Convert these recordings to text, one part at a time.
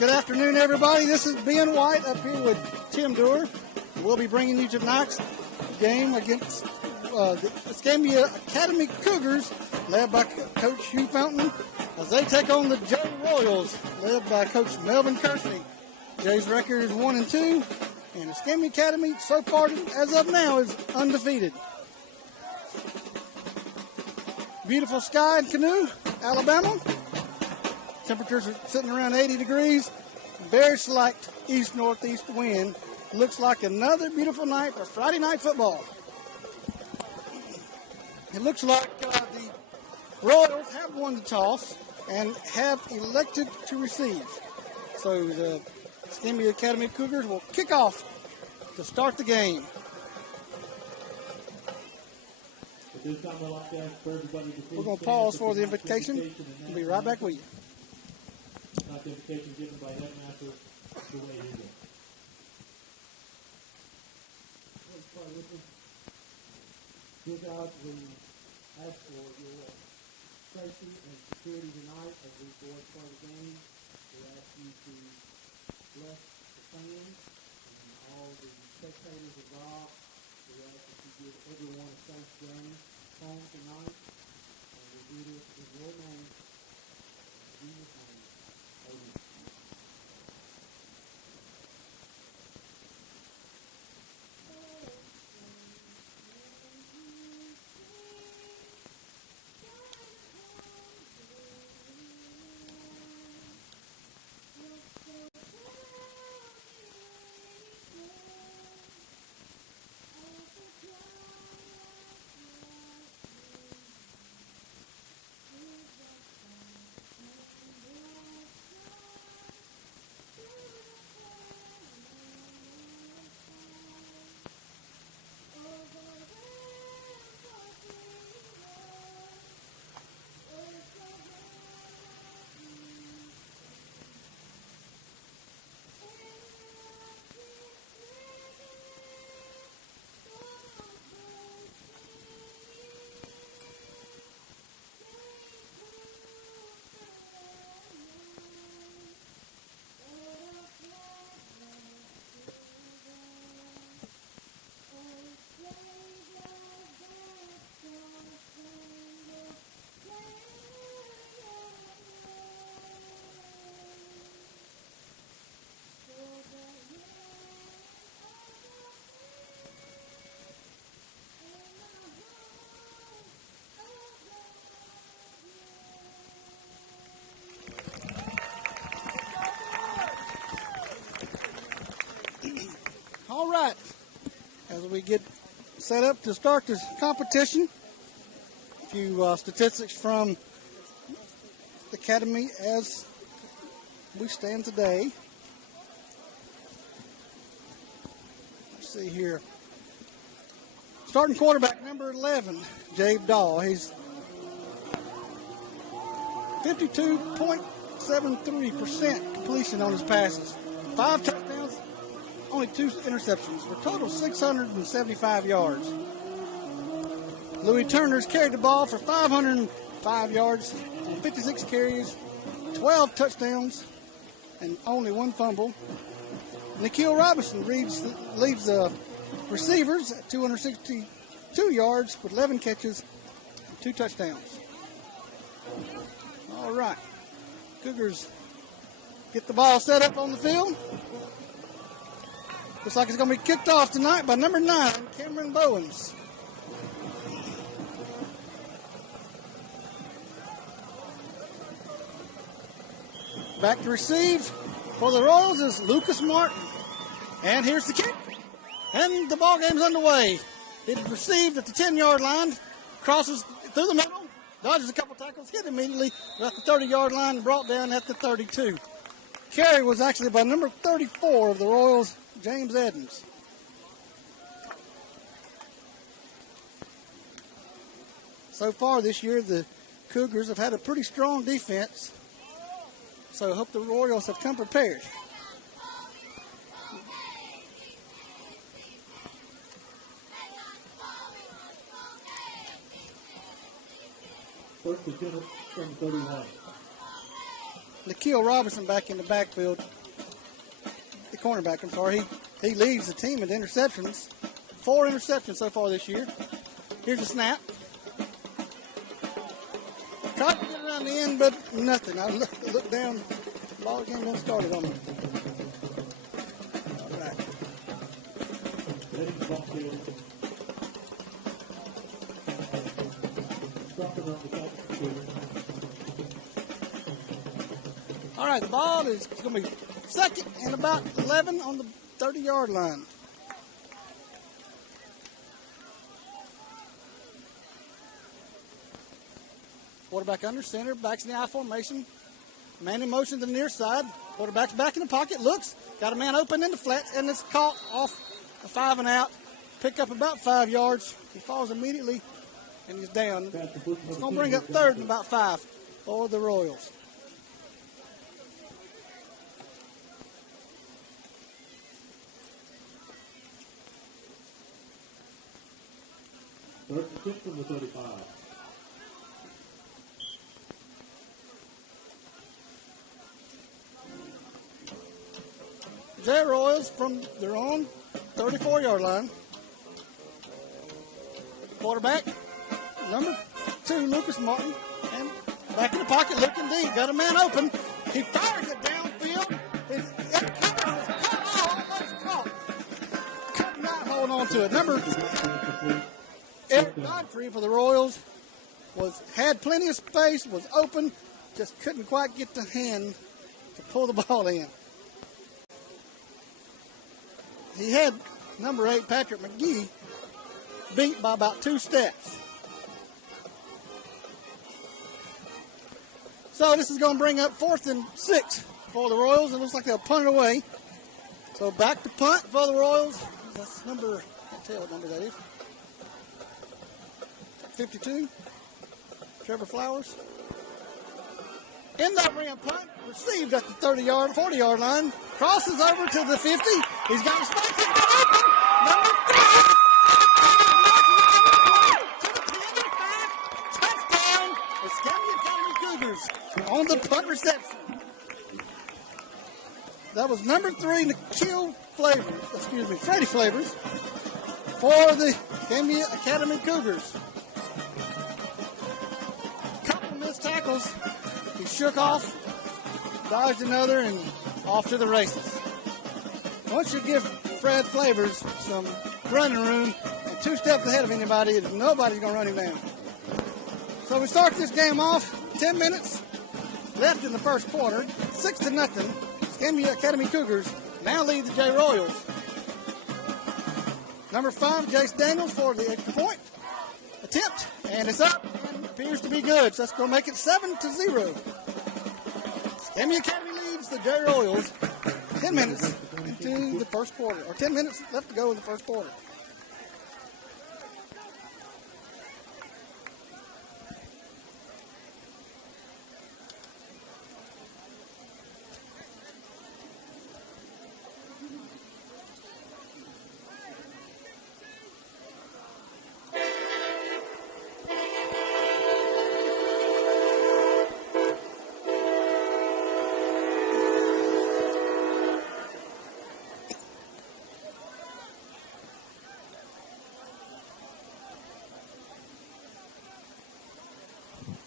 Good afternoon, everybody. This is Ben White up here with Tim Doerr. We'll be bringing you tonight's game against the Escambia Academy Cougars, led by Coach Hugh Fountain, as they take on the Jay Royals, led by Coach Melvin Kersney. Jay's record is 1-2, and Escambia Academy, so far as of now, is undefeated. Beautiful sky in Canoe, Alabama. Temperatures are sitting around 80 degrees. Very slight east-northeast wind. Looks like another beautiful night for Friday night football. It looks like the Royals have won the toss and have elected to receive. So the Escambia Academy Cougars will kick off to start the game. We're going to pause for the invitation. We'll be right back with you. Not the invitation given by headmaster the way he did. Dear God, we ask for your safety and security tonight as we go and play the game. We ask you to bless the fans and all the spectators involved. We ask that you give everyone a safe journey home tonight. And we do this in your name. In Jesus' name. Amen. All right, as we get set up to start this competition, a few statistics from the Academy as we stand today. Let's see here. Starting quarterback number 11, Jabe Dahl. He's 52.73% completion on his passes. 5 touchdowns, only 2 interceptions, for a total of 675 yards. Louis Turner's carried the ball for 505 yards on 56 carries, 12 touchdowns, and only 1 fumble. Nikhil Robinson leads the receivers at 262 yards with 11 catches and 2 touchdowns. All right. Cougars get the ball set up on the field. Looks like it's going to be kicked off tonight by number 9, Cameron Bowens. Back to receive for the Royals is Lucas Martin. And here's the kick. And the ball game's underway. It is received at the 10-yard line, crosses through the middle, dodges a couple tackles, hit immediately at the 30-yard line, and brought down at the 32. Carry was actually by number 34 of the Royals, James Edmonds. So far this year, the Cougars have had a pretty strong defense, so I hope the Royals have come prepared. First attempt from 31. Nikhil Robinson back in the backfield. The cornerback, I'm sorry. He leads the team in interceptions. 4 interceptions so far this year. Here's a snap. Tried to get around the end, but nothing. I look down. The ball game done started on me. All right. All right, the ball is going to be second and about 11 on the 30-yard line. Quarterback under center, backs in the I formation. Man in motion to the near side. Quarterback's back in the pocket, looks, got a man open in the flats, and it's caught off a 5 and out. Pick up about 5 yards. He falls immediately, and he's down. It's going to bring up third and about 5 for the Royals. Third and 6 from the 35. Jay Royals from their own 34-yard line. Quarterback, number 2, Lucas Martin. And back in the pocket, looking deep. Got a man open. He fires it downfield. Almost caught. Could not hold on to it. Number Eric Godfrey for the Royals had plenty of space, was open, just couldn't quite get the hand to pull the ball in. He had number 8, Patrick McGee, beat by about 2 steps. So this is going to bring up 4th and 6 for the Royals. It looks like they'll punt it away. So back to punt for the Royals. That's number, I can't tell what number that is. 52, Trevor Flowers. In that rim punt, received at the 40-yard line. Crosses over to the 50. He's got a space. He's got open. Number 3. Touchdown. Escambia Academy Cougars on the punt reception. That was number 3, Freddie Flavors for the Escambia Academy Cougars. Couple missed tackles. He shook off, dodged another, and off to the races. Once you give Fred Flavors some running room and 2 steps ahead of anybody, nobody's going to run him down. So we start this game off. 10 minutes left in the first quarter. 6-0. Escambia Academy Cougars now lead the J Royals. Number 5, Jace Daniels for the extra point attempt, and it's up and appears to be good. So that's going to make it 7-0. Escambia Academy leads the J Royals 10 minutes into the first quarter, or 10 minutes left to go in the first quarter.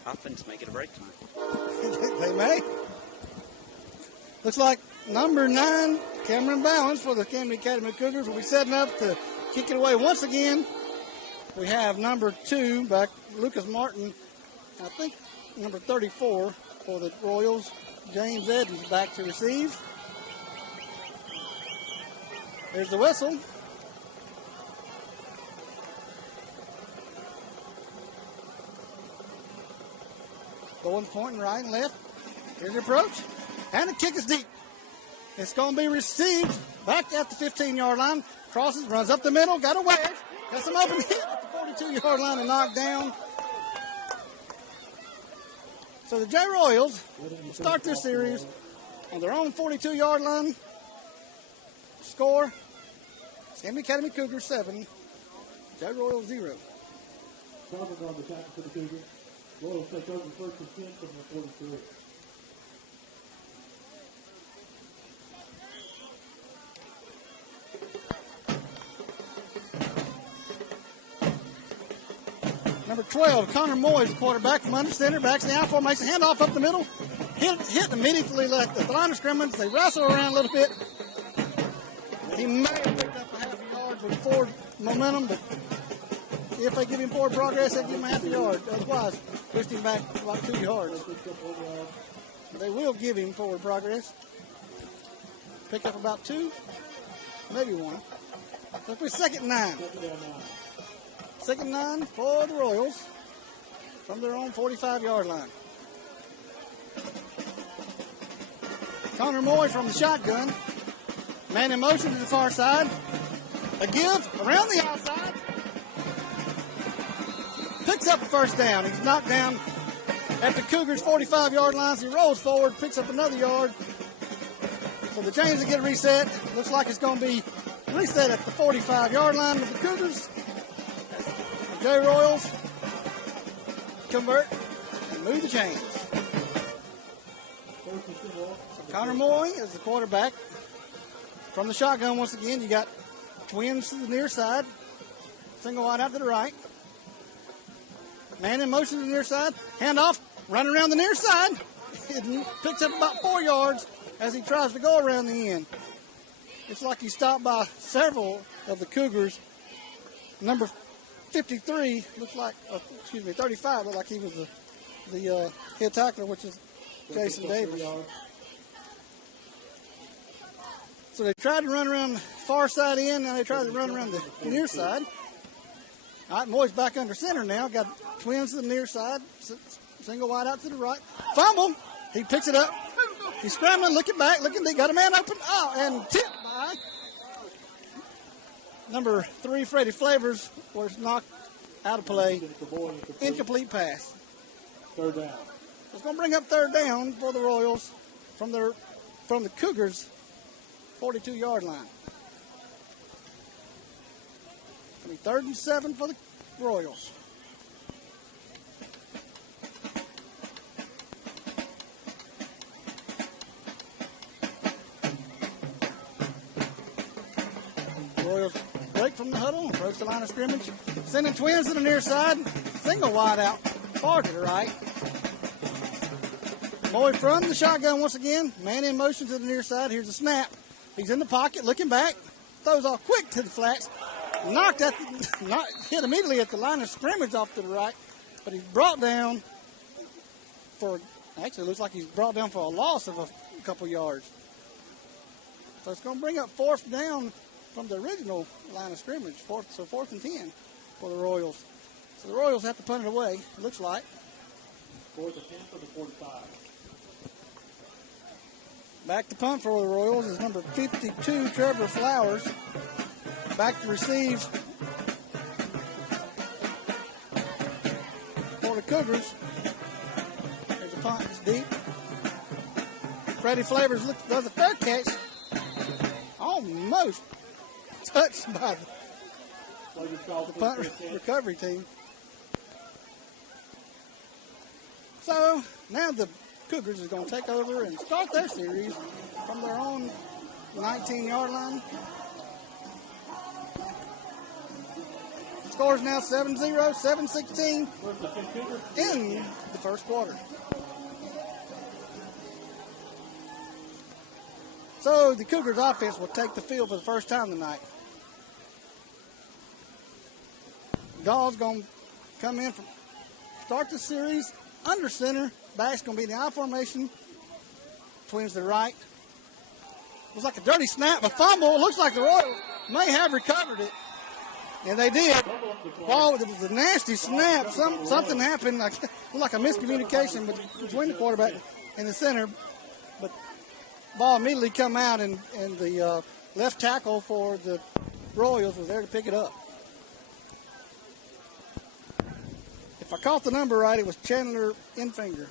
Offense make it a break time. They may. Looks like number 9, Cameron Bowens for the Escambia Academy Cougars will be setting up to kick it away once again. We have number 2 back, Lucas Martin. I think number 34 for the Royals, James Edens, back to receive. There's the whistle. Going pointing right and left. Here's the approach. And the kick is deep. It's going to be received back at the 15-yard line. Crosses, runs up the middle, got a wedge. Got some open hit at the 42-yard line and knocked down. So the J Royals will start this series on their own 42-yard line. Score, Escambia Academy Cougars 7, J Royals 0. Cougars on the tackle for the Cougars. Royals take over 1st and 10 from the 43. 12, Connor Moy is the quarterback from under center, backs in the I formation, handoff up the middle, hit immediately at the line of scrimmage. They wrestle around a little bit. He may have picked up a half a yard with forward momentum, but if they give him forward progress, they give him a half a yard. Otherwise, pushed him back about 2 yards. They will give him forward progress. Pick up about 2, maybe 1. So it'll be 2nd and 9. 2nd and 9 for the Royals from their own 45-yard line. Connor Moy from the shotgun. Man in motion to the far side. A give around the outside. Picks up the first down. He's knocked down at the Cougars' 45-yard line. So he rolls forward, picks up another yard. So the chains will get reset. Looks like it's going to be reset at the 45-yard line of the Cougars. The J Royals convert and move the chains. So Connor Moy is the quarterback. From the shotgun, once again, you got twins to the near side. Single wide out to the right. Man in motion to the near side. Handoff, running around the near side. It picks up about 4 yards as he tries to go around the end. It's like he stopped by several of the Cougars. Number 53 looks like, 35 looked like he was the head tackler, which is Jason Davis. So they tried to run around the far side end. Now they tried to run around the near side. All right, Moy's back under center now. Got twins to the near side. Single wide out to the right. Fumble. He picks it up. He's scrambling, looking back, got a man open. Oh, and tipped by number 3, Freddie Flavors, was knocked out of play. Incomplete pass. 3rd down. It's going to bring up 3rd down for the Royals from the Cougars' 42-yard line. It's going to be 3rd and 7 for the Royals. Royals break from the huddle, approach the line of scrimmage, sending twins to the near side, single wide out, far to the right. Moy from the shotgun once again, man in motion to the near side. Here's a snap. He's in the pocket, looking back, throws off quick to the flats, hit immediately at the line of scrimmage off to the right, but he's brought down it looks like he's brought down for a loss of a couple yards. So it's going to bring up 4th down from the original line of scrimmage, 4th and 10 for the Royals. So the Royals have to punt it away, it looks like. 4th and 10 for the 45. Back to punt for the Royals is number 52, Trevor Flowers. Back to receive for the Cougars. There's a punt, it's deep. Freddie Flavors does a fair catch. Almost touched by the punt recovery team. So now the Cougars is going to take over and start their series from their own 19-yard line. Score is now 7-0, 7-16 in the first quarter. So the Cougars offense will take the field for the first time tonight. Dawes going to come in start the series under center. Back's going to be in the I formation. Twins to the right. Looks like a dirty snap, a fumble. It looks like the Royals may have recovered it. And they did. Well, it was a nasty snap. Something happened, like a miscommunication between the quarterback and the center. But the ball immediately come out, and the left tackle for the Royals was there to pick it up. If I caught the number right, it was Chandler Infinger.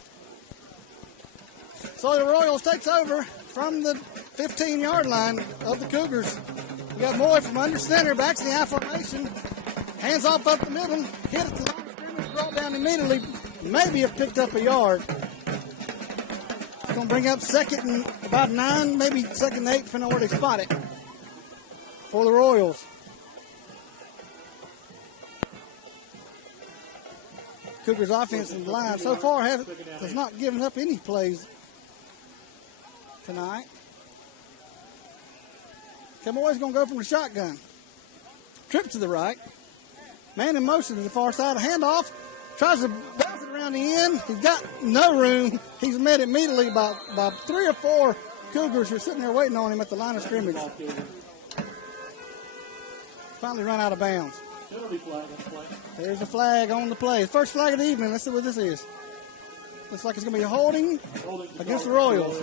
So the Royals takes over from the 15-yard line of the Cougars. We got Moy from under center, backs in the I formation, hands off up the middle, hit at the line of scrimmage, brought down immediately, maybe have picked up a yard. It's going to bring up 2nd and about 9, maybe 2nd and 8, depending on where they spot it, for the Royals. Cougars offensive line so far has not given up any plays tonight. Camoy's going to go from the shotgun. Trip to the right. Man in motion to the far side. A handoff. Tries to bounce it around the end. He's got no room. He's met immediately by 3 or 4 Cougars who are sitting there waiting on him at the line of scrimmage. Finally run out of bounds. There's a flag on the play. First flag of the evening. Let's see what this is. Looks like it's going to be a holding against the Royals.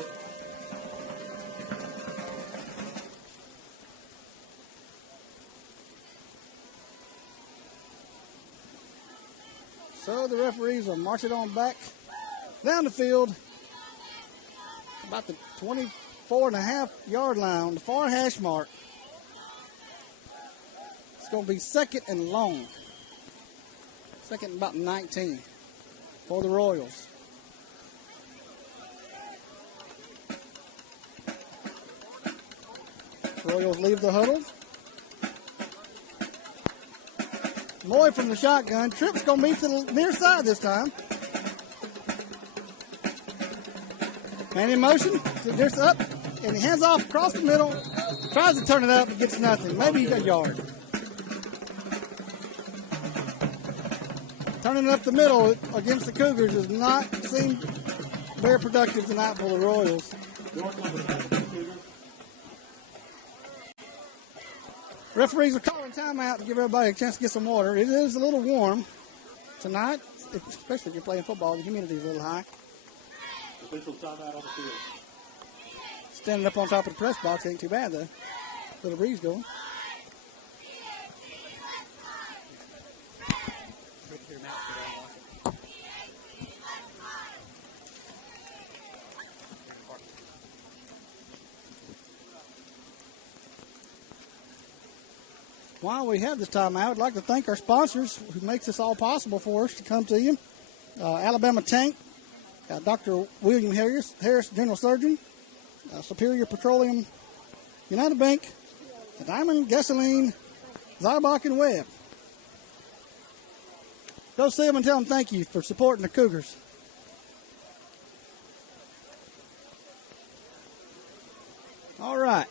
So the referees will march it on back down the field. About the 24.5-yard line on the far hash mark. It's going to be second and long. Second and about 19 for the Royals. Royals leave the huddle. Moy from the shotgun. Tripp's going to be to the near side this time. Man in motion. There's up. And he hands off across the middle. Tries to turn it up and gets nothing. Maybe a yard. Turning it up the middle against the Cougars does not seem very productive tonight for the Royals. Referees are calling timeout to give everybody a chance to get some water. It is a little warm tonight, especially if you're playing football. The humidity is a little high. Official timeout on the field. Standing up on top of the press box ain't too bad, though. Little breeze going. While we have this timeout, I'd like to thank our sponsors who makes this all possible for us to come to you. Alabama Tank, Dr. William Harris, General Surgeon, Superior Petroleum, United Bank, Diamond Gasoline, Zybach and Webb. Go see them and tell them thank you for supporting the Cougars. All right.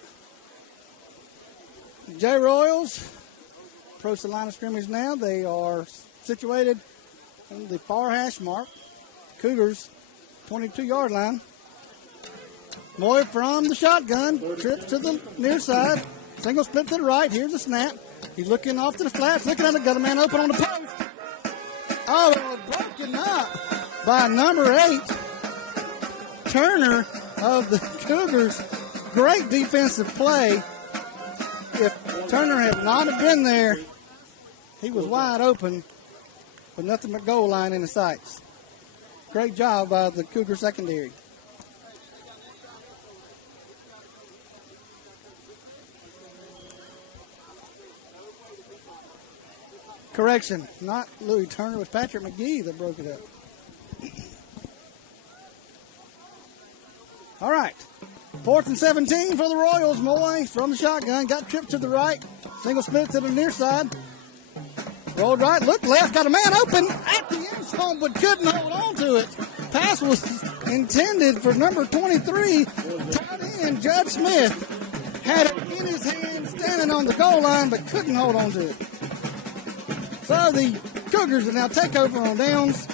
J Royals approach the line of scrimmage now. They are situated on the far hash mark. Cougars, 22-yard line. Moy from the shotgun, trips to the near side. Single split to the right. Here's the snap. He's looking off to the flats, looking at it. Got a man open on the post. Oh, broken up by number 8, Turner of the Cougars. Great defensive play. If Turner had not have been there, he was wide open with nothing but goal line in the sights. Great job by the Cougar secondary. Correction, not Louis Turner, it was Patrick McGee that broke it up. All right. 4th and 17 for the Royals. Moy from the shotgun. Got tripped to the right. Single split to the near side. Rolled right. Looked left. Got a man open at the end zone, but couldn't hold on to it. Pass was intended for number 23. Tight end Judge Smith had it in his hand, standing on the goal line, but couldn't hold on to it. So the Cougars will now take over on downs.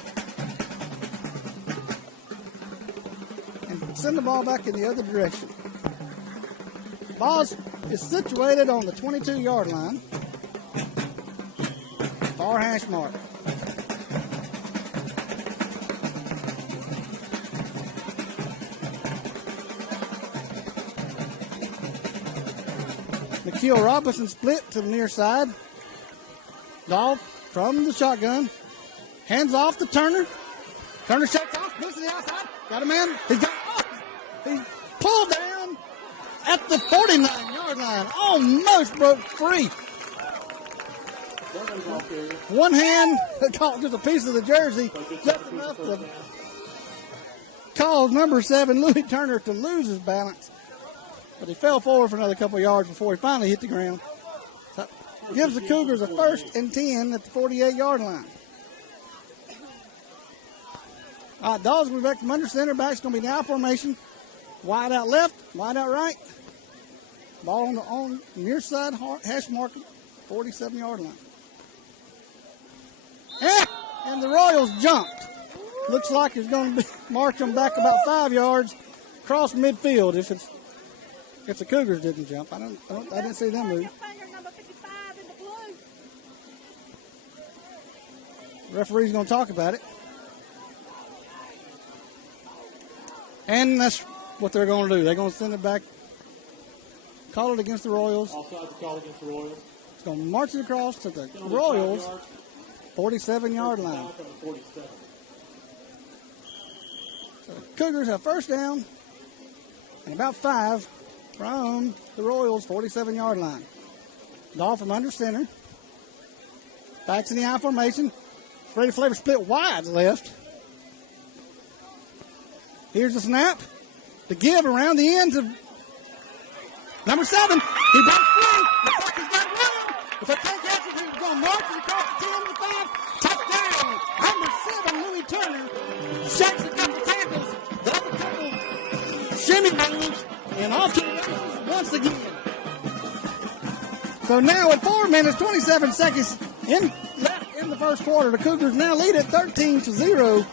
Send the ball back in the other direction. Ball is situated on the 22-yard line. Far hash mark. McKeel Robinson split to the near side. Dolph from the shotgun. Hands off to Turner. Turner shakes off, moves to the outside. Got a man. He pulled down at the 49-yard line. Almost broke free. One hand caught just a piece of the jersey, just enough to cause number 7, Louis Turner, to lose his balance. But he fell forward for another couple of yards before he finally hit the ground. So gives the Cougars a 1st and 10 at the 48-yard line. All right, Dogs will be back from under center. Back's going to be in the I formation. Wide out left, wide out right. Ball on the near side, hash marker, 47-yard line. And the Royals jumped. Looks like it's going to march them back about 5 yards across midfield. If the Cougars didn't jump, I didn't see them move. The referee's going to talk about it. And that's what they're going to do. They're going to send it back, call it against the Royals. Offside to call against the Royals. It's going to march it across to the Royals' 47-yard line. So the Cougars have first down and about 5 from the Royals' 47-yard line. Goff from under center. Backs in the I formation. Freddie Flavor split wide left. Here's the snap. The give around the ends of number 7. He breaks through. He's got room. If a take after he's going to march it across the 10 to the 5. Touchdown. Number 7, Louis Turner. Shakes a couple tackles. Does a couple shimmy moves. And off to the races once again. So now at 4 minutes, 27 seconds left in the first quarter, the Cougars now lead at 13-0.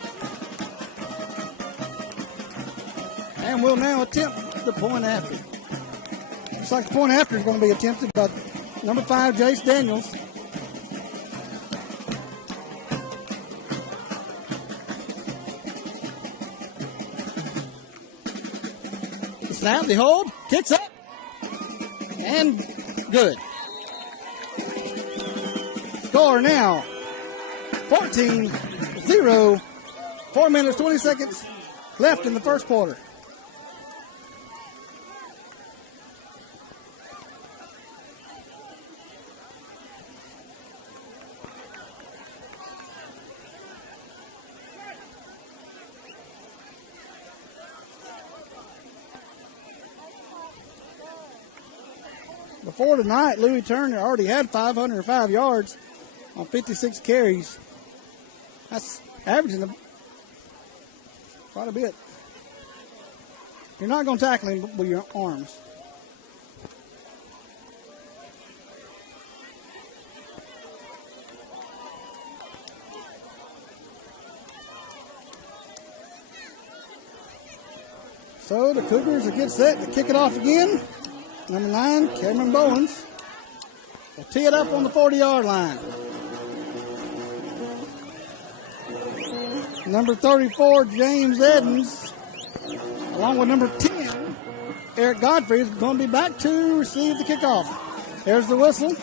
And will now attempt the point after. Looks like the point after is going to be attempted by number 5, Jace Daniels. The snap, the hold, kicks up, and good. Score now, 14-0. 4 minutes, 20 seconds left in the first quarter. Before tonight, Louis Turner already had 505 yards on 56 carries. That's averaging quite a bit. You're not going to tackle him with your arms. So the Cougars will get set to kick it off again. Number 9, Cameron Bowens will tee it up on the 40-yard line. Number 34, James Edens, along with number 10, Eric Godfrey, is going to be back to receive the kickoff. There's the whistle.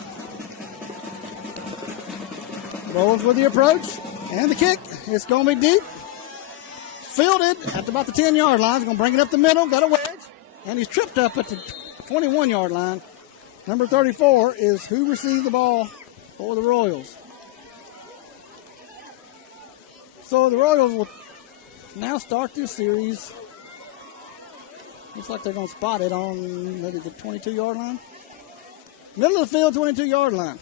Bowens with the approach and the kick. It's going to be deep. Fielded at about the 10-yard line. He's going to bring it up the middle. Got a wedge. And he's tripped up at the 21-yard line. Number 34 is who received the ball for the Royals. So the Royals will now start this series. Looks like they're going to spot it on maybe the 22-yard line. Middle of the field, 22-yard line.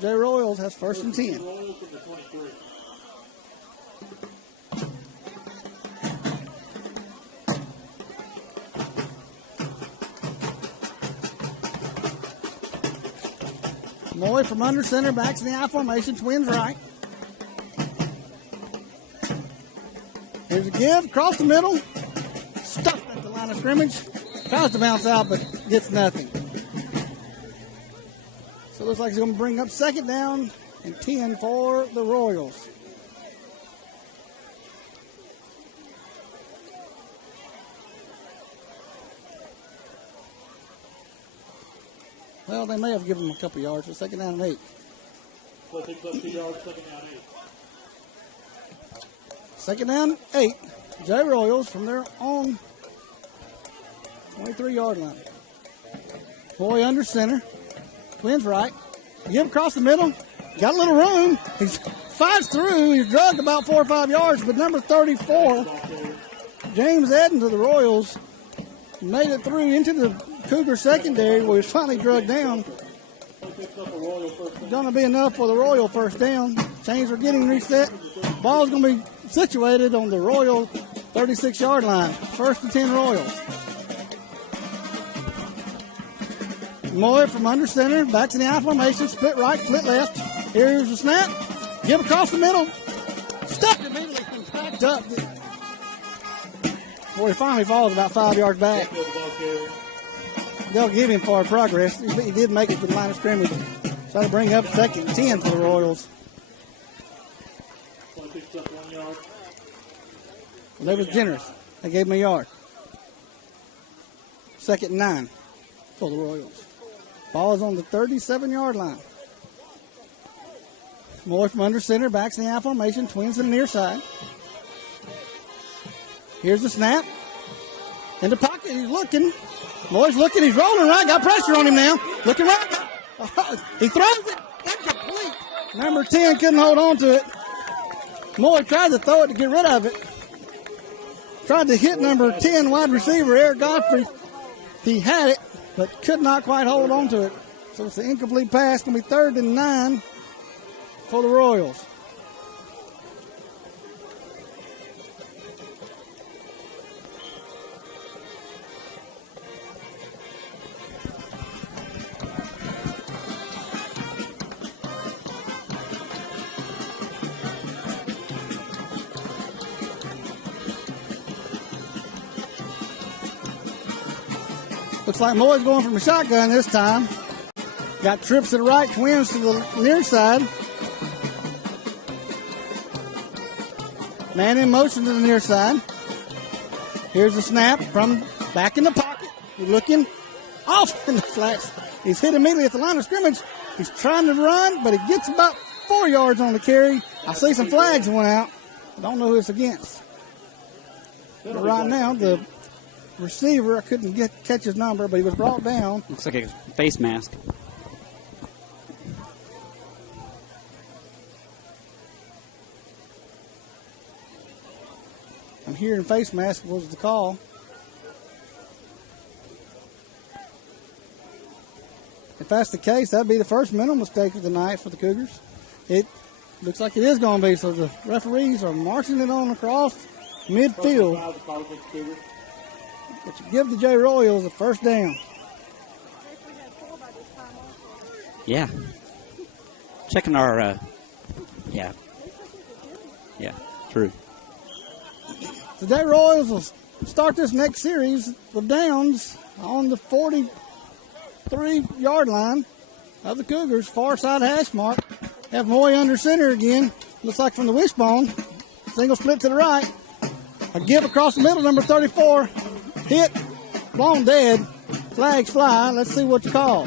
Jay Royals has first and 10. Moy from under center, backs in the I formation, twins right. Here's a give, across the middle, stuffed at the line of scrimmage. Tries to bounce out, but gets nothing. So it looks like he's going to bring up second down and 10 for the Royals. Well, they may have given him a couple yards. So second down and 8. Well, picks up 2 yards, second down 8. Second down, 8. Jay Royals from their own 23-yard line. Boy under center. Twins right. Give across the middle. Got a little room. He fights through. He's drugged about 4 or 5 yards, but number 34, James Edens of the Royals, made it through into the Cougar secondary where he's finally drugged down. Going to be enough for the Royal first down. Chains are getting reset. Ball's going to be situated on the Royal 36-yard line. 1st and 10 Royals. Moy from under center, back to the I formation, split right, split left. Here's the snap. Give across the middle. Stuck immediately and backed up. Before he finally falls about 5 yards back. They'll give him forward progress. He did make it to the line of scrimmage. So to bring up 2nd and 10 for the Royals. They were generous. They gave him a yard. 2nd and 9 for the Royals. Ball is on the 37-yard line. Moore from under center, backs in the I formation, twins to the near side. Here's the snap. In the pocket, he's looking. Moore's looking, he's rolling right, got pressure on him now. Looking right. He throws it. Incomplete. Number 10 couldn't hold on to it. Moore tried to throw it to get rid of it. Tried to hit number 10 wide receiver, Eric Godfrey. He had it, but could not quite hold on to it. So it's an incomplete pass. Going to be 3rd and 9 for the Royals. Looks like Moy's going from a shotgun this time. Got trips to the right, twins to the near side. Man in motion to the near side. Here's the snap from back in the pocket. He's looking off in the flats. He's hit immediately at the line of scrimmage. He's trying to run, but he gets about 4 yards on the carry. I see some flags went out. I don't know who it's against. But right now, the receiver, I couldn't catch his number, but he was brought down. Looks like a face mask. I'm hearing face mask was the call. If that's the case, that'd be the first mental mistake of the night for the Cougars. It looks like it is going to be, so the referees are marching it on across midfield. But you give the J Royals a first down. Yeah. Checking our, yeah, true. The J Royals will start this next series of downs on the 43-yard line of the Cougars, far side hash mark. Have Moy under center again. Looks like from the wishbone. Single split to the right. A give across the middle, number 34. Hit, blown dead, flags fly. Let's see what you call.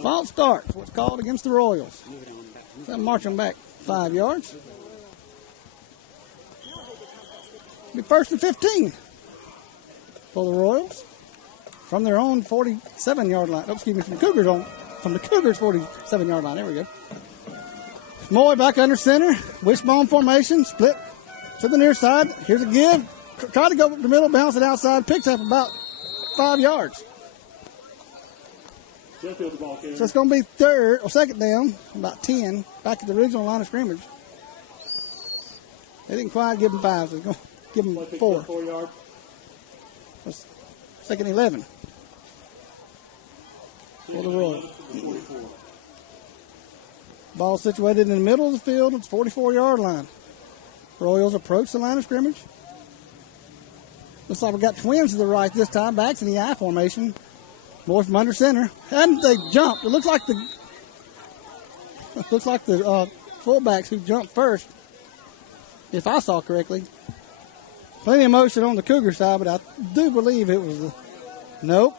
False start, what's called against the Royals. So I'm marching back 5 yards. Be 1st and 15 for the Royals. From their own 47-yard line. Oh, excuse me, from the Cougars' 47-yard line. There we go. Moy back under center. Wishbone formation. Split to the near side. Here's a give. Try to go up the middle, bounce it outside. Picks up about 5 yards. So it's going to be 2nd down, about 10, back at the original line of scrimmage. They didn't quite give them 5, so they're going to give them 4. 4 yards. 2nd and 11 for the Royals. Ball situated in the middle of the field at the 44-yard line. Royals approach the line of scrimmage. Looks like we got twins to the right this time. Backs in the I formation. More from under center. And they jumped. It looks like the fullbacks who jumped first, if I saw correctly. Plenty of motion on the Cougar side, but I do believe it was nope.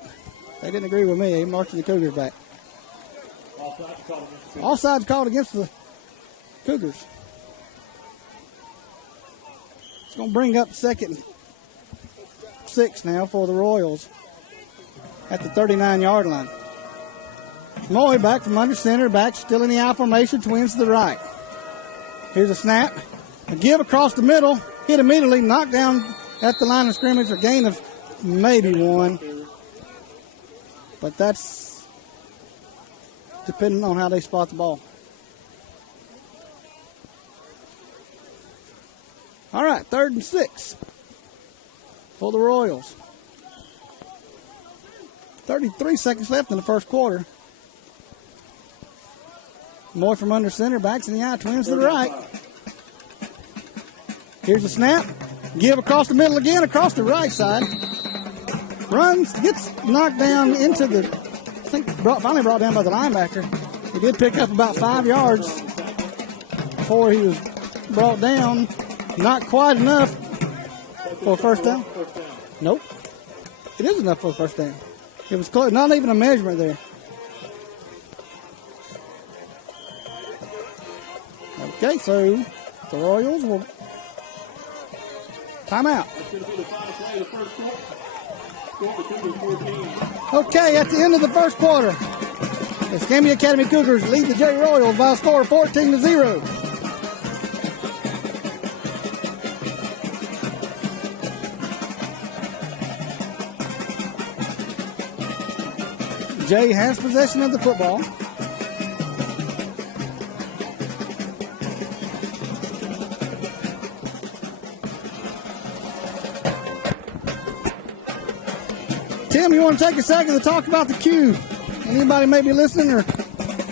They didn't agree with me. They marching the Cougars back. Offsides called against the Cougars. It's going to bring up 2nd and 6 now for the Royals at the 39-yard line. Moy back from under center, back still in the I formation, twins to the right. Here's a snap. A give across the middle. hit immediately, knocked down at the line of scrimmage, a gain of maybe 1. But that's depending on how they spot the ball. All right, 3rd and 6 for the Royals. 33 seconds left in the first quarter. Moy from under center, backs in the eye, twins to the right. Here's a snap. Give across the middle again, across the right side. Runs, gets knocked down into the, I think finally brought down by the linebacker. He did pick up about 5 yards before he was brought down. Not quite enough for a first down. Nope. It is enough for a first down. It was close, not even a measurement there. Okay, so the Royals will timeout. Okay, at the end of the first quarter, the Escambia Academy Cougars lead the J Royals by a score of 14-0. Jay has possession of the football. Tim, you want to take a second to talk about the queue? Anybody may be listening or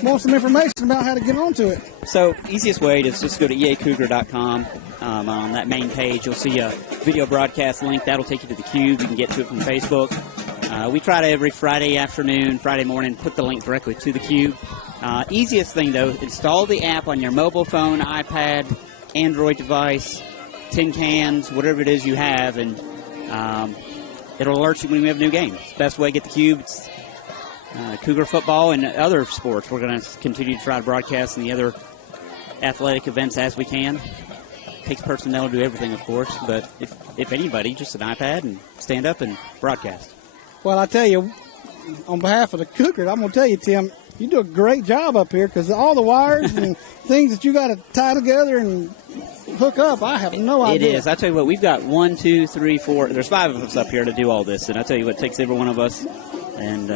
want some information about how to get onto it? So, easiest way is just go to eacougar.com. On that main page, you'll see a video broadcast link. That'll take you to the Cube. You can get to it from Facebook. We try to every Friday afternoon, Friday morning, put the link directly to the Cube. Easiest thing, though, install the app on your mobile phone, iPad, Android device, tin cans, whatever it is you have, and it'll alert you when we have a new game. It's the best way to get the Cube. It's Cougar football and other sports. We're going to continue to try to broadcast in the other athletic events as we can. Takes personnel to do everything, of course, but if anybody, just an iPad and stand up and broadcast. Well, I tell you, on behalf of the Cougars, I'm going to tell you, Tim, you do a great job up here because all the wires and things that you got to tie together and hook up, I have no idea. It is. I tell you what, we've got 1, 2, 3, 4. There's 5 of us up here to do all this, and I tell you what, it takes every one of us and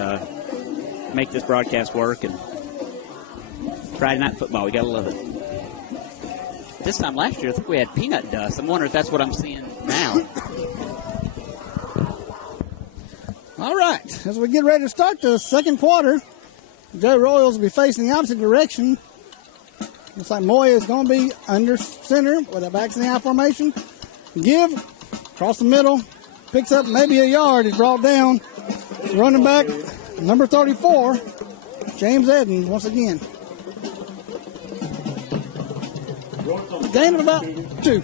make this broadcast work. And Friday night football, we got to love it. This time last year, I think we had peanut dust. I'm wondering if that's what I'm seeing now. All right, as we get ready to start the second quarter, the J Royals will be facing the opposite direction. Looks like Moy is going to be under center with a backs in the I formation. Give across the middle, picks up maybe a yard. He's brought down. Running back, number 34, James Eden, once again. Gain of about 2.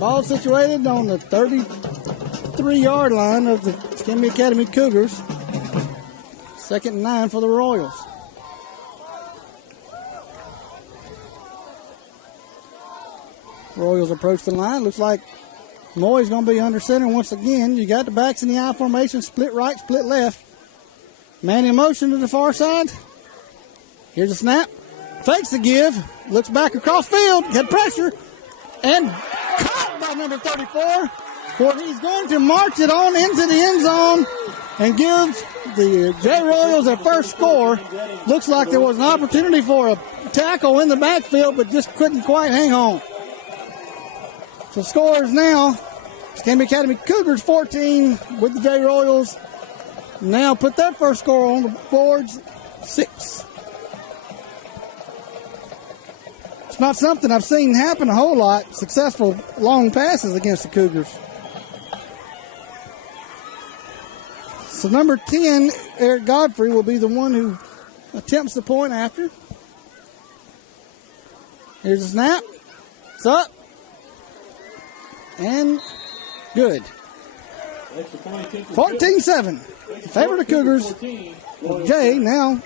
Ball situated on the 33-yard line of the Escambia Academy Cougars. 2nd and 9 for the Royals. Royals approach the line. Looks like Moy's going to be under center once again. You got the backs in the I formation, split right, split left. Man in motion to the far side. Here's a snap. Fakes the give. Looks back across field. Get pressure. And caught by number 34. Where he's going to march it on into the end zone and gives the J Royals their first score. Looks like there was an opportunity for a tackle in the backfield, but just couldn't quite hang on. So score is now Escambia Academy Cougars 14 with the J Royals. Now put that first score on the boards, 6. It's not something I've seen happen a whole lot, successful long passes against the Cougars. So number 10, Eric Godfrey, will be the one who attempts the point after. Here's a snap. It's up. And good. 14-7. Favor the Cougars. Jay now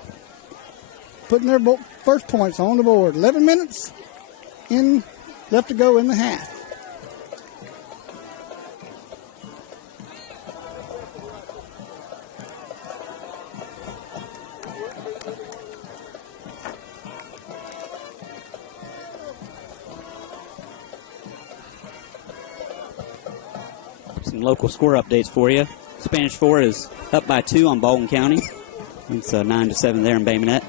putting their first points on the board. 11 minutes left to go in the half. some local score updates for you. Spanish Fort is up by 2 on Baldwin County. It's 9-7 there in Bay Minette.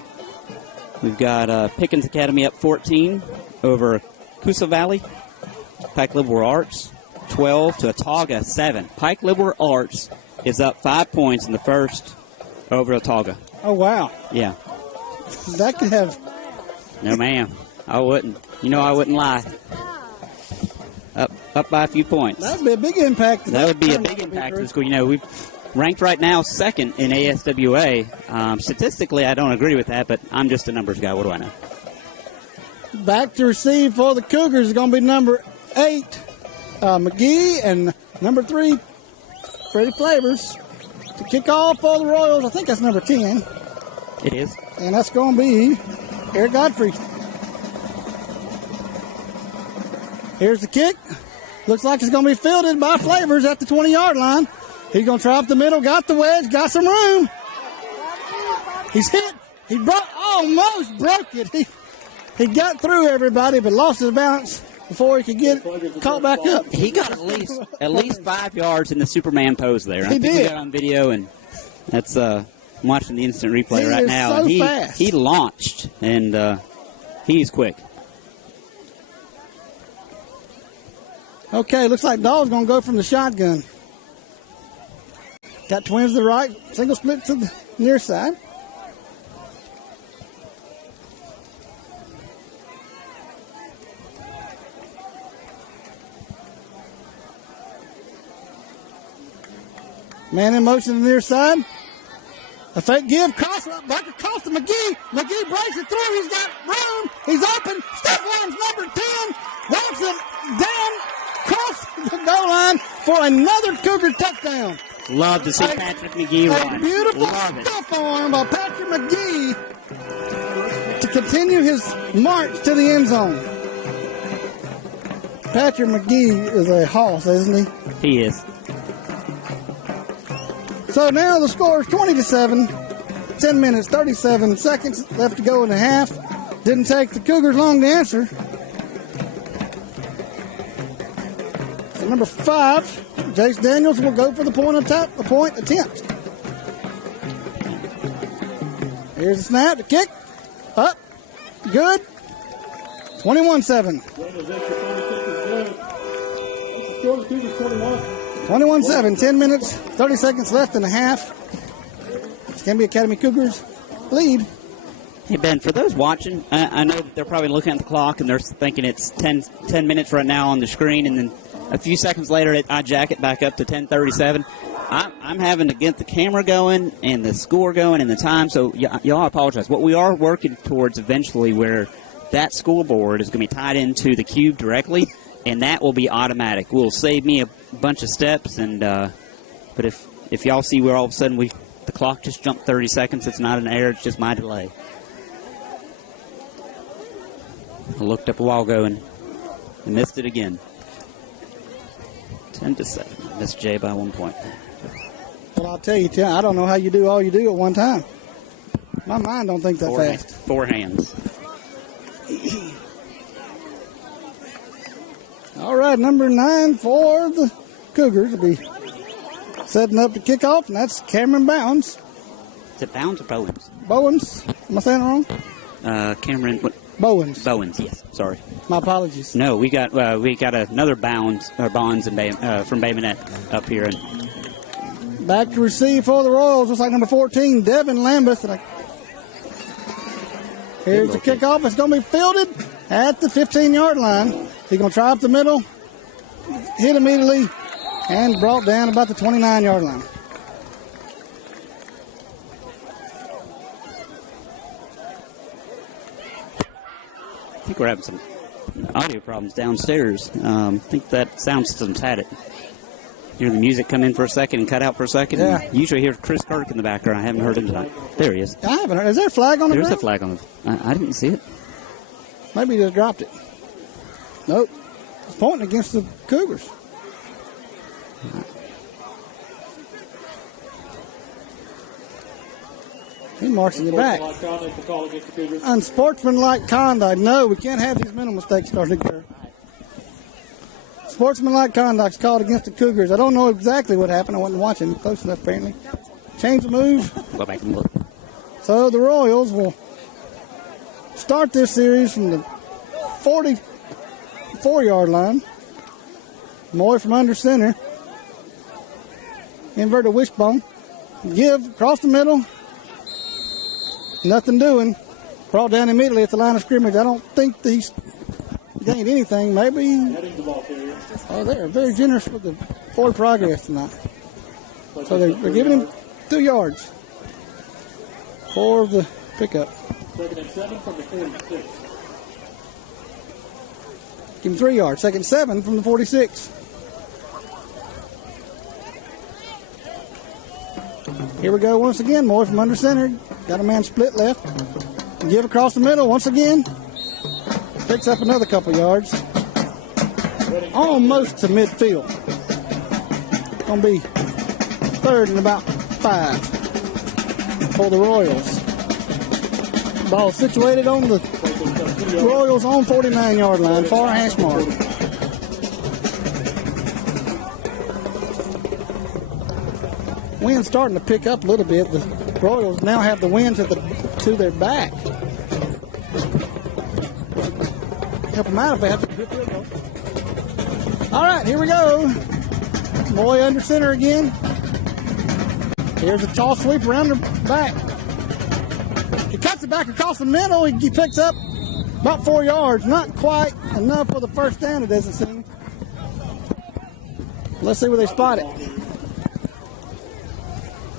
We've got Pickens Academy up 14 over Coosa Valley. Pike Liberal Arts 12 to Autauga 7. Pike Liberal Arts is up 5 points in the first over Autauga. Oh, wow. Yeah. That could have... No, ma'am. I wouldn't. You know I wouldn't lie. Up by a few points. That would be a big impact. That would be a big impact to the school. You know, we've ranked right now second in ASWA. Statistically, I don't agree with that, but I'm just a numbers guy. What do I know? Back to receive for the Cougars is going to be number 8, McGee, and number 3, Freddie Flavors. To kick off for the Royals, I think that's number 10. It is. And that's going to be Eric Godfrey. Here's the kick. Looks like it's going to be fielded by Flavors at the 20-yard line. He's going to try up the middle, got the wedge, got some room. He's hit. He almost broke it. He got through everybody, but lost his balance before he could get caught back up. He got at least 5 yards in the Superman pose there. He did. We got on video, and that's I'm watching the instant replay right now. So and fast. He launched, and he's quick. Okay, looks like Dawes going to go from the shotgun. Got twins to the right, single split to the near side. Man in motion to the near side. A fake give, cross, back across to McGee. McGee breaks it through. He's got room. He's open. Step one's number 10. Wants it down, cross the goal line for another Cougar touchdown. Love to see Patrick McGee run. A beautiful stuff arm by Patrick McGee to continue his march to the end zone. Patrick McGee is a hoss, isn't he? He is. So now the score is 20-7. 10 minutes, 37 seconds left to go in the half. Didn't take the Cougars long to answer. So number 5, Jace Daniels will go for the point attempt. Here's the snap, the kick, up, good. 21-7. 21-7, 10 minutes, 30 seconds left in the half. Escambia Academy Cougars lead. Hey, Ben, for those watching, I know that they're probably looking at the clock and they're thinking it's 10 minutes right now on the screen, and then a few seconds later I jack it back up to 10:37. I'm having to get the camera going and the score going and the time, so y'all apologize. What we are working towards eventually where that scoreboard is going to be tied into the cube directly, and that will be automatic. Will save me a bunch of steps, and but if y'all see where all of a sudden the clock just jumped 30 seconds, it's not an error, it's just my delay. I looked up a while ago and missed it again. 10-7. Missed Jay by 1 point. Well, I'll tell you, Tim, I don't know how you do all you do at one time. My mind don't think that fast. 4 hands. All right, number 9 for the Cougars will be setting up the kickoff, and that's Cameron Bowens. Is it Bowens or Bowens? Bowens. Am I saying it wrong? Cameron. What? Bowens. Bowens. Yes. Sorry. My apologies. No, we got another Bonds and from Bay Minette up here. And back to receive for the Royals. Looks like number 14, Devin Lambeth. Here's the kickoff. It's going to be fielded at the 15-yard line. He's going to try up the middle, hit immediately, and brought down about the 29-yard line. I think we're having some audio problems downstairs. I think that sound system's had it. Hear the music come in for a second and cut out for a second. Yeah. Usually hear Chris Kirk in the background. I haven't heard him tonight. There he is. I haven't heard. Is there a flag on the There's ground? a flag on the. I didn't see it. Maybe he just dropped it. Nope. It's pointing against the Cougars. He marks it back. Unsportsmanlike conduct. No, we can't have these mental mistakes starting to occur. Unsportsmanlike conduct's called against the Cougars. I don't know exactly what happened. I wasn't watching close enough, apparently. Change the move. Go back and look. So the Royals will start this series from the 44-yard line. Moy from under center. Inverted wishbone. Give across the middle. Nothing doing. Brought down immediately at the line of scrimmage. I don't think he's gained anything. Maybe. Oh, they're very generous with the forward progress tonight. So they're giving him 2 yards for the pickup. 2nd and 7 from the 46. Give him 3 yards. 2nd and 7 from the 46. Here we go once again. Moy from under center. Got a man split left. Give across the middle once again. Picks up another couple yards. Almost to midfield. Gonna be 3rd and about 5 for the Royals. Ball situated on the Royals on 49-yard line, far hash mark. Wind's starting to pick up a little bit. The Royals now have the wind to their back. Help them out if they have to. All right, here we go. Moy under center again. Here's a toss sweep around the back. He cuts it back across the middle. He picks up about 4 yards. Not quite enough for the first down, it doesn't seem. Let's see where they spot it.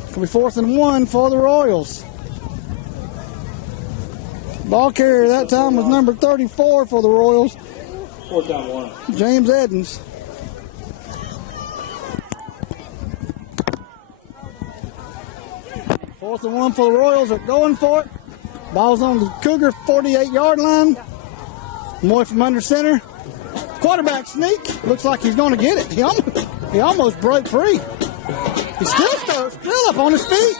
It'll be 4th and 1 for the Royals. Ball carrier that time was number 34 for the Royals. 4th down 1. James Edens. Fourth and 1 for the Royals. Are going for it. Ball's on the Cougar 48-yard line. Moy from under center. Quarterback sneak. Looks like he's going to get it. He almost broke free. He's still up on his feet.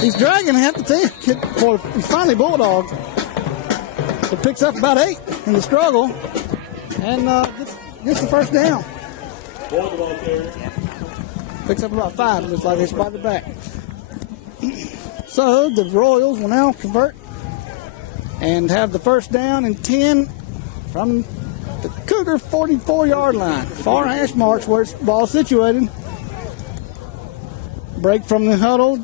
He's dragging half the team. He's finally bulldogged. So picks up about 8 in the struggle and gets the first down. Picks up about 5. Looks like they spotted back. So the Royals will now convert and have the first down and 10 from the Cougar 44-yard line. Far hash marks where it's ball situated. Break from the huddle.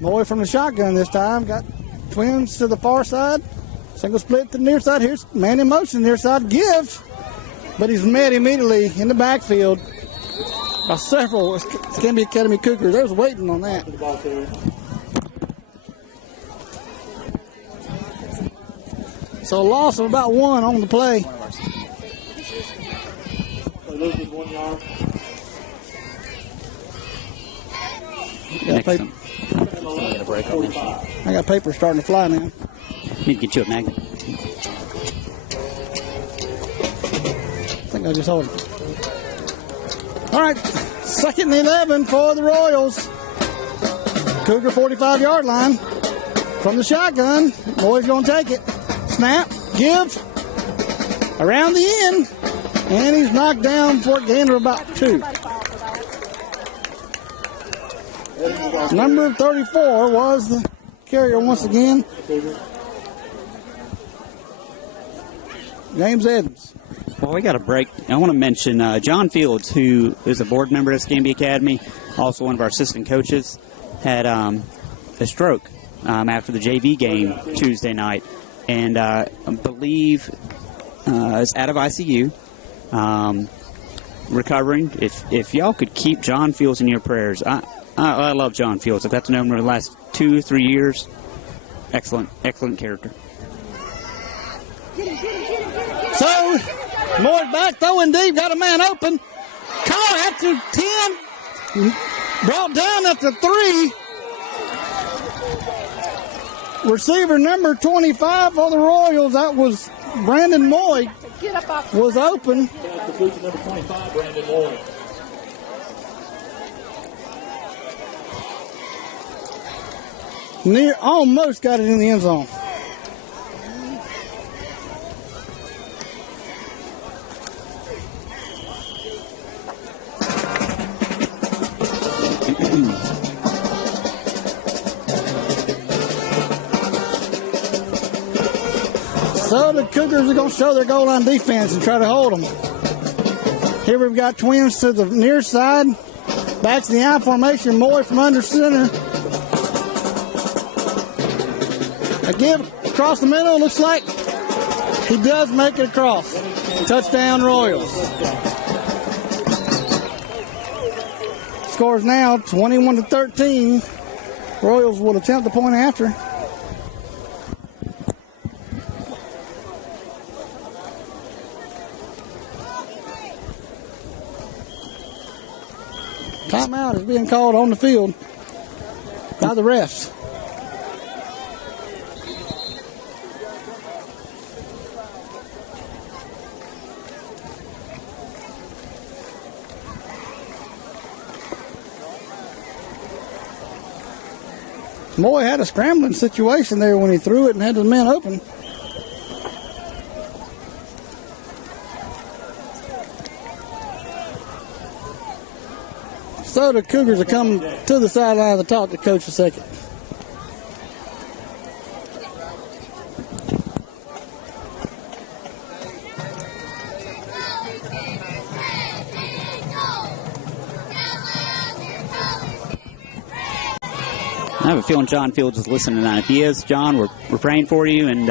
Moy from the shotgun this time. Got twins to the far side. Single split to the near side. Here's man in motion near side. Give. But he's met immediately in the backfield by several Escambia Academy Cougars. They was waiting on that. So a loss of about 1 on the play. So loses 1 yard. I got paper starting to fly now. Need to get you a magnet. I think I'll just hold it. All right, 2nd and 11 for the Royals. Cougar 45-yard line from the shotgun. Moy's going to take it. Snap, give, around the end, and he's knocked down for a gain of about 2. Number 34 was the carrier once again. James Edens. Well, we got a break. I want to mention John Fields, who is a board member at Escambia Academy, also one of our assistant coaches, had a stroke after the JV game Tuesday night. And I believe is out of ICU, recovering. If y'all could keep John Fields in your prayers. I love John Fields. I've got to know him for the last 2-3 years. Excellent character. So, Moy's back, throwing deep, got a man open. Caught after 10, brought down after 3. Receiver number 25 for the Royals, that was Brandon Moy, was open. Number 25, Brandon Moy. Almost got it in the end zone. So the Cougars are going to show their goal line defense and try to hold them. Here we've got Twins to the near side. Back to the I formation. Moy from under center. A give across the middle. Looks like he does make it across. Touchdown Royals. Scores now 21-13. Royals will attempt the point after. Timeout is being called on the field by the refs. Moy had a scrambling situation there when he threw it and had the men open. So the Cougars are coming to the sideline to talk to Coach a second. I have a feeling John Fields is listening tonight. If he is, John, we're praying for you. And,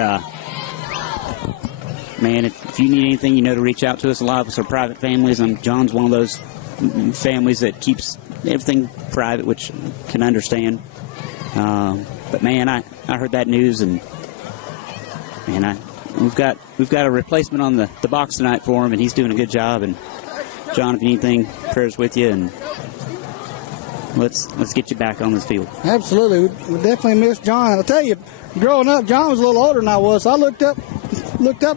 man, if you need anything, you know to reach out to us. A lot of us are private families, and John's one of those families that keeps everything private, which I can understand. But, man, I heard that news, and, man, we've got a replacement on the box tonight for him, and he's doing a good job. And, John, if you need anything, prayers with you, and let's get you back on this field. Absolutely. We definitely miss John. I'll tell you, growing up, John was a little older than I was, so I looked up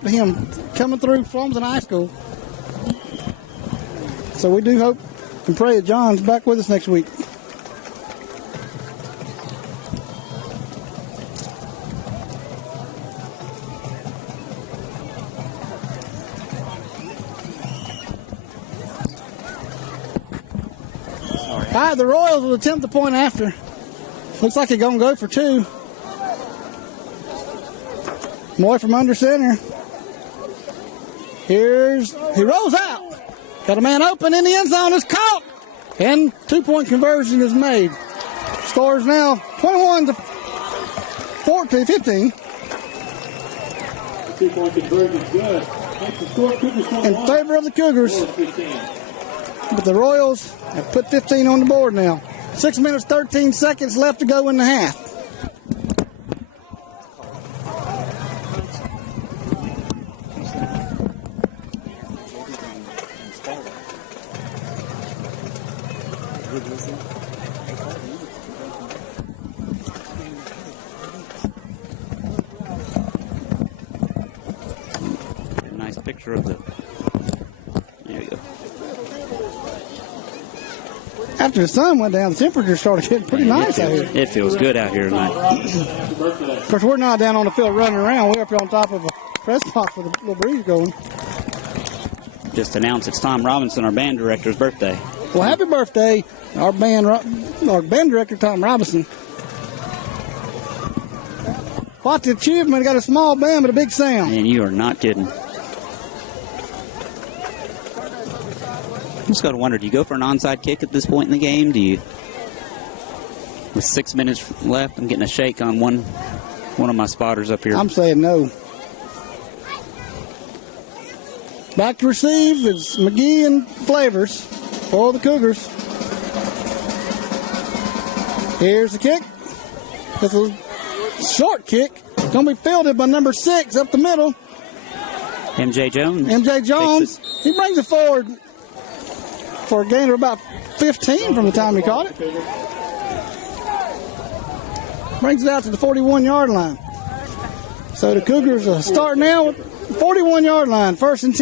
to him coming through Flomsen High School. So we do hope and pray that John's back with us next week. All right, the Royals will attempt the point after. Looks like they're going to go for two. Moy from under center. He rolls out. Got a man open in the end zone. Is caught. And 2-point conversion is made. Scores now 21-15. 2-point conversion is good. In favor of the Cougars. But the Royals have put 15 on the board now. 6 minutes, 13 seconds left to go in the half. A nice picture of the. There you go. After the sun went down, the temperature started getting pretty nice out here. It feels good out here tonight. Of course, we're not down on the field running around. We're up here on top of a press box with a little breeze going. Just announced it's Tom Robinson, our band director's birthday. Well, happy birthday, our band director, Tom Robinson. What the achievement, got a small band but a big sound. And you are not kidding. I'm just going to wonder, do you go for an onside kick at this point in the game? Do you, with 6 minutes left, I'm getting a shake on one of my spotters up here. I'm saying no. Back to receive is McGee and Flavors for the Cougars. Here's the kick. It's a short kick. It's going to be fielded by number 6 up the middle. MJ Jones. MJ Jones. He brings it forward for a gain of about 15 from the time he caught it. Brings it out to the 41-yard line. So the Cougars start now with the 41-yard line, 1st and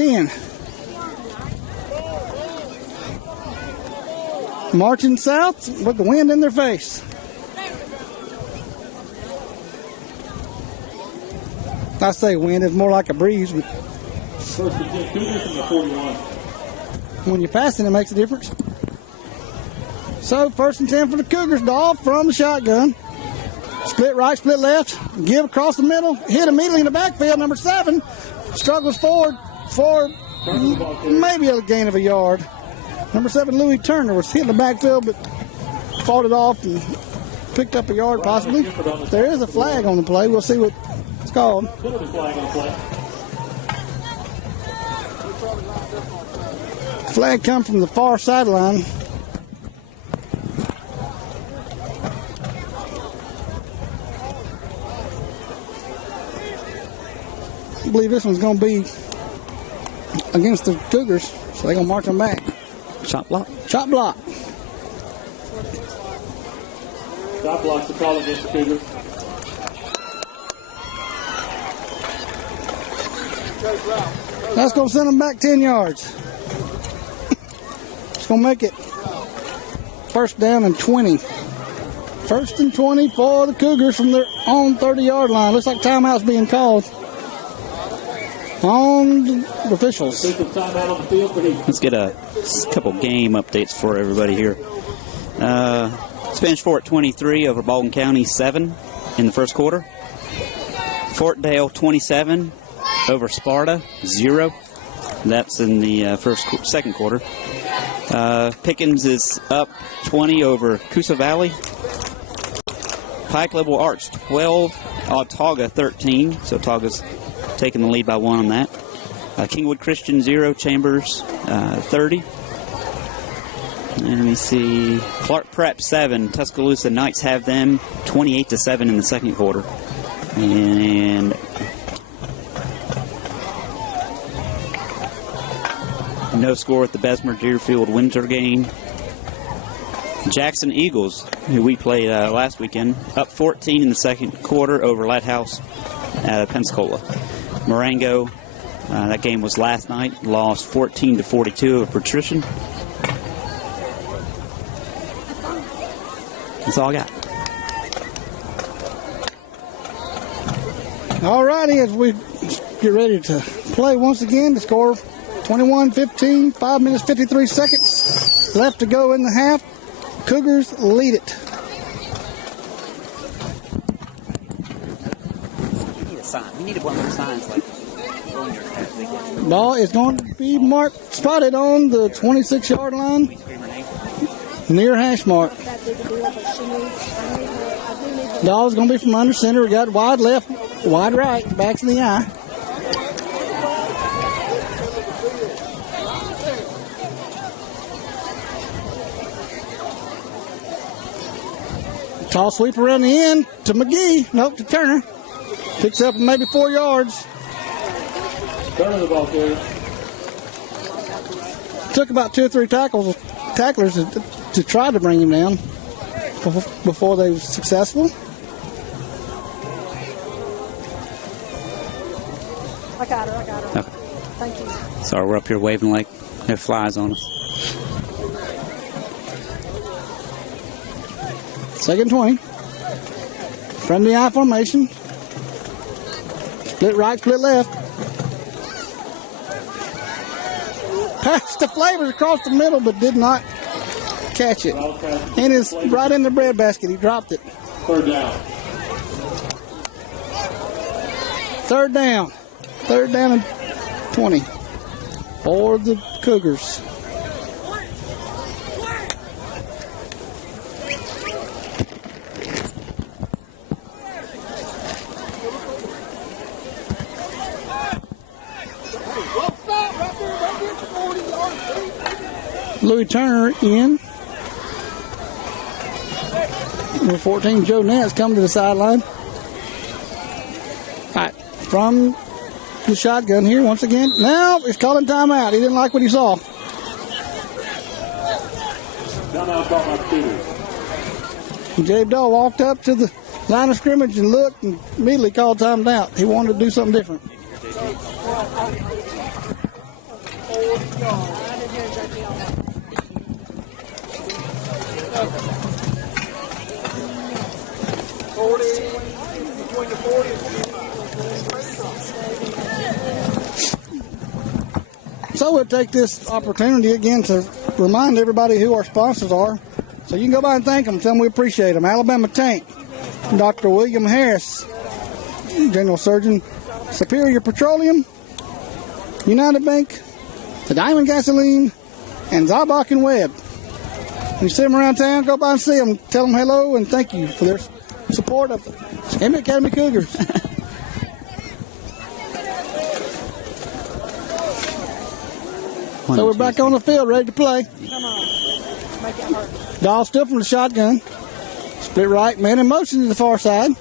10. Marching south with the wind in their face. I say wind, it's more like a breeze. But 1st and 10, Cougars from the 41. When you're passing, it makes a difference. So 1st and 10 for the Cougars. Dolph from the shotgun. Split right, split left. Give across the middle. Hit immediately in the backfield. Number 7 struggles forward for maybe a gain of a yard. Number 7, Louis Turner, was hit in the backfield, but fought it off and picked up a yard possibly. There is a flag on the play. We'll see what it's called. Flag come from the far sideline. I believe this one's going to be against the Cougars, so they're going to march them back. Chop block. Chop block. Chop block's the call against the Cougars. That's going to send them back 10 yards. It's going to make it first down and 20. First and 20 for the Cougars from their own 30-yard line. Looks like timeout's being called on the officials. Let's get a couple game updates for everybody here. Spanish Fort 23 over Baldwin County 7 in the first quarter. Fort Dale 27 over Sparta 0. That's in the second quarter. Pickens is up 20 over Coosa Valley. Pike Level Arch 12, Autauga 13. So Autauga's taking the lead by 1 on that. Kingwood Christian 0, Chambers 30. And let me see. Clark Prep 7, Tuscaloosa Knights have them 28-7 in the second quarter. And no score at the Bessemer Deerfield Windsor game. Jackson Eagles, who we played last weekend, up 14 in the second quarter over Lighthouse out of Pensacola. Marengo, that game was last night, lost 14-42 of Patrician. That's all I got. All righty, as we get ready to play once again, the score 21-15, 5 minutes 53 seconds left to go in the half. Cougars lead it. You need a sign. You needed one of those signs like on your head. Ball is going to be marked, spotted on the 26-yard line near hash mark. Ball is going to be from under center. We got wide left, wide right, backs in the eye. Tall sweep around the end to McGee. Nope, to Turner. Picks up maybe 4 yards. Turner the ball carrier. Took about 2 or 3 tacklers to try to bring him down before they were successful. I got her. Okay. Thank you. Sorry, we're up here waving like there are flies on us. Second 20. Friendly eye formation. Split right, split left. Pass to Flavors across the middle, but did not catch it. And it's right in the breadbasket. He dropped it. Third down. Third down. Third down and 20 for the Cougars. Louis Turner in. Number 14, Joe Nance, coming to the sideline. All right, from the shotgun here once again. Now he's calling timeout. He didn't like what he saw. Timeout called by Peters. Jabe Dahl walked up to the line of scrimmage and looked and immediately called timeout. He wanted to do something different. So we'll take this opportunity again to remind everybody who our sponsors are. So you can go by and thank them. Tell them we appreciate them. Alabama Tank, Dr. William Harris, General Surgeon, Superior Petroleum, United Bank, the Diamond Gasoline, and Zabach and Webb. When you see them around town, go by and see them. Tell them hello and thank you for their support of the Escambia Academy Cougars. So we're back on the field, ready to play. Come on. Make it hurt. Dahl still from the shotgun. Split right, man in motion to the far side.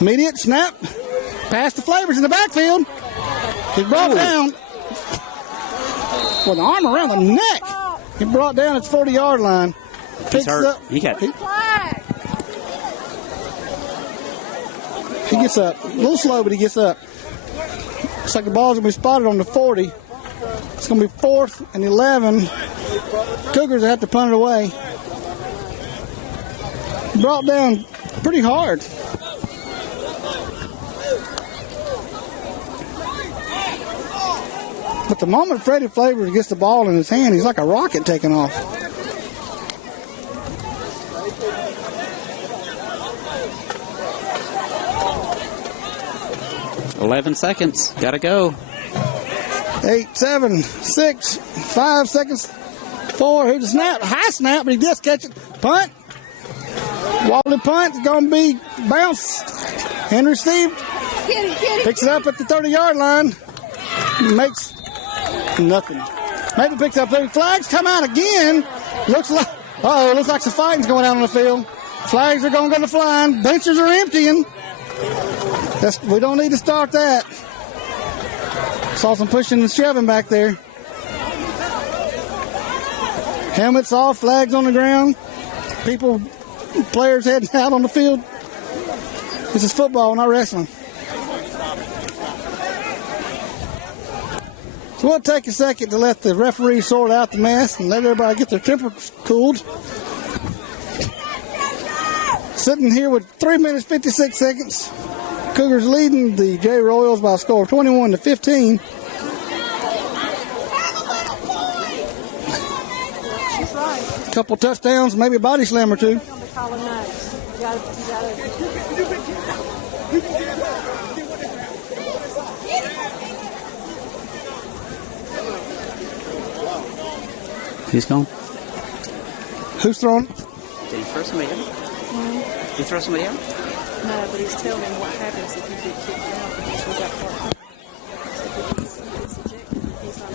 Immediate snap. Pass to Flavors in the backfield. He's brought down with the arm around the neck. He brought down at the 40-yard line. He's hurt. He gets up. A little slow, but he gets up. Looks like the ball's going to be spotted on the 40. It's going to be 4th and 11. Cougars have to punt it away. Brought down pretty hard. But the moment Freddie Flavors gets the ball in his hand, he's like a rocket taking off. $11 seconds. Gotta go. 8, 7, 6, 5 seconds. 4. Here's the snap. High snap, but he just catch it. Punt. Wally punt. It's going to be bounce. Henry Steve picks it up at the 30-yard line. Makes nothing. Maybe picks up 30 flags. Come out again. Looks like some fighting's going on the field. Flags are going to go to flying. Benches are emptying. We don't need to start that. Saw some pushing and shoving back there. Helmets off, flags on the ground. Players heading out on the field. This is football, not wrestling. So we'll take a second to let the referee sort out the mess and let everybody get their tempers cooled. Sitting here with 3 minutes, 56 seconds. Cougars leading the J Royals by a score of 21-15. Couple touchdowns, maybe a body slam or two. Who's going? Who's throwing? Did he throw somebody out? Did he throw somebody out? No, but he's telling him what happens if you get kicked out because we got part. So if he gets ejected, he's not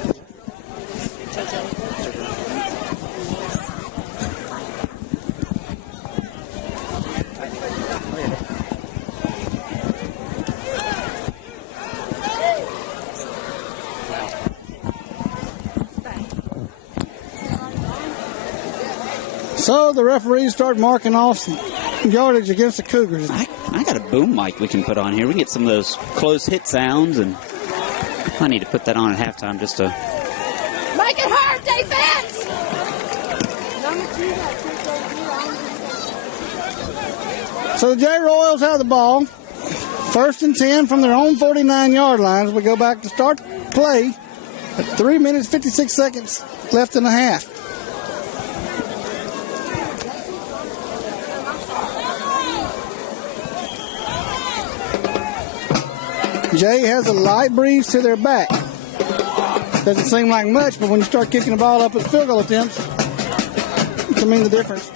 So the referees start marking off some yardage against the Cougars. I got a boom mic we can put on here. We can get some of those close hit sounds, and I need to put that on at halftime just to make it hard, defense. So the J Royals have the ball. 1st and 10 from their own 49-yard lines. We go back to start play at 3 minutes, 56 seconds left in the half. Jay has a light breeze to their back. Doesn't seem like much, but when you start kicking the ball up with field goal attempts, it can mean the difference.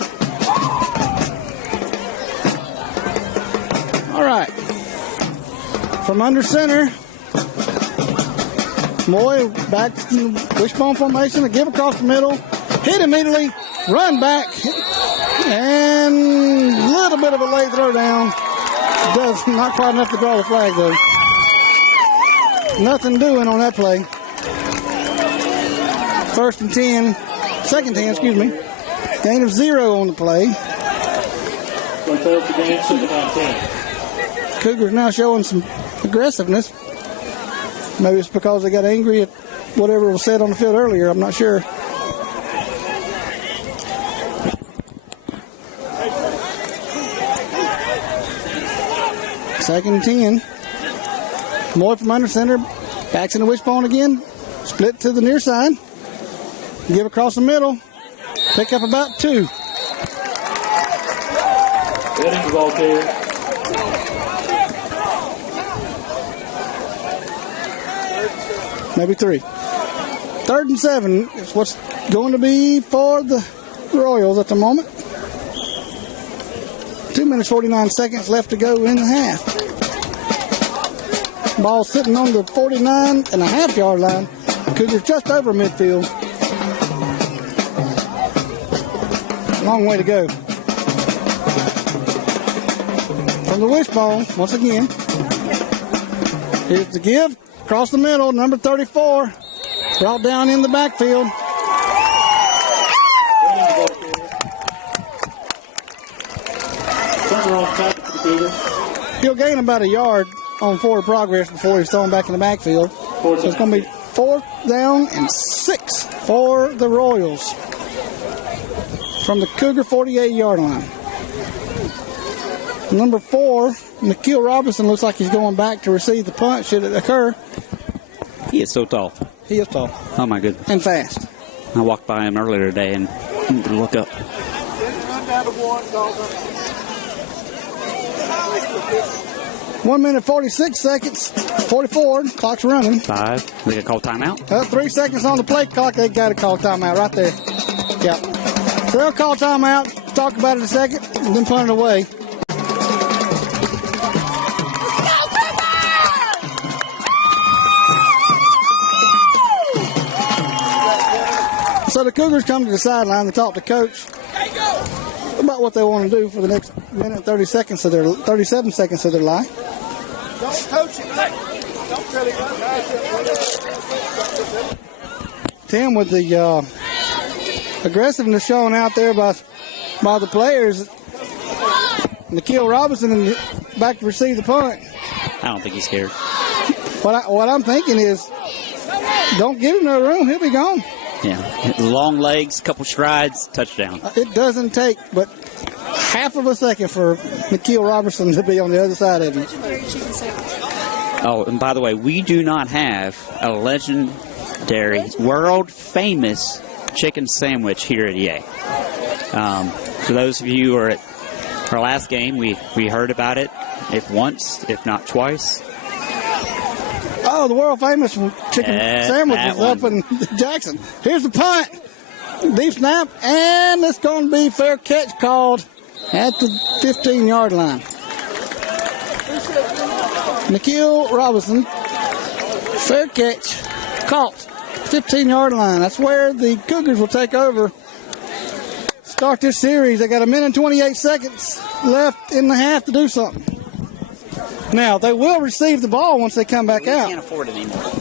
All right. From under center, Moy back in wishbone formation, a give across the middle, hit immediately, run back, and a little bit of a late throw down. Does not quite enough to draw the flag, though. Nothing doing on that play. 1st and 10, 2nd and 10, excuse me. Gain of 0 on the play. Cougars now showing some aggressiveness. Maybe it's because they got angry at whatever was said on the field earlier. I'm not sure. Second and 10. Moy from under center. Backs in the wishbone again. Split to the near side. Give across the middle. Pick up about 2. Heading the ball carrier. Maybe 3. 3rd and 7 is what's going to be for the Royals at the moment. 2 minutes, 49 seconds left to go in the half. Ball sitting on the 49.5-yard line. Cougars just over midfield. Long way to go. From the wishbone, once again. Here's the give. Across the middle, number 34. Brought down in the backfield. He'll gain about a yard on forward progress before he's thrown back in the backfield. So it's going to be 4th down and 6 for the Royals from the Cougar 48-yard line. Number 4, Nikhil Robinson, looks like he's going back to receive the punt should it occur. He is so tall. He is tall. Oh, my goodness. And fast. I walked by him earlier today and didn't look up. 1 minute, 46 seconds. 44. Clock's running. 5. We got to call timeout. 3 seconds on the play clock. They got to call timeout right there. Yep. So they'll call timeout, talk about it in a second, and then punt it away. So the Cougars come to the sideline to talk to Coach about what they want to do for the next minute and 37 seconds of their life. Don't coach him. Don't tell him. Tim, with the aggressiveness shown out there by the players, Nikhil Robinson and back to receive the punt. I don't think he's scared. What I'm thinking is, don't get in the room. He'll be gone. Yeah. Long legs, couple strides, touchdown. It doesn't take but half of a second for Nikhil Robinson to be on the other side of him. Oh, and by the way, we do not have a legendary, world-famous chicken sandwich here at EA. For those of you who are at our last game, we heard about it, if once, if not twice. Oh, the world-famous chicken sandwich is up in Jackson. Here's the punt. Deep snap, and it's going to be fair catch called at the 15-yard line. Nikhil Robinson, fair catch, caught, 15-yard line. That's where the Cougars will take over. Start this series. They got 1 minute and 28 seconds left in the half to do something. Now, they will receive the ball once they come back out. We can't afford it anymore.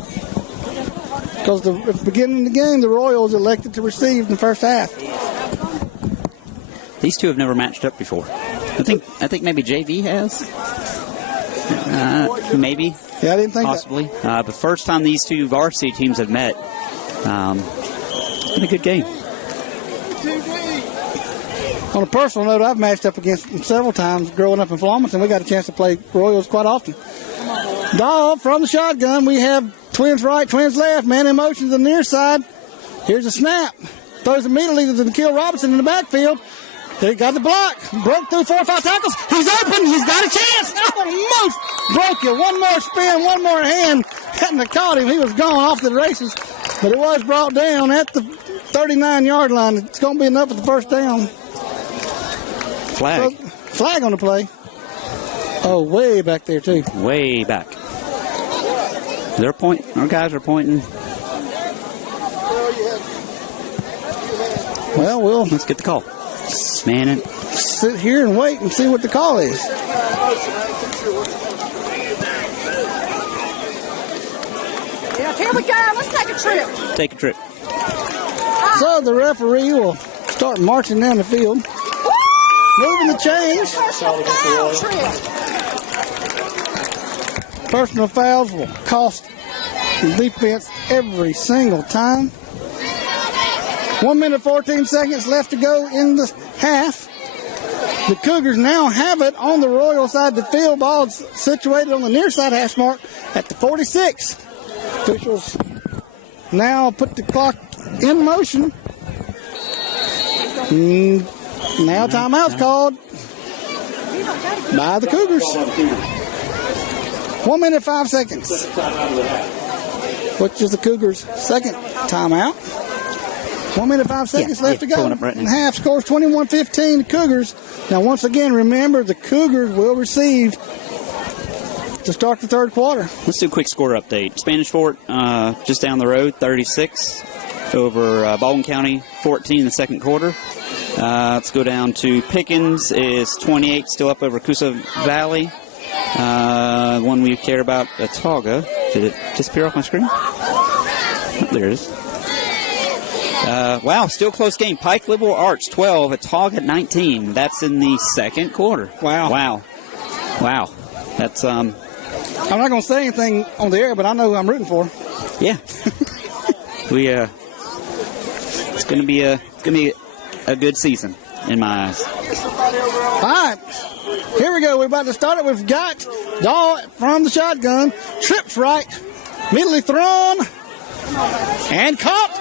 Because at the beginning of the game, the Royals elected to receive in the first half. These two have never matched up before. I think maybe JV has. Maybe. Yeah, I didn't think possibly. But first time these two varsity teams have met. It's been a good game. On a personal note, I've matched up against them several times growing up in Flomaton. We got a chance to play Royals quite often. Dog from the shotgun. We have twins right, twins left. Man in motion to the near side. Here's a snap. Throws immediately to Nikhil Robinson in the backfield. They got the block. Broke through 4 or 5 tackles. He's open. He's got a chance. Almost broke it. One more spin, one more hand. Hadn't have caught him. He was gone off the races. But it was brought down at the 39-yard line. It's going to be enough at the first down. Flag. So, flag on the play. Oh, way back there, too. Way back. Our guys are pointing. Well, let's get the call. Man, it. Sit here and wait and see what the call is. Yeah, here we go. Let's take a trip. Take a trip. So the referee will start marching down the field. Moving the chains. Personal fouls will cost the defense every single time. 1 minute, 14 seconds left to go in the half. The Cougars now have it on the Royal side of the field. Ball situated on the near side hash mark at the 46. Officials now put the clock in motion. Now timeout's called. by the Cougars. Ball by the Cougars. 1 minute, 5 seconds, Second timeout of the half. which is the Cougars' second timeout. 1 minute, 5 seconds left to go. pulling up right now. And half scores 21-15, the Cougars. Now, once again, remember, the Cougars will receive to start the third quarter. Let's do a quick score update. Spanish Fort, just down the road, 36 over Baldwin County, 14 in the second quarter. Let's go down to Pickens is 28, still up over Coosa Valley. One we care about, Atauga. Did it disappear off my screen? Oh, there it is. Wow, still close game. Pike Liberal Arts 12, Atauga 19. That's in the second quarter. Wow. That's I'm not going to say anything on the air, but I know who I'm rooting for. yeah. It's going to be a good season in my eyes. All right, here we go. We're about to start it. We've got Dahl from the shotgun. Trips right. Immediately thrown. And caught.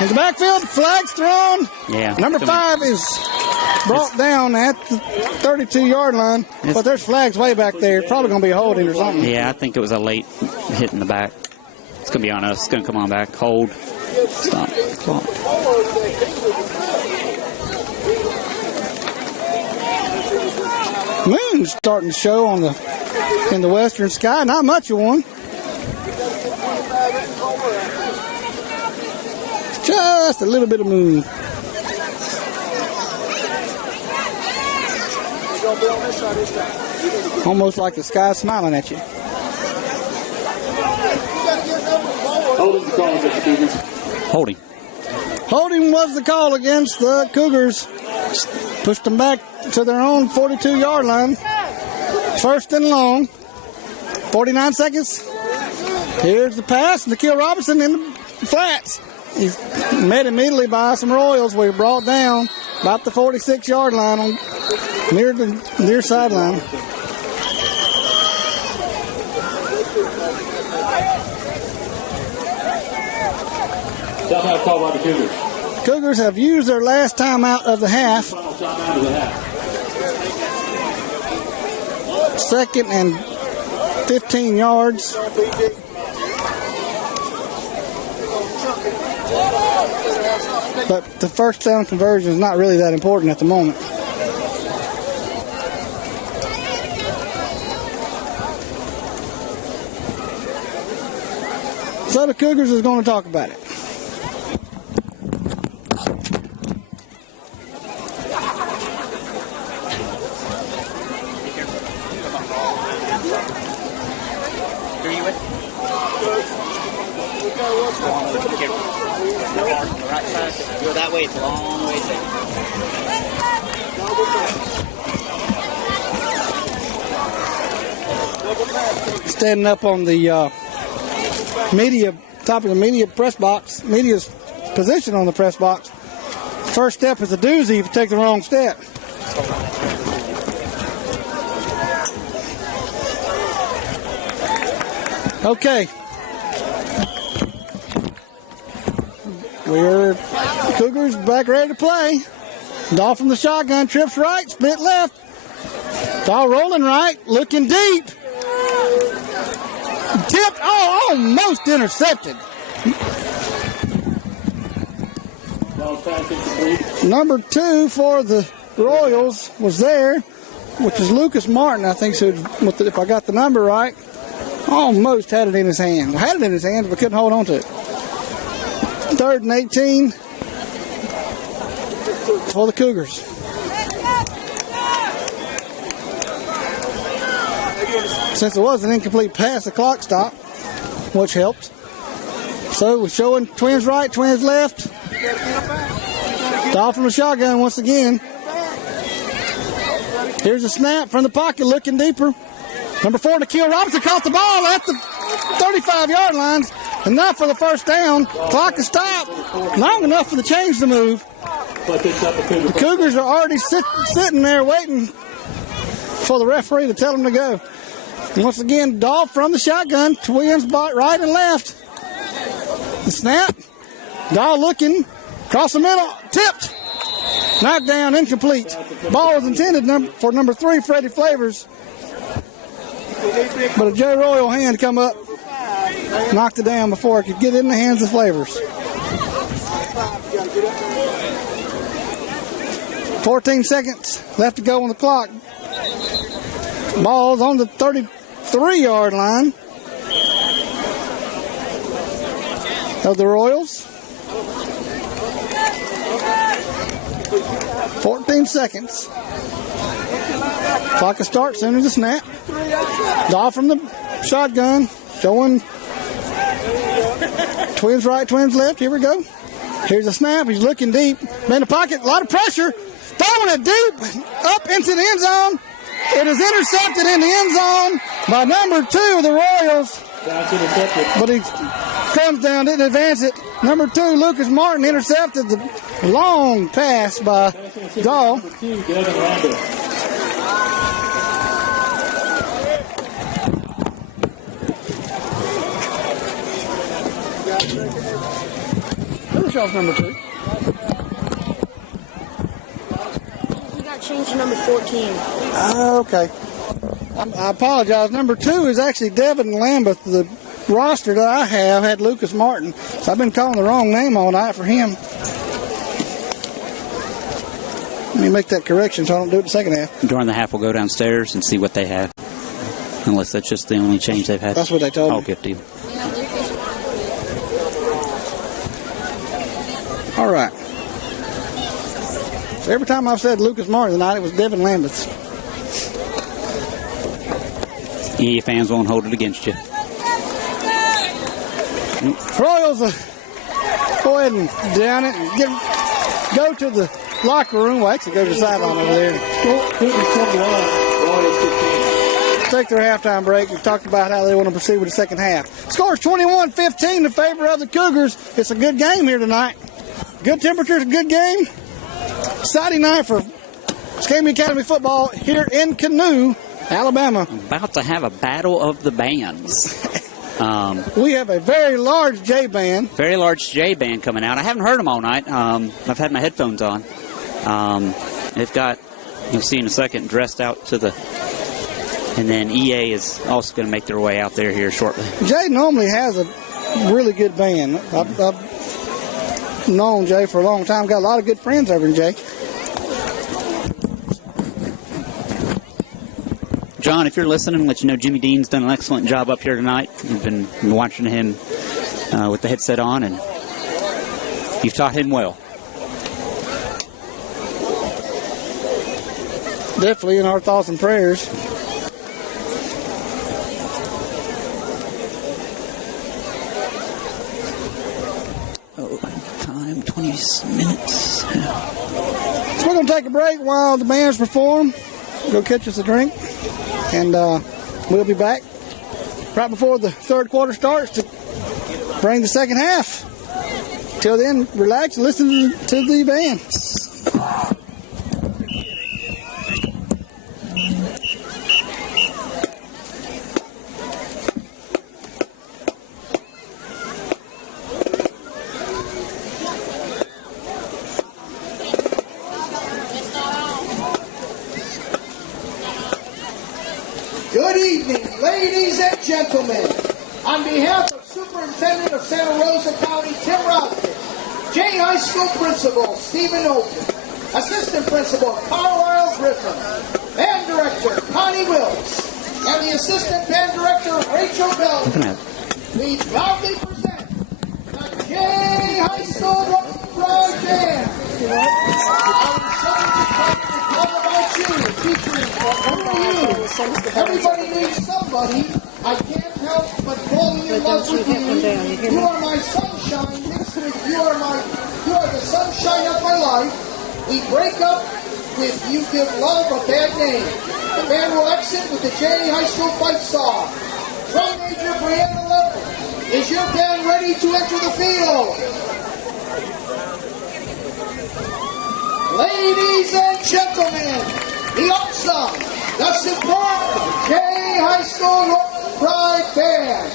In the backfield. Flags thrown. Yeah. Number 5 is brought down at the 32-yard line. But there's flags way back there. Probably going to be a holding or something. Yeah, I think it was a late hit in the back. It's going to be on us. It's going to come on back. Hold. Stop. Clock. Moon's starting to show in the western sky. Not much of one. Just a little bit of moon. Almost like the sky's smiling at you. Holding the call against the Cougars. Holding. Holding was the call against the Cougars. Pushed them back to their own 42-yard line. First and long. 49 seconds. Here's the pass. Nikhil Robinson in the flats. He's met immediately by some Royals. We brought down about the 46-yard line near the near sideline. Timeout call by the Cougars. Cougars have used their last timeout of the half. Final timeout of the half. Second and 15 yards. But the first down conversion is not really that important at the moment. So the Cougars is going to talk about it. Who are you with? Right side. Go that way. It's a long way there. Standing up on the top of the media press box, media's position on the press box. First step is a doozy if you take the wrong step. Okay. We're Cougars back ready to play. Dahl from the shotgun, trips right, split left. Dahl rolling right, looking deep. Tipped, almost intercepted. Number 2 for the Royals was there, which is Lucas Martin, I think, if I got the number right. Almost had it in his hand. Had it in his hand, but couldn't hold on to it. 3rd and 18 for the Cougars. Since it was an incomplete pass, the clock stopped, which helped. So we're showing twins right, twins left. Dahl from the shotgun once again. Here's a snap from the pocket, looking deeper. Number 4, Nikhil Robinson caught the ball at the 35-yard line. Enough for the first down. Clock is stopped. Long enough for the change to move. The Cougars are already sitting there waiting for the referee to tell them to go. And once again, Dahl from the shotgun. Twins right and left. The snap. Dahl looking. Across the middle. Tipped. Knocked down, incomplete. Ball was intended for number 3, Freddie Flavors. But a Jay Royal hand come up, knocked it down before it could get in the hands of Flavors. 14 seconds left to go on the clock. Ball's on the 33-yard line of the Royals. 14 seconds. Clock will start soon as the snap. Dahl from the shotgun, showing twins right, twins left. Here we go. Here's a snap. He's looking deep. Man in the pocket. A lot of pressure. Throwing it deep up into the end zone. It is intercepted in the end zone by number 2 of the Royals. But he comes down, didn't advance it. Number 2, Lucas Martin, intercepted the long pass by Dahl. Show's number 2. We got changed to number 14. Okay. I apologize. Number 2 is actually Devin Lambeth. The roster that I have had Lucas Martin. So I've been calling the wrong name all night for him. Let me make that correction so I don't do it the second half. During the half, we'll go downstairs and see what they have. Unless that's just the only change they've had. That's what they told me. Oh, good deal. All right. So every time I've said Lucas Martin tonight, it was Devin Lambeth. EA fans won't hold it against you. Royals go ahead and down it and go to the locker room. Well, actually go to the sideline over there. Take their halftime break. We talked about how they want to proceed with the second half. Scores 21-15 in favor of the Cougars. It's a good game here tonight. Good temperatures, good game. Exciting night for Escambia Academy football here in Canoe, Alabama. About to have a battle of the bands. We have a very large J band. Very large J band coming out. I haven't heard them all night. I've had my headphones on. They've got, you'll see in a second, dressed out to the... And then EA is also going to make their way out there here shortly. Jay normally has a really good band. I've known Jay for a long time. Got a lot of good friends over in Jay. John, if you're listening, let you know Jimmy Dean's done an excellent job up here tonight. You've been watching him with the headset on, and you've taught him well. Definitely in our thoughts and prayers. Time, 20 minutes. So we're going to take a break while the bands perform. Go catch us a drink. And we'll be back right before the third quarter starts to bring the second half. Till then, relax and listen to the band. Good evening, ladies and gentlemen. On behalf of Superintendent of Santa Rosa County, Tim Roskin, Jay High School Principal, Stephen Oaken, Assistant Principal, Carlisle Griffin, Band Director, Connie Wilkes, and the Assistant Band Director, Rachel Bell, we proudly present the Jay High School Rock Band. Our songs are all about you, featuring Who Are You? Everybody needs somebody. I can't help but falling in love with you. You are my sunshine. Mixed with you are the sunshine of my life. We break up with You Give Love a Bad Name. The band will exit with the J High School fight song. Drum Major Brianna Level, is your band ready to enter the field? Ladies and gentlemen, the awesome, the superb J High School Pride Band.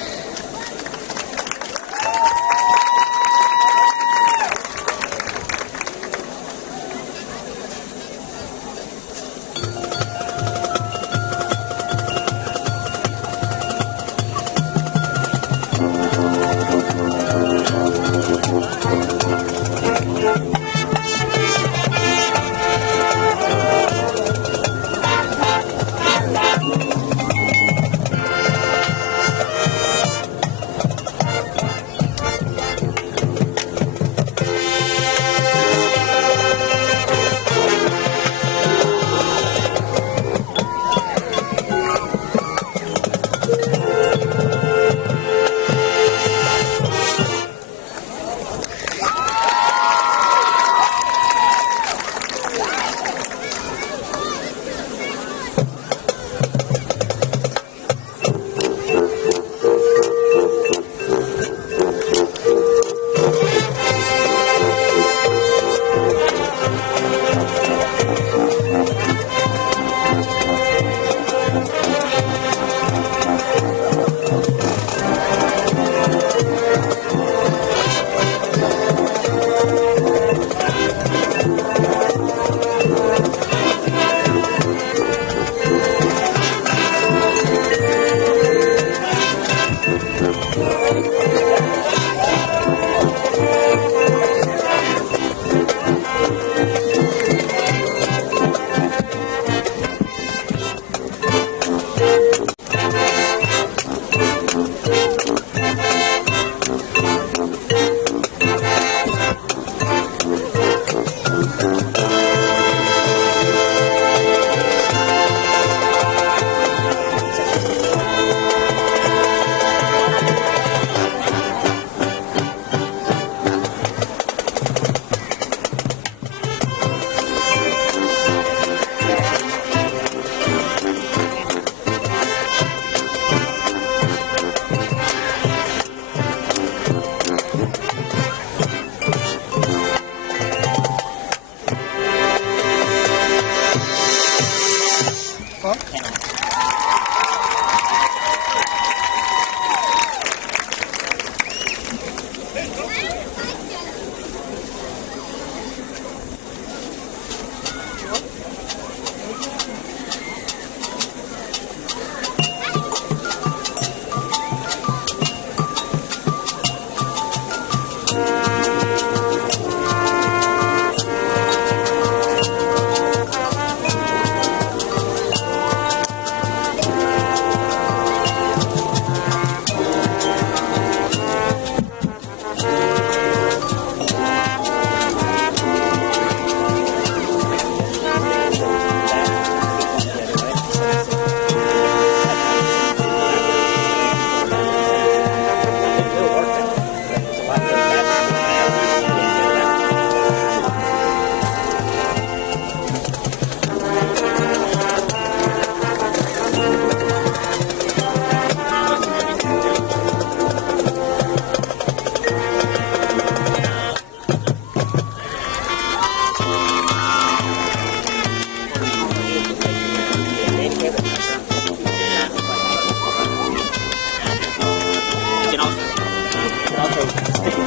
coach.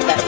That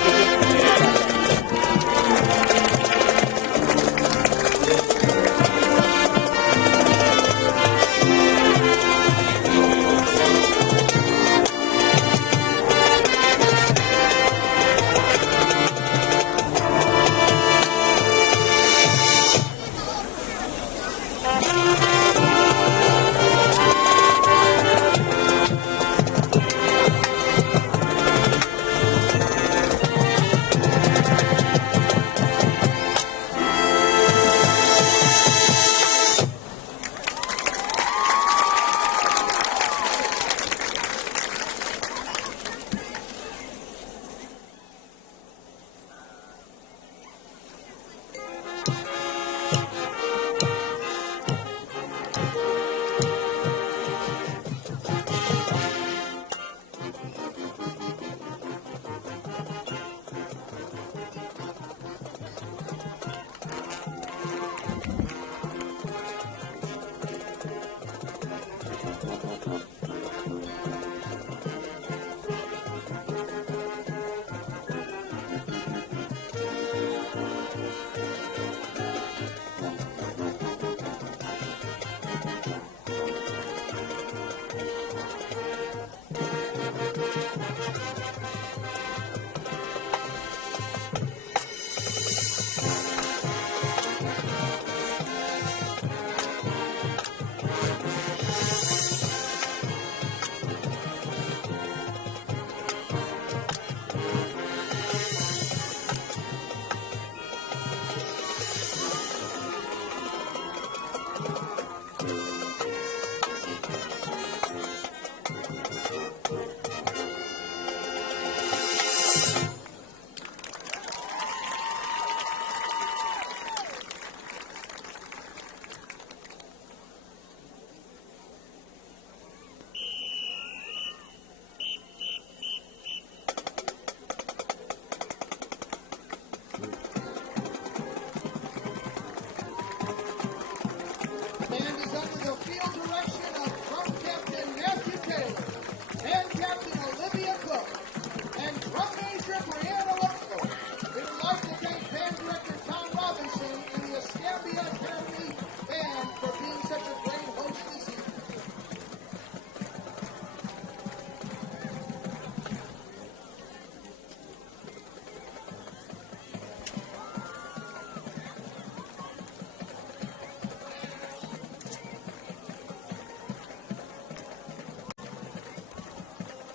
Escambia Academy Band for being such a great host this evening.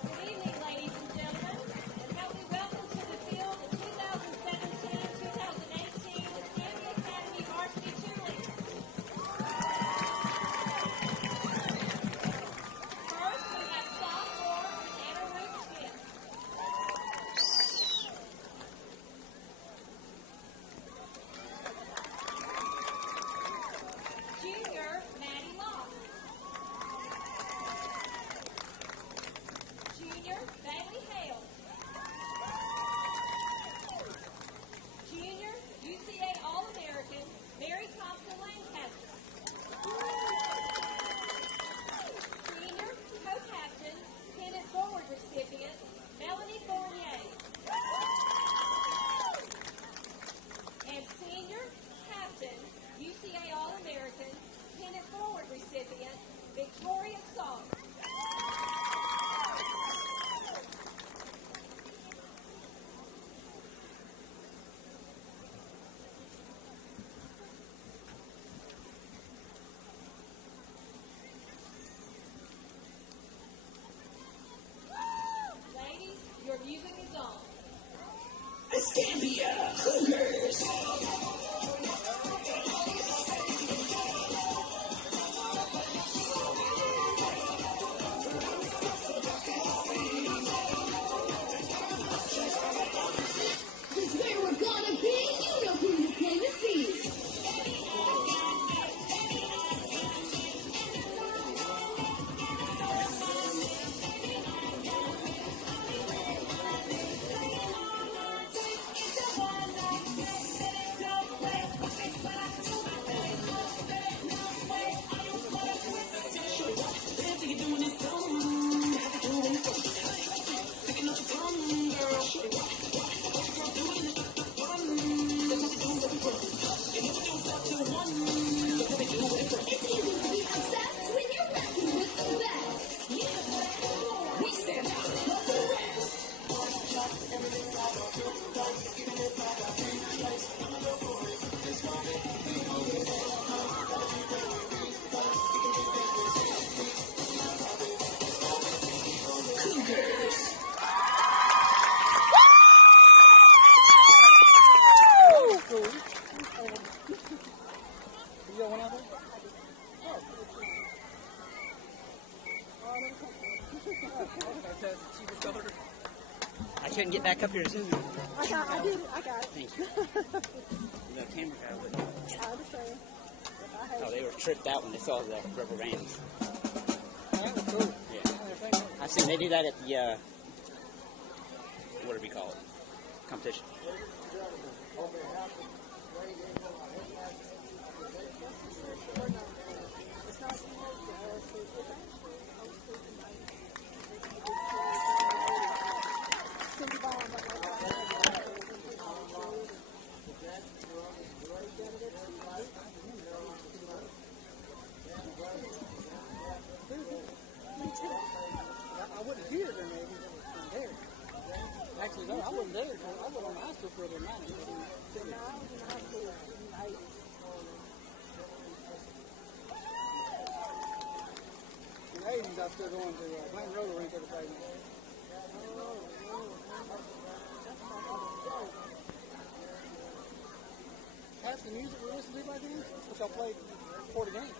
Good evening, ladies and gentlemen, and help me welcome to the field the 2017-2018 Escambia Academy Varsity Cheerleaders. First, we have sophomore Anna Ruth Smith. Junior Maddie Long. Junior Bailey Hale. Junior UCA All-American Mary Thompson Lancaster. Senior co-captain, pennant forward recipient Melanie Fournier. And senior captain, UCA All-American pennant forward recipient Victoria Song. Ladies, your music is on. Escambia Cougars. Cause where we're gonna be, you know who you came to see. ahead and get back up here as soon as I did it. I got it. Thank you. The camera guy would. I understand. Oh, they were tripped out when they saw the rubber bands. That was cool. Yeah. I've seen they do that at the, what do we call it? Competition. I wouldn't hear there maybe from there. Actually, no, I wasn't there. I was on the high school field in 90. In the 80s, I was still going to Glen Roller Rink every day. Half the music we listened to back then, which I played before the game.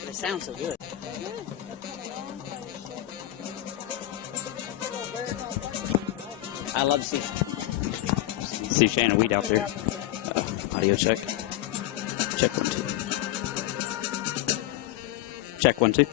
It sounds so good. I love to see Shannon Weed out there. Audio check. Check 1 2. Check 1 2.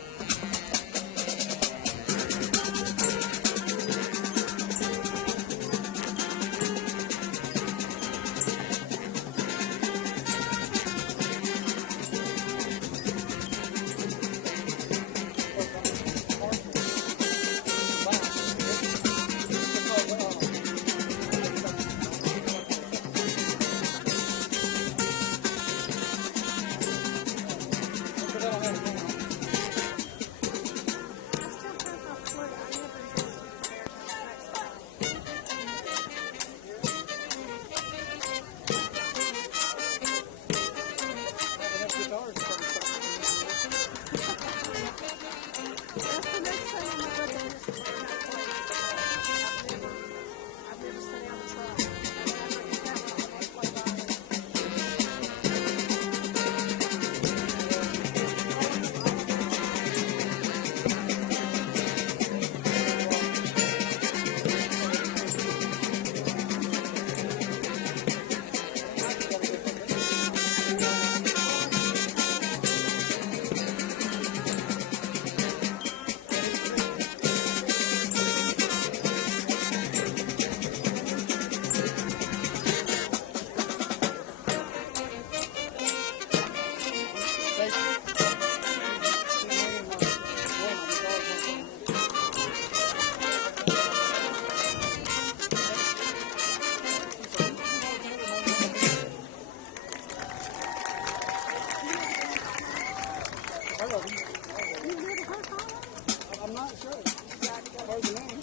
I'm not sure. I've heard the name.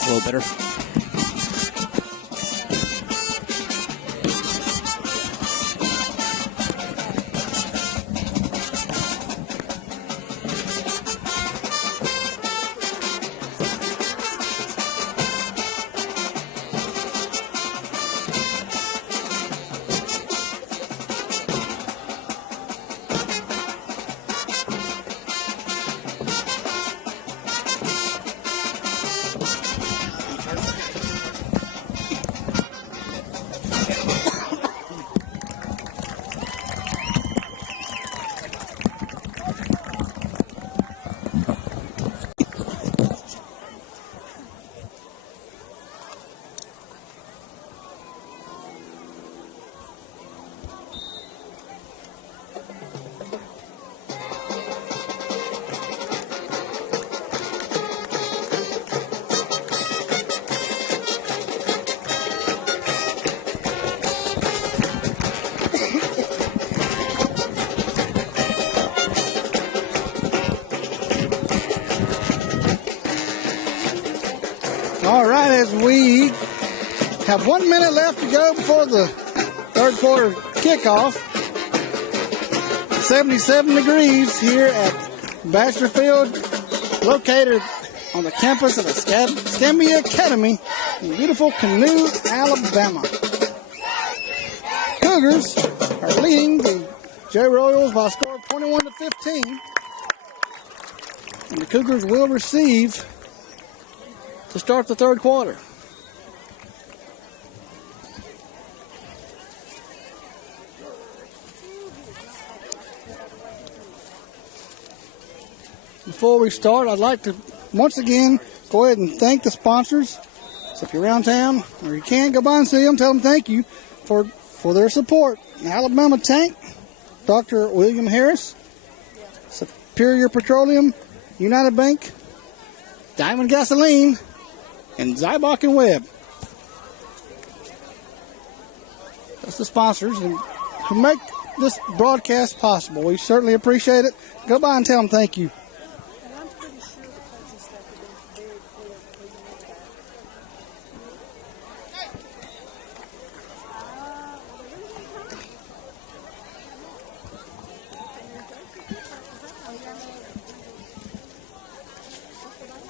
That's a little better. All right, as we have 1 minute left to go before the third quarter kickoff. 77 degrees here at Baxter Field, located on the campus of Escambia Academy in beautiful Canoe, Alabama. Cougars are leading the J Royals by a score of 21-15. And the Cougars will receive to start the third quarter. Before we start, I'd like to once again go ahead and thank the sponsors. So if you're around town or you can't, go by and see them. Tell them thank you for their support. Alabama Tank, Dr. William Harris, Superior Petroleum, United Bank, Diamond Gasoline, and Zybach and Webb. That's the sponsors who make this broadcast possible. We certainly appreciate it. Go by and tell them thank you. And I'm pretty sure the coaching staff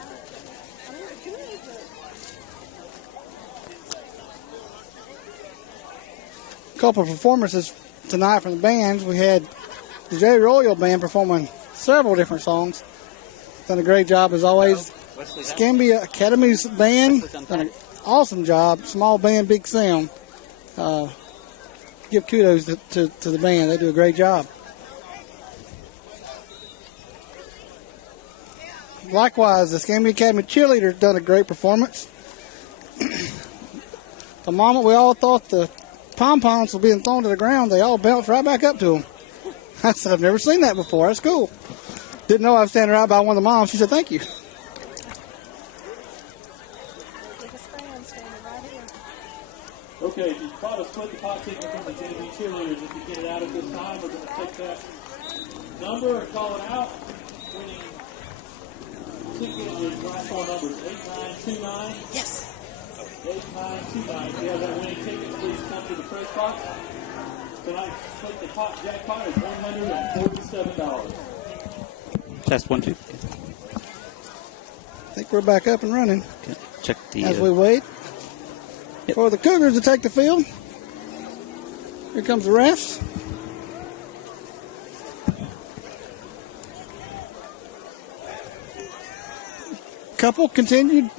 have been very clear for you know that. Couple of performances tonight from the bands. We had the J Royal Band performing several different songs. Done a great job as always. Escambia Academy's band done an awesome job. Small band, big sound. Give kudos to the band. They do a great job. Likewise, the Escambia Academy cheerleaders done a great performance. The moment we all thought the pom-poms were being thrown to the ground, they all bounced right back up to them. I said, I've never seen that before. That's cool. Didn't know I was standing right by one of the moms. She said, thank you. Okay, if you try to split the pot ticket from the JV cheerleaders, if you get it out at this time, we're going to take that number and call it out. Winning ticket is last four numbers, 8929. Yes. 8929. If you have that winning ticket, please come to the press box. Tonight's split the pot jackpot is $147. Test 1, 2. I think we're back up and running. Okay. Check the. As we wait for the Cougars to take the field. Here comes the refs. Couple continued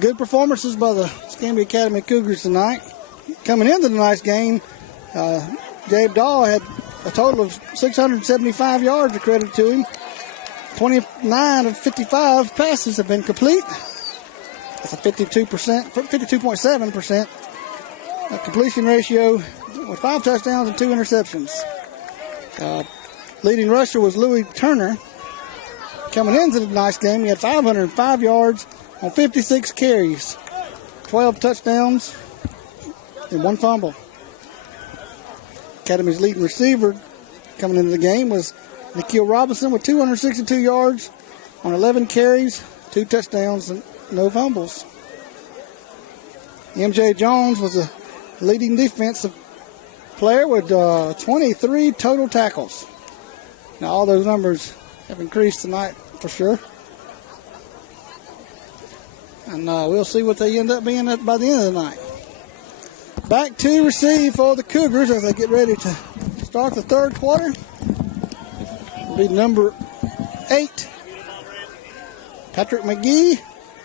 good performances by the Escambia Academy Cougars tonight. Coming into tonight's game, Dave Dahl had a total of 675 yards accredited to him. 29 of 55 passes have been complete. That's a 52.7% completion ratio with 5 touchdowns and 2 interceptions. Leading rusher was Louis Turner. Coming into tonight's game, he had 505 yards on 56 carries, 12 touchdowns, and 1 fumble. Academy's leading receiver coming into the game was Nikhil Robinson with 262 yards on 11 carries, 2 touchdowns, and no fumbles. MJ Jones was the leading defensive player with 23 total tackles. Now, all those numbers have increased tonight for sure. And we'll see what they end up being by the end of the night. Back to receive for the Cougars as they get ready to start the third quarter. It'll be number 8, Patrick McGee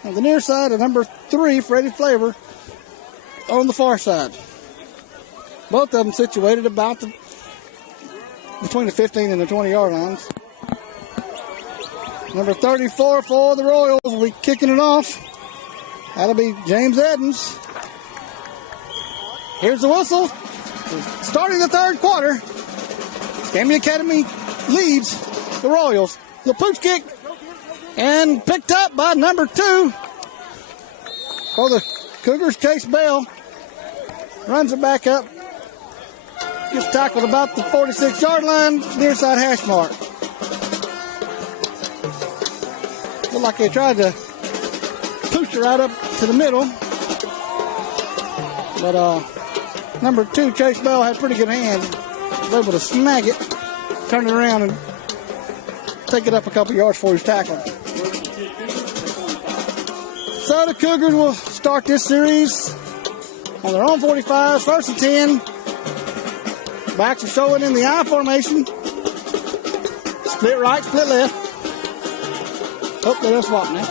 on the near side, and number 3, Freddie Flavor on the far side. Both of them situated about between the 15 and the 20-yard lines. Number 34 for the Royals will be kicking it off. That'll be James Edens. Here's the whistle. Starting the third quarter. Escambia Academy leads the Royals. The pooch kick. And picked up by number 2 for the Cougars, Chase Bell. Runs it back up. Gets tackled about the 46-yard line, near side hash mark. Looked like they tried to push her right up to the middle. But number 2, Chase Bell, had pretty good hands. Was able to snag it, turn it around, and take it up a couple yards before he's tackled. So the Cougars will start this series on their own 45, 1st and 10. Backs are showing in the I formation. Split right, split left. Oh, they're swapping now.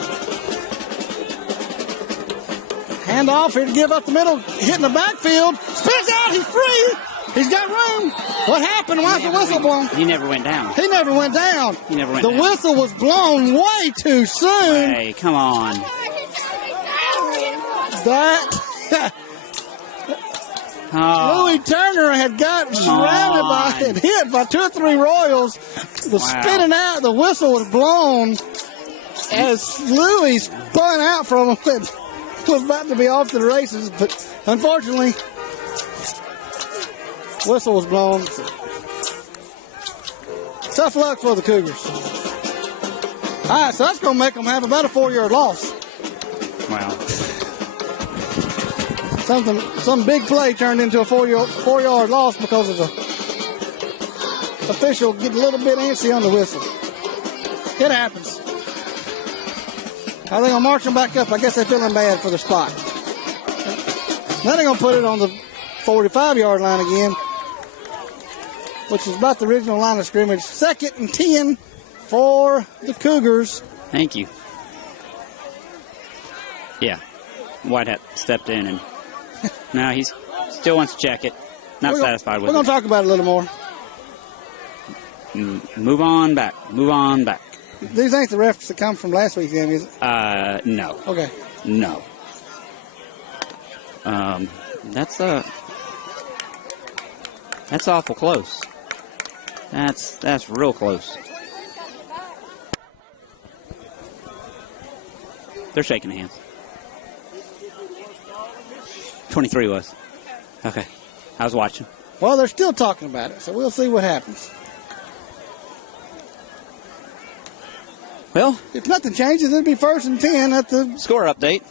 Hand off here to give up the middle. Hitting the backfield. Spins out. He's free. He's got room. What happened? Why's the whistle blown? He never went down. He never went down. He never went down. The whistle was blown way too soon. Hey, come on. That... Oh. Louis Turner had got surrounded by and hit by 2 or 3 Royals. Was spinning out. The whistle was blown as Louis spun out from him. It was about to be off to the races, but unfortunately, whistle was blown. So. Tough luck for the Cougars. All right, so that's going to make them have about a 4-yard loss. Wow. Some big play turned into a 4-yard loss because of the official getting a little bit antsy on the whistle. It happens. Are they going to march them back up? I guess they're feeling bad for the spot. Then they're going to put it on the 45-yard line again, which is about the original line of scrimmage. 2nd and 10 for the Cougars. Thank you. Yeah. Whitehead stepped in and now he still wants to check it. Not satisfied with it. We're going to talk about it a little more. Move on back. Move on back. These ain't the refs that come from last week's game, is it? No. Okay. No. That's awful close. That's real close. They're shaking hands. 23 was. Okay. I was watching. Well, they're still talking about it, so we'll see what happens. Well, if nothing changes, it'll be 1st and 10 at the score update.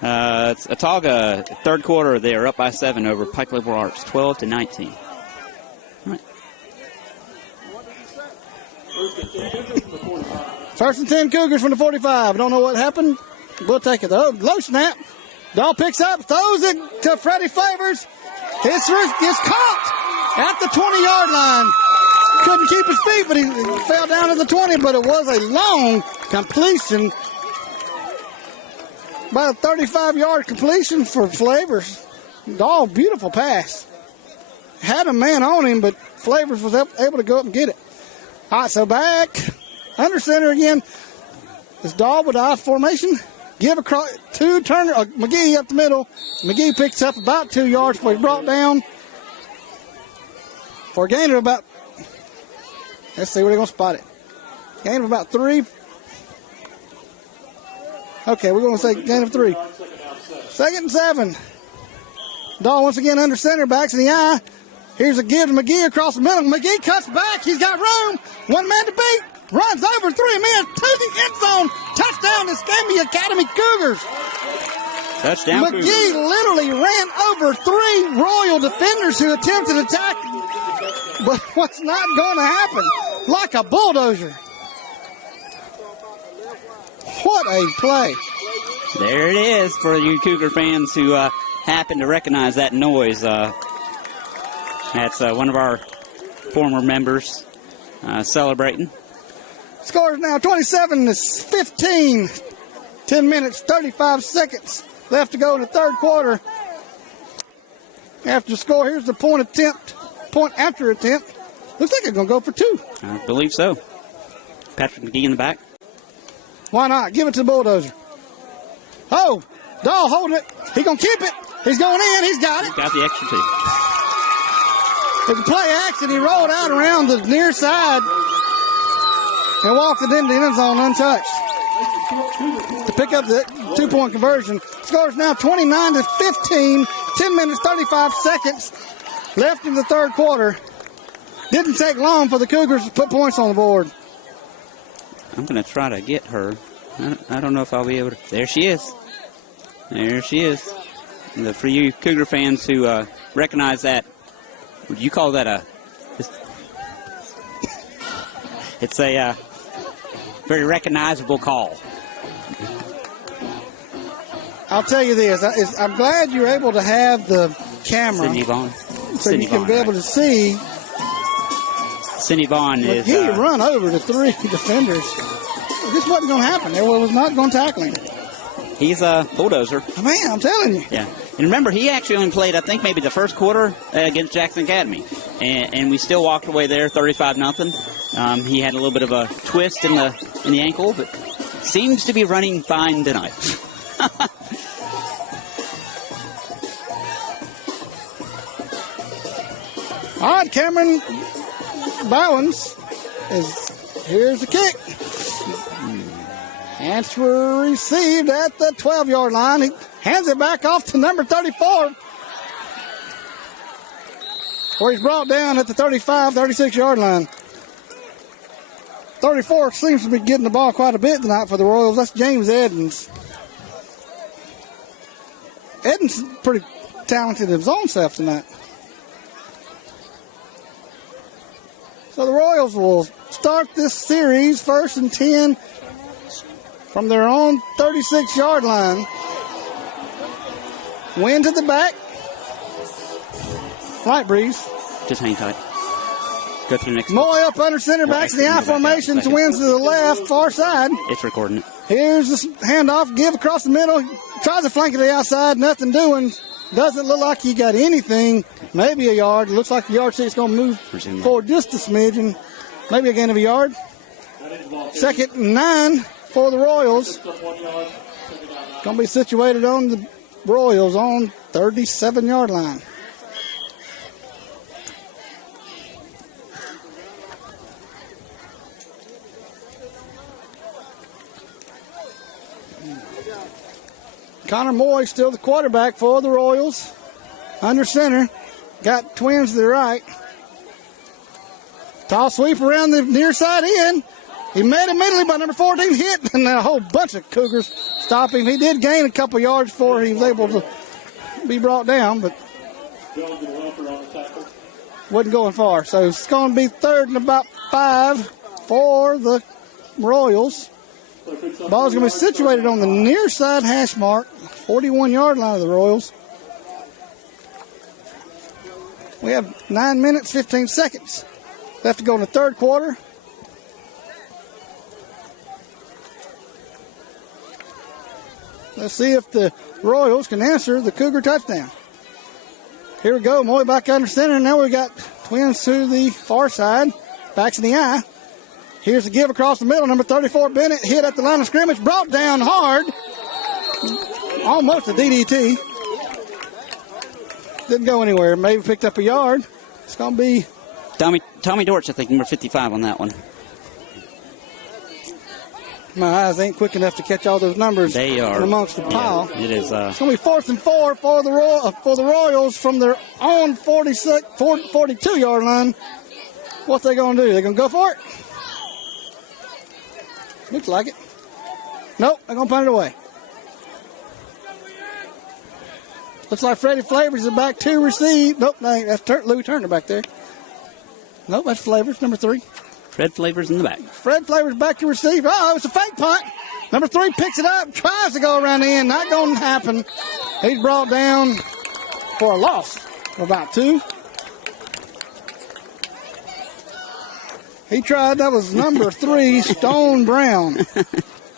It's Autauga, third quarter. They are up by 7 over Pike Liberal Arts, 12-19. All right. 1st and 10 Cougars from the 45. Don't know what happened. We'll take it, though. Low snap. Doll picks up, throws it to Freddie Flavors. It's caught at the 20-yard line. Couldn't keep his feet, but he fell down to the 20, but it was a long completion. About a 35-yard completion for Flavors. Doll, beautiful pass. Had a man on him, but Flavors was able to go up and get it. All right, so back under center again. It's Doll with the I formation. Give across to Turner, McGee up the middle. McGee picks up about 2 yards before he's brought down for a gain of about, let's see where they're going to spot it. Gain of about 3. Okay, we're going to say gain of 3. 2nd and 7. Dahl once again under center, backs in the eye. Here's a give to McGee across the middle. McGee cuts back. He's got room. 1 man to beat. Runs over 3 men to the end zone. Touchdown Escambia Academy Cougars. Touchdown, McGee Cougars. literally ran over 3 Royal defenders who attempted attack, but what's not going to happen? Like a bulldozer. What a play. There it is for you Cougar fans who happen to recognize that noise. That's one of our former members celebrating. Score is now 27-15. 10 minutes, 35 seconds left to go in the third quarter. After the score, here's the point after attempt. Looks like it's going to go for 2. I believe so. Patrick McGee in the back. Why not? Give it to the bulldozer. Oh, Dahl holding it. He's going to keep it. He's going in. He's got it. He's got the extra 2. It's a play action. He rolled out around the near side and walked it into the end zone untouched to pick up the 2-point conversion. Score is now 29-15. 10 minutes, 35 seconds left in the third quarter. Didn't take long for the Cougars to put points on the board. I'm going to try to get her. I don't know if I'll be able to. There she is. There she is. And for you Cougar fans who recognize that, would you call that a... It's a very recognizable call. I'll tell you this. I'm glad you're able to have the camera Sydney Vaughn. so Sydney you can Vaughn, be able right. to see. Cindy Vaughn is... He run over the 3 defenders. This wasn't going to happen. There was not going to tackle him. He's a bulldozer. Man, I'm telling you. Yeah. And remember, he actually only played, I think, maybe the first quarter against Jackson Academy. And we still walked away there 35-0. He had a little bit of a twist in the ankle, but seems to be running fine tonight. All right, Cameron Bowens here's the kick. Answer received at the 12-yard line. He hands it back off to number 34, where he's brought down at the 35, 36-yard line. 34 seems to be getting the ball quite a bit tonight for the Royals. That's James Edens. Edens is pretty talented in his own self tonight. So the Royals will start this series 1st and 10 from their own 36-yard line. Wind to the back. Light breeze. Just hang tight. Go through the next. Moy up under center, backs in the I formation to wins to the left, far side. It's recording it. Here's the handoff, give across the middle. Tries to flank it to the outside, nothing doing. Doesn't look like he got anything. Maybe a yard. Looks like the yard sheet's going to move forward just a smidgen. Maybe a gain of a yard. 2nd and 9 for the Royals. Going to be situated on the Royals on 37-yard line. Connor Moy still the quarterback for the Royals. Under center. Got twins to the right. Toss sweep around the near side end. He met immediately by number 14 hit, and a whole bunch of Cougars stop him. He did gain a couple yards before he was able to be brought down, but wasn't going far. So it's going to be 3rd and about 5 for the Royals. Ball's going to be situated on the near side hash mark, 41-yard line of the Royals. We have 9 minutes, 15 seconds left to go in the third quarter. Let's see if the Royals can answer the Cougar touchdown. Here we go. Moy back under center. Now we got twins to the far side. Backs in the eye. Here's the give across the middle. Number 34, Bennett, hit at the line of scrimmage. Brought down hard. Almost a DDT. Didn't go anywhere. Maybe picked up a yard. It's going to be Tommy Dortch, I think, number 55 on that one. My eyes ain't quick enough to catch all those numbers. They are amongst the pile. Yeah, it is. It's going to be 4th and 4 for the Royals from their own 42-yard line. What's they going to do? They going to go for it? Looks like it. Nope, they're going to punt it away. Looks like Freddie Flavors is back to receive. Nope, that's Louis Turner back there. Nope, that's Flavors, number 3. Fred Flavors in the back. Fred Flavors back to receive. Oh, it's a fake punt. Number 3 picks it up, tries to go around the end. Not going to happen. He's brought down for a loss of about 2. He tried. That was number 3, Stone Brown,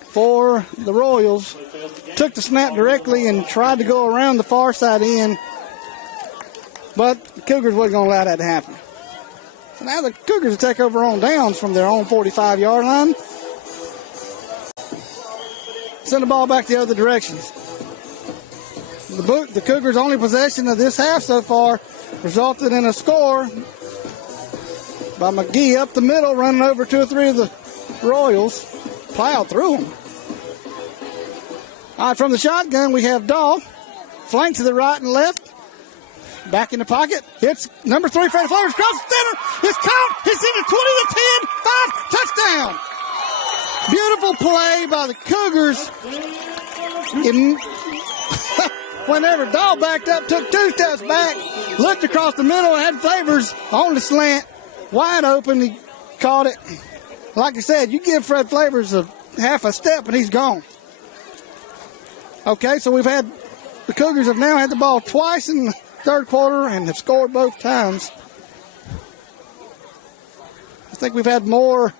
for the Royals. Took the snap directly and tried to go around the far side end. But the Cougars wasn't going to allow that to happen. So now the Cougars will take over on downs from their own 45-yard line. Send the ball back the other direction. The Cougars' only possession of this half so far resulted in a score by McGee up the middle, running over 2 or 3 of the Royals. Plowed through them. All right, from the shotgun, we have Dahl. Flank to the right and left. Back in the pocket. It's number 3, Freddie Flavors. Cross the center. It's caught. It's in the 20 to 10. 5. Touchdown. Beautiful play by the Cougars. Whenever Dahl backed up, took 2 steps back, looked across the middle, and had Flavors on the slant. Wide open. He caught it. Like I said, you give Fred Flavors a half a step, and he's gone. Okay, so the Cougars have now had the ball twice in the third quarter and have scored both times. I think we've had more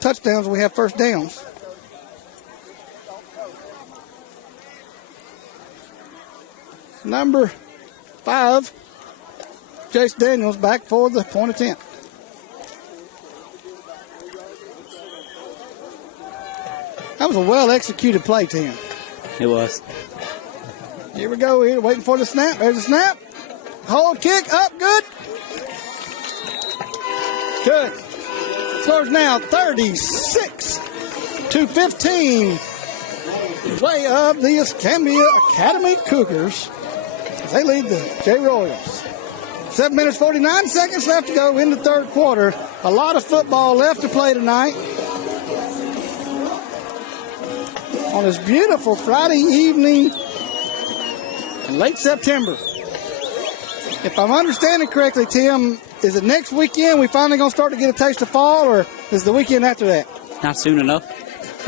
touchdowns than we have first downs. Number 5, Chase Daniels, back for the point attempt. That was a well-executed play, Tim. It was. Here we go. Here, waiting for the snap. There's the snap. Hold, kick, up, good. Good. Scores now 36-15. Way up the Escambia Academy Cougars. They lead the J Royals. 7 minutes, 49 seconds left to go in the third quarter. A lot of football left to play tonight. On this beautiful Friday evening in late September. If I'm understanding correctly, Tim, is it next weekend we finally going to start to get a taste of fall, or is the weekend after that? Not soon enough.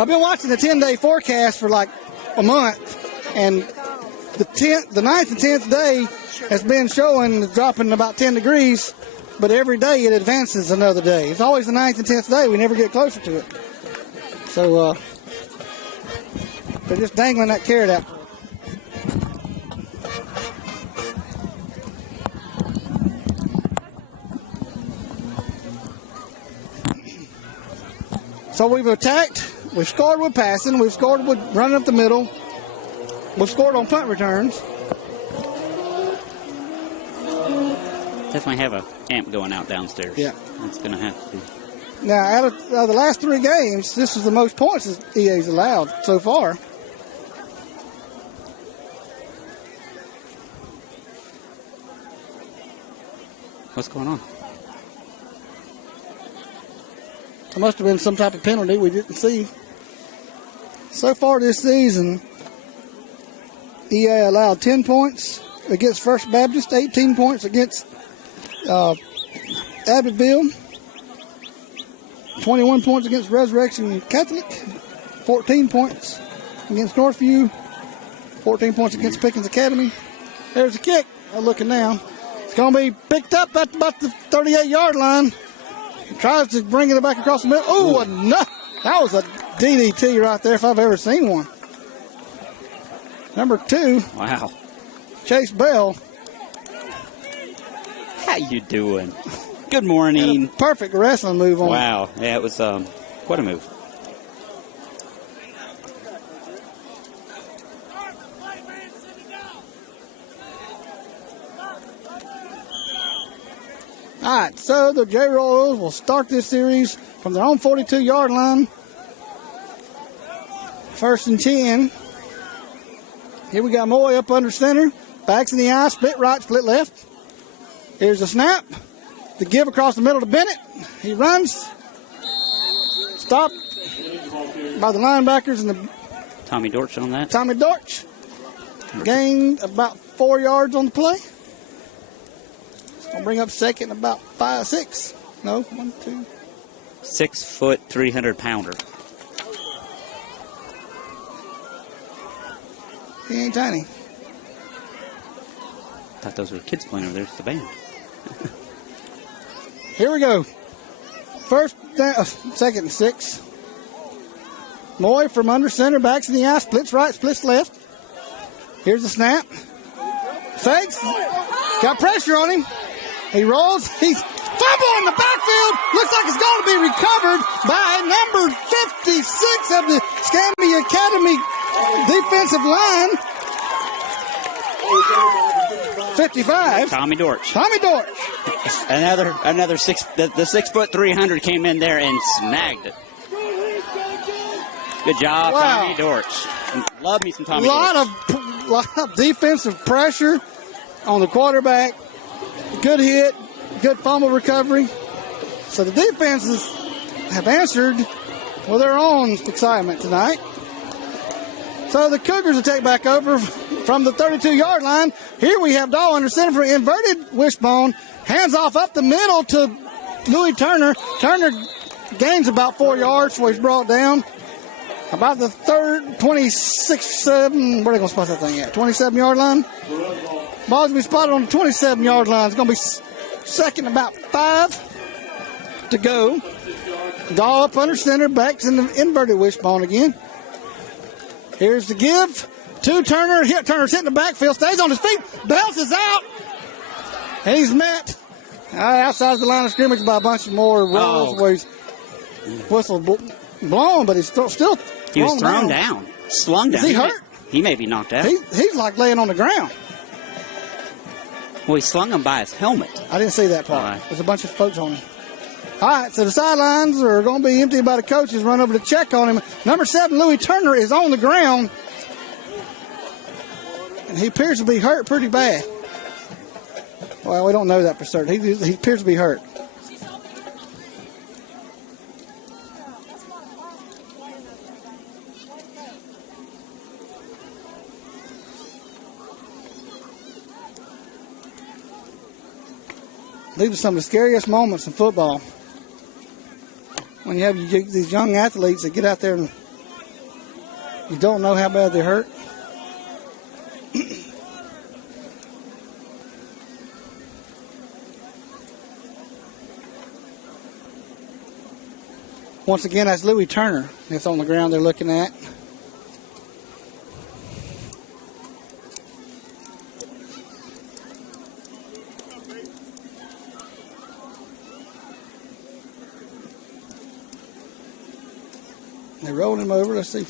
I've been watching the 10-day forecast for like a month, and the 9th and 10th day has been showing dropping about 10 degrees, but every day it advances another day. It's always the 9th and 10th day. We never get closer to it. So, they're just dangling that carrot out. So we've attacked, we've scored with passing, we've scored with running up the middle, we've scored on punt returns. Definitely have a amp going out downstairs. Yeah. It's going to have to be. Now, out of the last 3 games, this is the most points that EA's allowed so far. What's going on? There must have been some type of penalty we didn't see. So far this season, EA allowed 10 points against First Baptist, 18 points against Abbeville, 21 points against Resurrection Catholic, 14 points against Northview, 14 points against Pickens Academy. There's a kick. I'm looking now. It's going to be picked up at about the 38-yard line. Tries to bring it back across the middle. Oh, that was a DDT right there if I've ever seen one. Number 2. Wow. Chase Bell. How you doing? Good morning. Perfect wrestling move on. Wow. Yeah, it was quite a move. All right, so the J Royals will start this series from their own 42-yard line. 1st and 10. Here we got Moy up under center. Backs in the eye, split right, split left. Here's the snap. The give across the middle to Bennett. He runs. Stop. by the linebackers and the Tommy Dortch on that. Tommy Dortch. Gained about 4 yards on the play. I'll bring up second about 5, 6. No, 1, 2. 6 foot, 300 pounder. He ain't tiny. Thought those were kids playing over there. It's the band. Here we go. Second and 6. Moy from under center, backs in the eye, splits right, splits left. Here's the snap. Fakes. Got pressure on him. He rolls. He's fumble in the backfield. Looks like it's going to be recovered by number 56 of the Escambia Academy defensive line. 55. Tommy Dortch. Tommy Dortch. Another 6. The 6 foot 300 came in there and snagged it. Good job, Wow. Tommy Dortch. Love me some Tommy lot Dortch. Lot of defensive pressure on the quarterback. Good hit, good fumble recovery. So the defenses have answered with their own excitement tonight. So the Cougars will take back over from the 32-yard line. Here we have Dahl under center for inverted wishbone. Hands off up the middle to Louis Turner. Turner gains about 4 yards before he's brought down. About the 27, where are they going to spot that thing at? 27-yard line? Ball's going to be spotted on the 27-yard line. It's going to be second, about 5 to go. Dahl up under center, backs in the inverted wishbone again. Here's the give to Turner. Turner's hitting the backfield, stays on his feet, bounces out. And he's met outside the line of scrimmage by a bunch of more rolls where he's whistle blown, but he's still he was thrown down. Slung down. Is he hurt? He may be knocked out. He's like laying on the ground. Well, he slung him by his helmet. I didn't see that part. All right. There's a bunch of folks on him. All right, so the sidelines are going to be empty by the coaches. Run over to check on him. Number 7, Louis Turner, is on the ground. And he appears to be hurt pretty bad. Well, we don't know that for certain. He appears to be hurt. These are some of the scariest moments in football. When you have these young athletes that get out there and you don't know how bad they're hurt. Once again, that's Louis Turner that's on the ground they're looking at. They rolled him over. Let's see.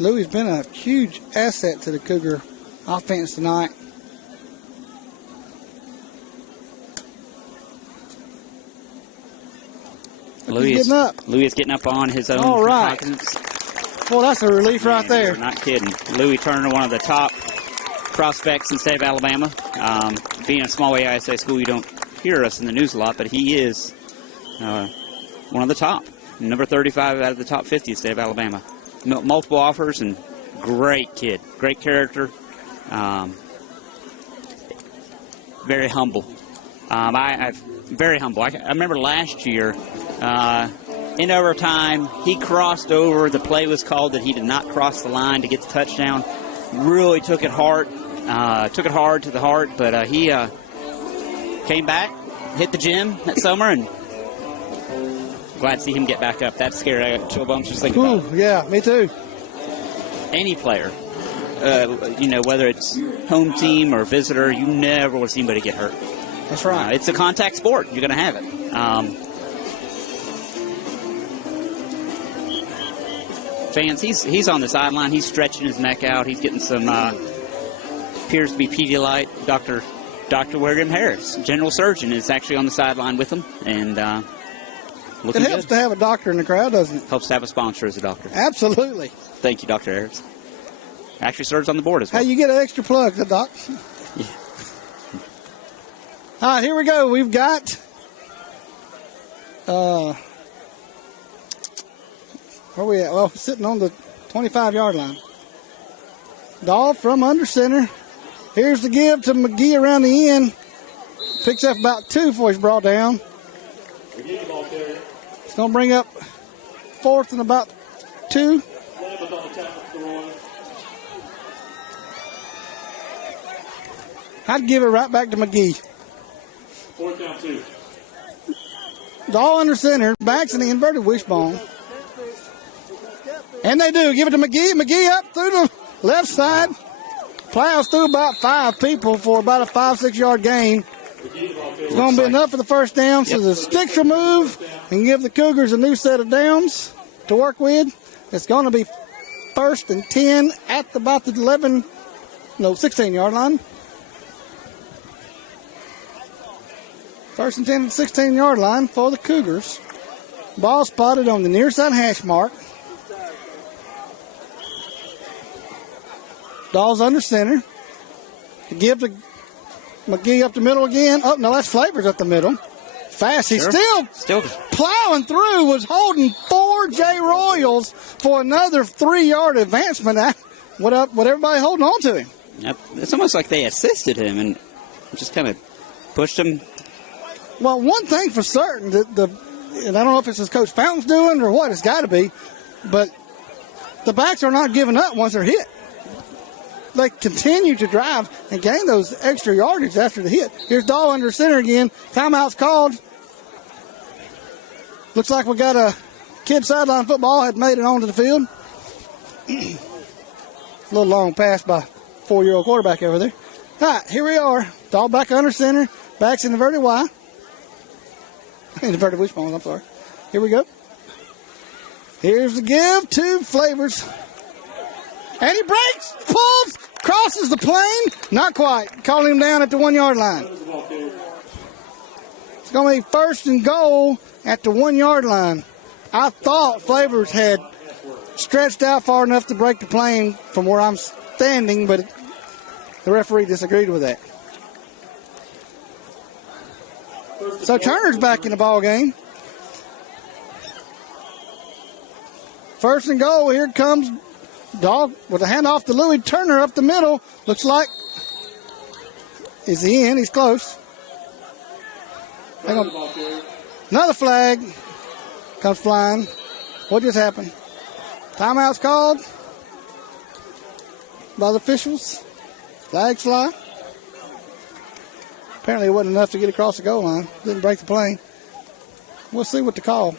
Louis has been a huge asset to the Cougar offense tonight. Louis is getting up on his own. All right. Well, that's a relief right there. Not kidding. Louis Turner, one of the top prospects in the state of Alabama. Being a small AISA school, you don't hear us in the news a lot, but he is one of the top. Number 35 out of the top 50 in the state of Alabama. Multiple offers and great kid. Great character. Very humble. Very humble. I remember last year, in overtime, he crossed over. The play was called that he did not cross the line to get the touchdown. Really took it hard. Took it hard to the heart, but he came back, hit the gym that summer, and glad to see him get back up. That's scary. I got chill bumps just thinking about it. Yeah, me too. Any player, whether it's home team or visitor, you never want to see anybody get hurt. That's right. It's a contact sport. You're going to have it. Fans, he's on the sideline. He's stretching his neck out. He's getting some, appears to be Pedialyte. Dr. Dr. William Harris, general surgeon, is actually on the sideline with them, and looking It helps good. to have a doctor in the crowd, doesn't it? Helps to have a sponsor as a doctor. Absolutely. Thank you, Dr. Harris. Actually serves on the board as well. Hey, you get an extra plug, the doc. Yeah. All right, here we go. We've got where we at? Well, sitting on the 25-yard line. Dahl from under center. Here's the give to McGee around the end. Picks up about 2 before he's brought down. It's going to bring up 4th and about 2. I'd give it right back to McGee. 4th down 2. Dahl under center, backs in the inverted wishbone. And they do. Give it to McGee. McGee up through the left side. Plows through about 5 people for about a 5-6 yard gain. It's going to be enough for the first down. So the sticks will move and give the Cougars a new set of downs to work with. It's going to be 1st and 10 at about the 16-yard line. 1st and 10 at the 16-yard line for the Cougars. Ball spotted on the near side hash mark. Dahl's under center. Give to McGee up the middle again. Oh, no, that's Flavors up the middle. Fast. He's still plowing through. Was holding 4 J Royals for another 3-yard advancement. What everybody holding on to him? Yep. It's almost like they assisted him and just kind of pushed him. Well, one thing for certain, and I don't know if it's his Coach Fountain's doing or what, it's got to be, but the backs are not giving up once they're hit. They continue to drive and gain those extra yardage after the hit. Here's Dahl under center again. Timeout's called. Looks like we got a kid sideline football had made it onto the field. A little long pass by 4-year-old quarterback over there. All right, here we are. Dahl back under center. Backs in the inverted Y. Inverted wishbone, I'm sorry. Here we go. Here's the give to Flavors. And he breaks, pulls, crosses the plane. Not quite. Calling him down at the 1-yard line. It's going to be 1st and goal at the 1-yard line. I thought Flavors had stretched out far enough to break the plane from where I'm standing, but the referee disagreed with that. So Turner's back in the ball game. 1st and goal. Here comes Dahl with a handoff to Louis Turner up the middle. Looks like, is he in? He's close. Another flag comes flying. What just happened? Timeout's called by the officials. Flags fly. Apparently it wasn't enough to get across the goal line. Didn't break the plane. We'll see what the call.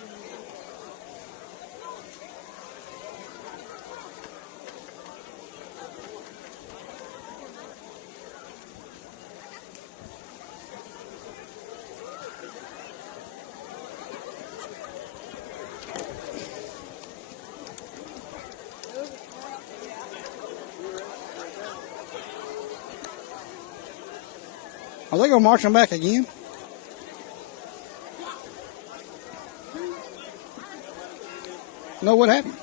Are they going to march them back again? No, what happened?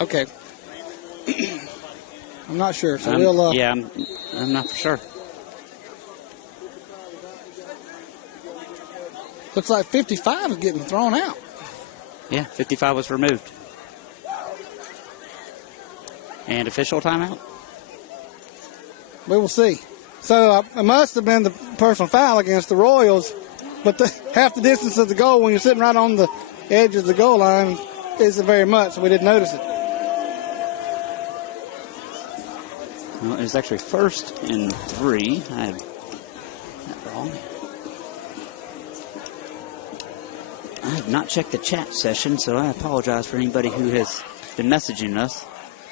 Okay. I'm not sure, so we'll... Yeah, I'm not for sure. Looks like 55 is getting thrown out. Yeah, 55 was removed. And official timeout? We will see. So it must have been the personal foul against the Royals, but half the distance of the goal when you're sitting right on the edge of the goal line isn't very much, so we didn't notice it. Well, it was actually 1st and 3. I had that wrong. I have not checked the chat session, so I apologize for anybody who has been messaging us.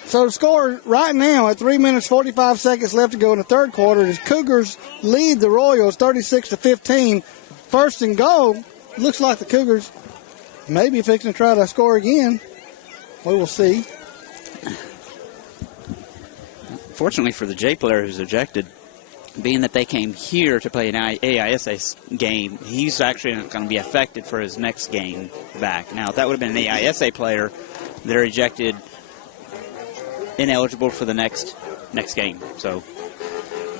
So the score right now at 3 minutes, 45 seconds left to go in the third quarter is Cougars lead the Royals 36-15. 1st and goal. Looks like the Cougars maybe fixing to try to score again. We will see. fortunately for the J player who's ejected, being that they came here to play an AISA game, he's actually not going to be affected for his next game back. Now, if that would have been an AISA player, they're ejected, ineligible for the next game. So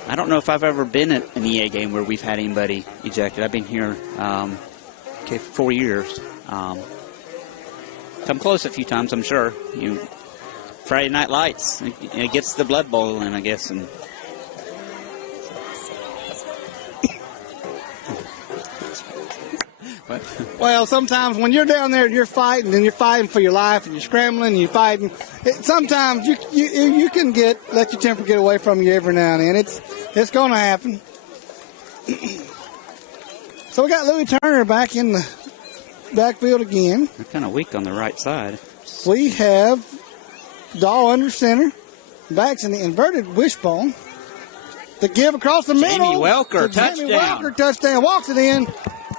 I don't know if I've ever been at an EA game where we've had anybody ejected. I've been here for 4 years. Come close a few times, I'm sure. Friday Night Lights, it gets the blood boiling, I guess. And well, sometimes when you're down there and you're fighting for your life and you're scrambling and you're fighting, sometimes you can let your temper get away from you every now and then. It's going to happen. So we got Louis Turner back in the backfield again. They're kind of weak on the right side. We have Dahl under center. Backs in the inverted wishbone. The give across the middle. Jamie Welker, touchdown. Jamie Welker, touchdown. Walks it in.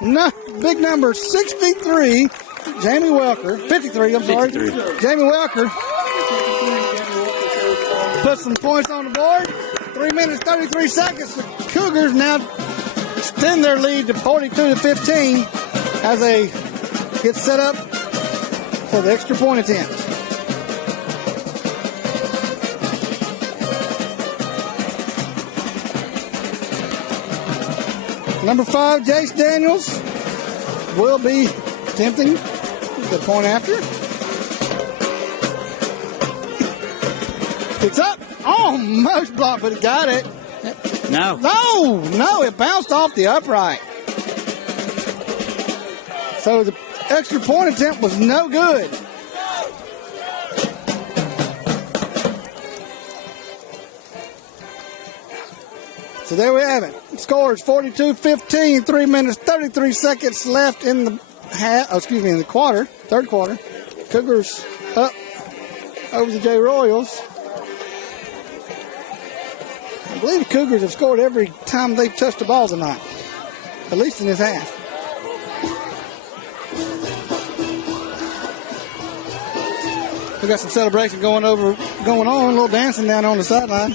No, big number 63. Jamie Welker. 53, I'm sorry. 53. Jamie Welker puts some points on the board. 3 minutes, 33 seconds. The Cougars now extend their lead to 42-15 as they get set up for the extra point attempt. Number 5, Jace Daniels, will be attempting the point after. Picks up. Almost blocked, but he got it. No, it bounced off the upright. So the extra point attempt was no good. So there we have it. Scores 42-15, 3 minutes, 33 seconds left in the in the quarter, third quarter. Cougars up over the J Royals. I believe the Cougars have scored every time they've touched the ball tonight, at least in this half. We got some celebration going on, a little dancing down on the sideline.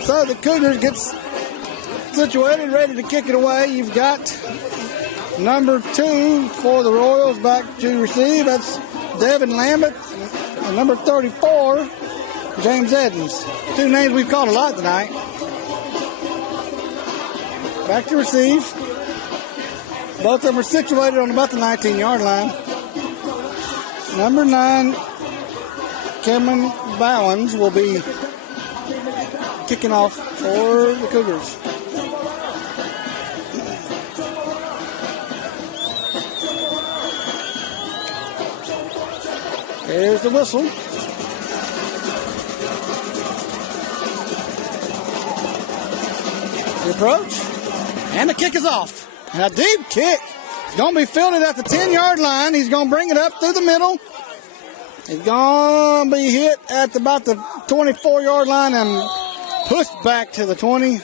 So the Cougars gets situated, ready to kick it away. You've got number 2 for the Royals back to receive. That's Devin Lambert. And number 34, James Edens. 2 names we've called a lot tonight. Back to receive. Both of them are situated on about the 19-yard line. Number 9, Cameron Bowens, will be kicking off for the Cougars. There's the whistle. The approach. And the kick is off. And a deep kick. It's going to be fielded at the 10-yard line. He's going to bring it up through the middle. It's going to be hit at about the 24-yard line and pushed back to the 20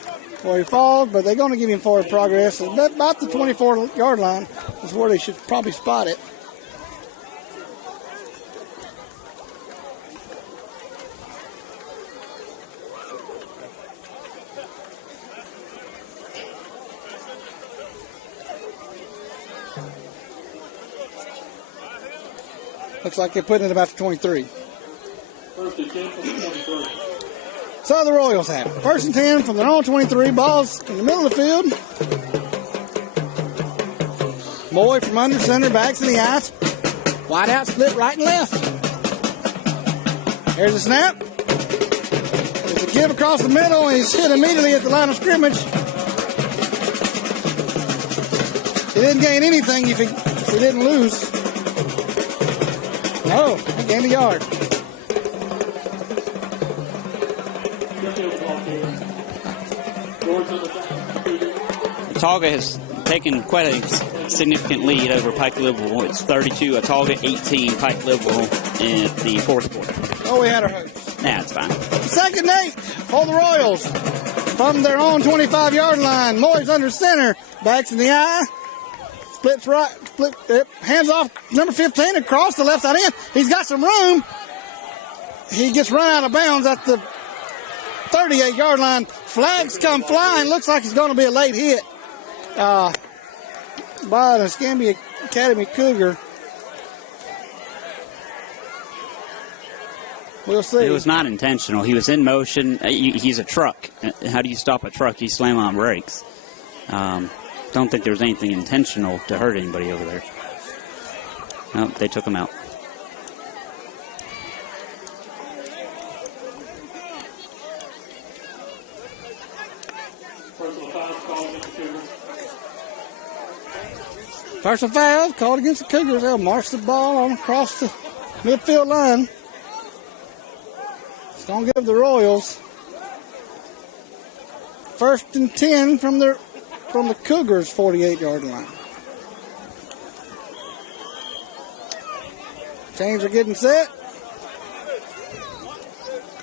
where he falls, but they're going to give him forward progress. About the 24-yard line is where they should probably spot it. Looks like they're putting it about the 23. First and 10 from the 23. So the Royals have it. First and 10 from their own 23. Ball's in the middle of the field. Moy from under center, backs in the ice. Wide out, split right and left. There's a snap. There's a give across the middle, and he's hit immediately at the line of scrimmage. He didn't gain anything if he didn't lose. No, he gained a yard. Autauga has taken quite a significant lead over Pike Liberal. It's 32, Autauga 18, Pike Liberal in the fourth quarter. Oh, we had our hopes. Nah, it's fine. Second 8 for the Royals. From their own 25-yard line. Moy's under center. Backs in the eye. splits right, hands off number 15 across the left side end. He's got some room. He gets run out of bounds at the 38-yard line. Flags come flying. Looks like it's going to be a late hit by the Escambia Academy Cougar. We'll see. It was not intentional. He was in motion. He's a truck. How do you stop a truck? You slam on brakes. Don't think there was anything intentional to hurt anybody over there. No, they took him out. Personal foul called against the Cougars. They'll march the ball on across the midfield line. It's going to give the Royals 1st and 10 from the Cougars' 48-yard line. Chains are getting set.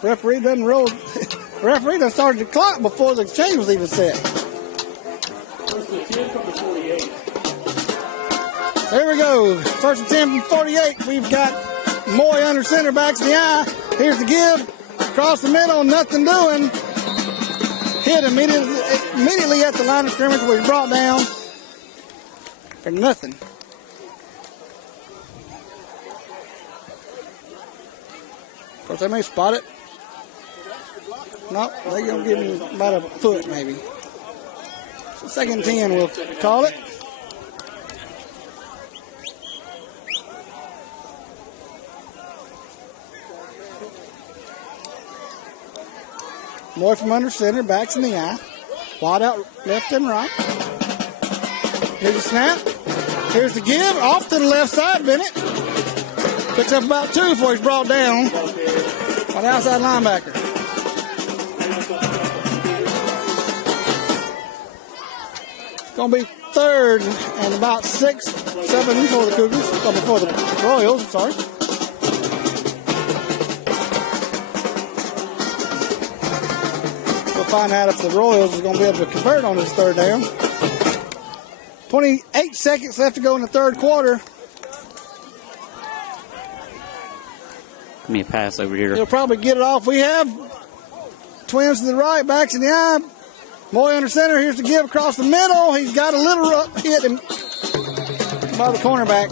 Referee doesn't roll. Referee done started the clock before the chain was even set. There we go. 1st and 10 from 48. We've got Moy under center, backs in the eye. Here's the give. Across the middle, nothing doing. Hit immediately at the line of scrimmage where he's brought down for nothing. Of course, they may spot it. Nope, they're going to give him about a foot maybe. So 2nd and 10, we'll call it. Moy from under center, backs in the eye. Wide out left and right. Here's the snap. Here's the give. Off to the left side, Bennett. Picks up about 2 before he's brought down by the outside linebacker. It's going to be 3rd and about 6, 7 for the Cougars. For the Royals, I'm sorry. Find out if the Royals is going to be able to convert on this 3rd down. 28 seconds left to go in the 3rd quarter. Give me a pass over here. He'll probably get it off. We have twins to the right, backs in the eye. Moy under center. Here's the give across the middle. He's got a little hit him by the cornerback.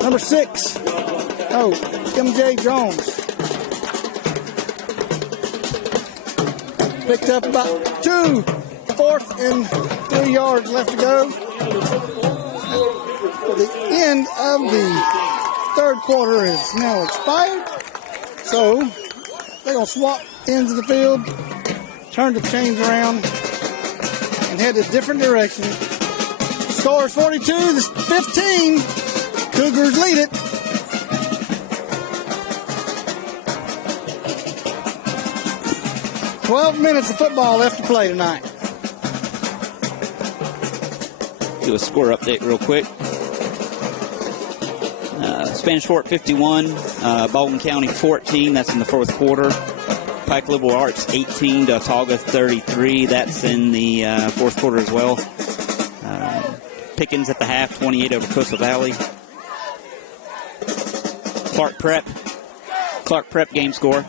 Number 6. Oh, MJ Jones. Picked up about 2, 4th and 3 yards left to go. The end of the 3rd quarter is now expired. So they're going to swap ends of the field, turn the chains around, and head a different direction. Score is 42-15. Cougars lead it. $12 minutes of football left to play tonight. Do a score update real quick. Spanish Fort 51, Baldwin County 14. That's in the 4th quarter. Pike Liberal Arts 18 to Autauga 33. That's in the 4th quarter as well. Pickens at the half 28 over Coastal Valley. Clark Prep game score.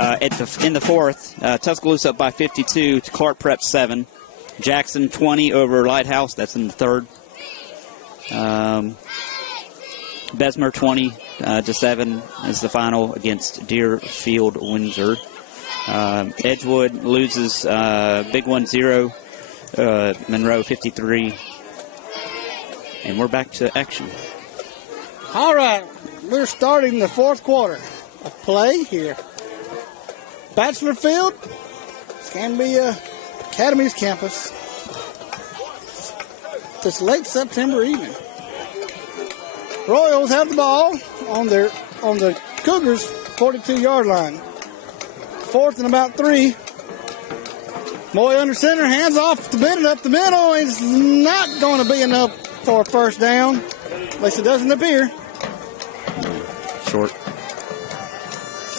In the 4th, Tuscaloosa up by 52 to Clark Prep 7. Jackson 20 over Lighthouse. That's in the 3rd. Bessemer 20 to 7 is the final against Deerfield Windsor. Edgewood loses big 1-0. Monroe 53. And we're back to action. All right, we're starting the 4th quarter of play here. Bachelor Field, Escambia Academy's campus. This late September evening. Royals have the ball on the Cougars' 42-yard line. 4th and about 3. Moy under center, hands off to Bennett up the middle. It's not going to be enough for a 1st down. At least it doesn't appear. Short.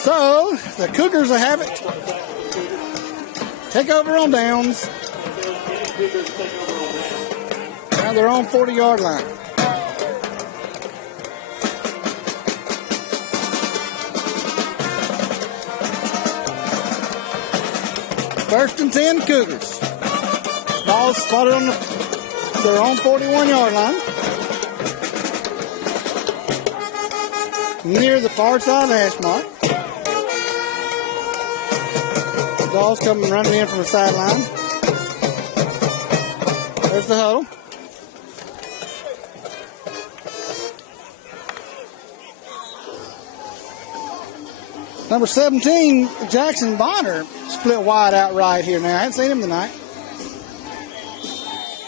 So, the Cougars will have it. Take over on downs. their own 40-yard line. First and 10, Cougars. Ball spotted on their own 41-yard line. Near the far side of the hash mark. The ball's coming running in from the sideline. There's the huddle. Number 17, Jackson Bonner, split wide out right here now. I haven't seen him tonight.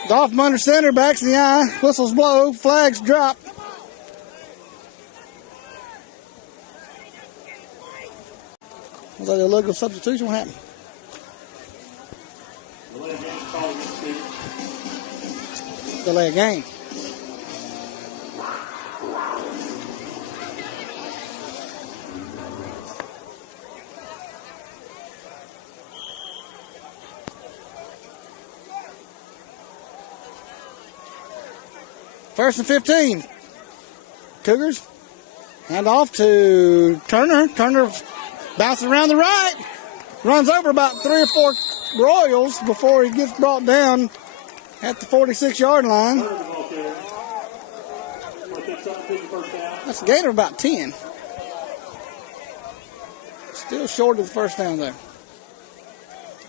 Dolphin under center, backs in the eye, whistles blow, flags drop. Was that a illegal substitution? What happened? Delay a game. First and 15. Cougars. Hand off to Turner. Turner bounces around the right. Runs over about 3 or 4 Royals before he gets brought down at the 46-yard line. That's a gain of about 10. Still short of the first down there.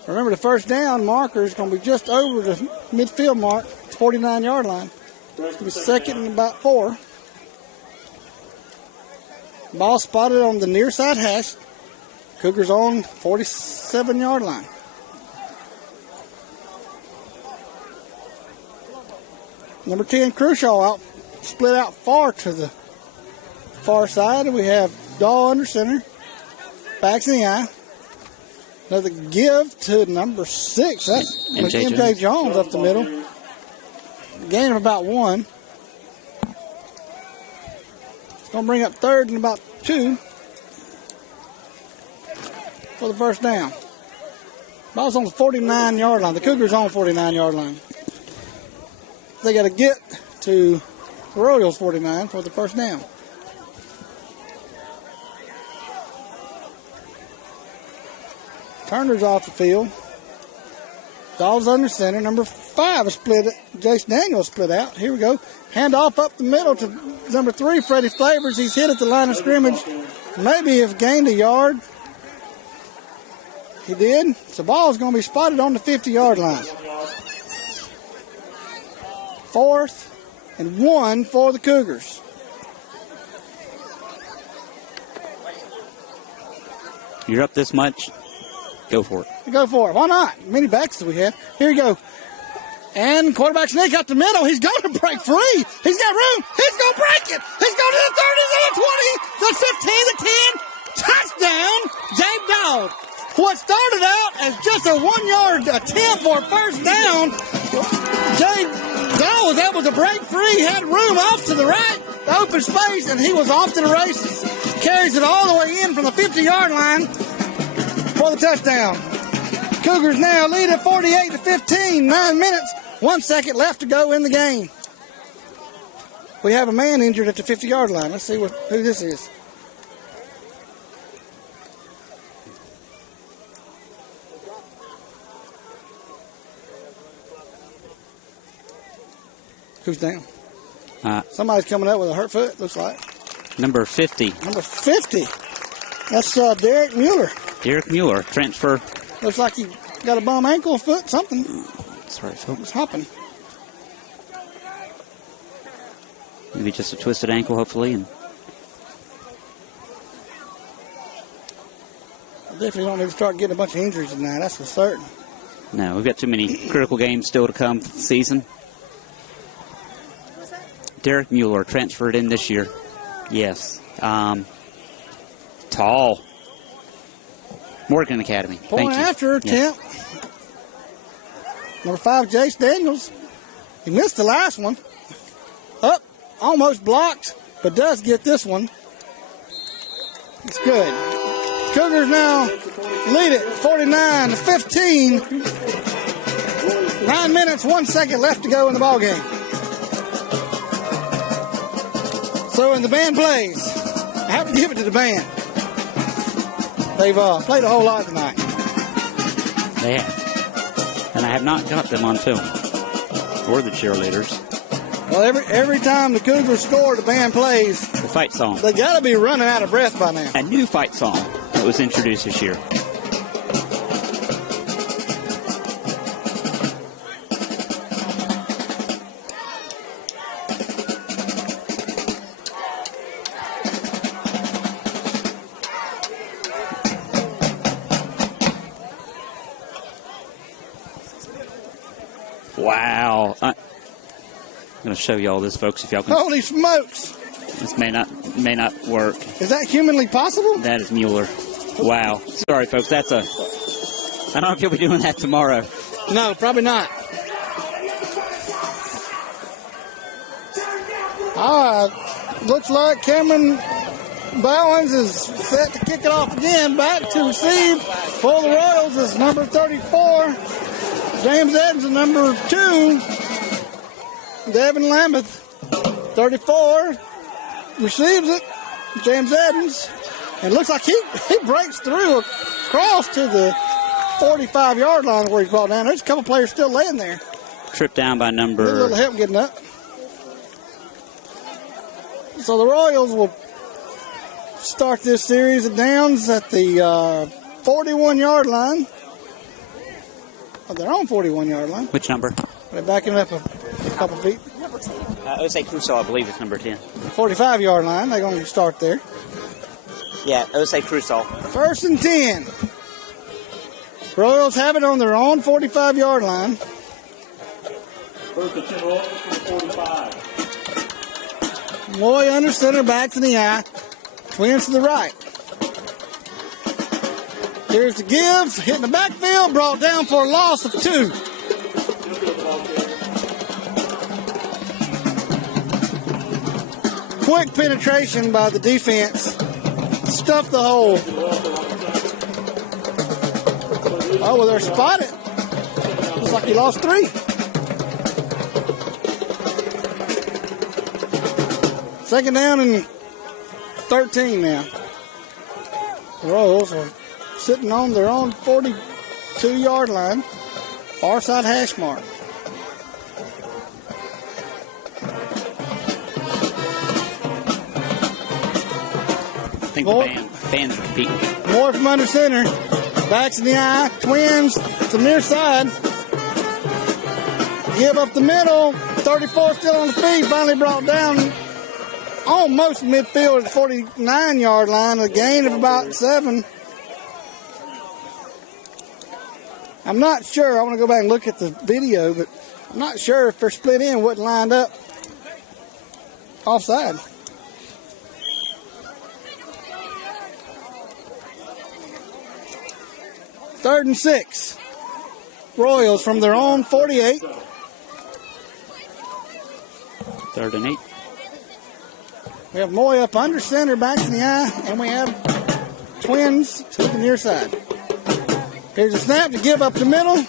Remember, the first down marker is going to be just over the midfield mark, 49-yard line. It's going to be second and about 4. Ball spotted on the near side hash. Cougars on 47-yard line. Number 10, Crucial split out far to the far side. And we have Dahl under center. Backs in the eye. Another give to number 6. That's MJ Jones up the middle. Gain of about 1. It's going to bring up third and about 2 for the first down. Ball's on the 49-yard line. The Cougars on 49-yard line. They got to get to the Royals 49 for the first down. Turner's off the field. Dawes under center. Number 5 is split. Jace Daniels split out. Here we go. Hand off up the middle to number 3, Freddie Flavors. He's hit at the line of scrimmage. Maybe have gained a yard. He did. So ball is going to be spotted on the 50-yard line. 4th and 1 for the Cougars. You're up this much. Go for it. Go for it. Why not? Many backs do we have. Here we go. And quarterback sneak up the middle. He's going to break free. He's got room. He's going to break it. He's going to the 30, the 20, the 15, the 10. Touchdown, Jabe Dowd. What started out as just a 1-yard attempt for a first down, Jabe Dowd was able to break free, had room off to the right, the open space, and he was off to the races. Carries it all the way in from the 50-yard line for the touchdown. Cougars now lead at 48-15. 9 minutes, 1 second left to go in the game. We have a man injured at the 50-yard line. Let's see who this is. Who's down? Somebody's coming up with a hurt foot, looks like. Number 50. Number 50. That's Derek Mueller. Derek Mueller, transfer. Looks like he got a bum ankle, foot, something. That's right, folks. It's hopping. Maybe just a twisted ankle, hopefully. And definitely don't need to start getting a bunch of injuries tonight, that's for certain. no, we've got too many critical games still to come for the season. Derek Mueller transferred in this year. Yes. Tall. Morgan Academy. Point Thank you. after attempt. Number 5, Jace Daniels. He missed the last one. Up, almost blocked, but does get this one. It's good. Cougars now lead it 49-15. 9 minutes, 1 second left to go in the ball game. So when the band plays, I have to give it to the band. They've played a whole lot tonight. They have. And I have not got them on film. Or the cheerleaders. Well, every time the Cougars score, the band plays. The fight song. They got to be running out of breath by now. A new fight song that was introduced this year. Wow. I'm going to show you all this, folks, if y'all can. Holy smokes. This may not work. Is that humanly possible? That is Mueller. Wow. Sorry, folks. I don't know if you'll be doing that tomorrow. No, probably not. All right. Looks like Cameron Bowens is set to kick it off again. Back to receive for the Royals is number 34. James Edens is number 2. Devin Lambeth, 34, receives it. James Edens. And looks like he breaks through across to the 45-yard line where he's brought down. There's a couple players still laying there. Tripped down by number. Need a little help getting up. So the Royals will start this series of downs at the 41-yard line. Oh, they're on 41-yard line. Which number? They're backing up a couple feet. Jose Crusoe, I believe, is number 10. 45-yard line. They're going to start there. Yeah, Jose Crusoe. 1st and 10. Royals have it on their own 45-yard line. 1st and 10 Royals from the 45. Moy under center, back to the eye. Twins to the right. Here's the give. Hitting the backfield. Brought down for a loss of 2. Quick penetration by the defense. Stuffed the hole. Oh, well, they're spotted. Looks like he lost 3. Second down and 13 now. The Royals are sitting on their own 42-yard line. Far side hash mark. I think the band's competing. Moore from under center. Backs in the eye. Twins to near side. Give up the middle. 34 still on the feet. Finally brought down almost midfield at the 49-yard line. A gain of about 7. I'm not sure. I want to go back and look at the video, but I'm not sure if they're split in, wasn't lined up offside. Third and 6. Royals from their own 48. 3rd and 8. We have Moy up under center, backs in the eye, and we have Twins to the near side. Here's a snap to give up the middle.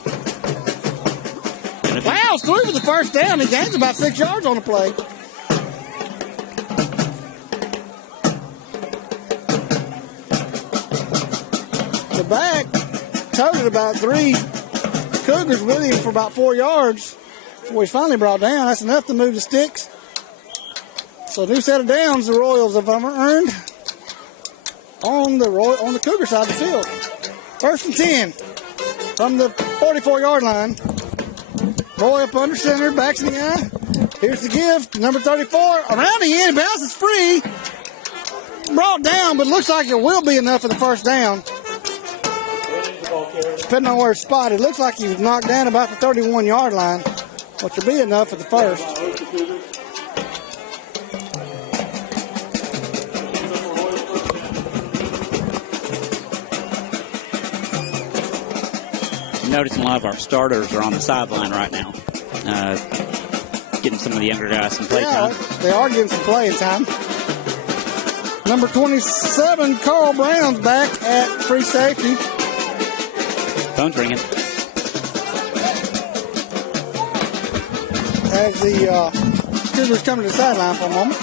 Wow, through for the first down. He gains about 6 yards on the play. The back toted about 3 Cougars with him for about 4 yards. Before he's finally brought down. That's enough to move the sticks. So new set of downs the Royals have earned on the Cougar side of the field. 1st and 10 from the 44-yard line. Moy up under center, backs in the eye. Here's the give to number 34. Around the end, bounces free. Brought down, but looks like it will be enough for the first down. Depending on where it's spotted. Looks like he was knocked down about the 31-yard line, which will be enough for the first. Noticing a lot of our starters are on the sideline right now. Getting some of the younger guys some play time. They are getting some playing time. Number 27, Carl Brown's back at free safety. Phone's ringing. As the Cougars come to the sideline for a moment.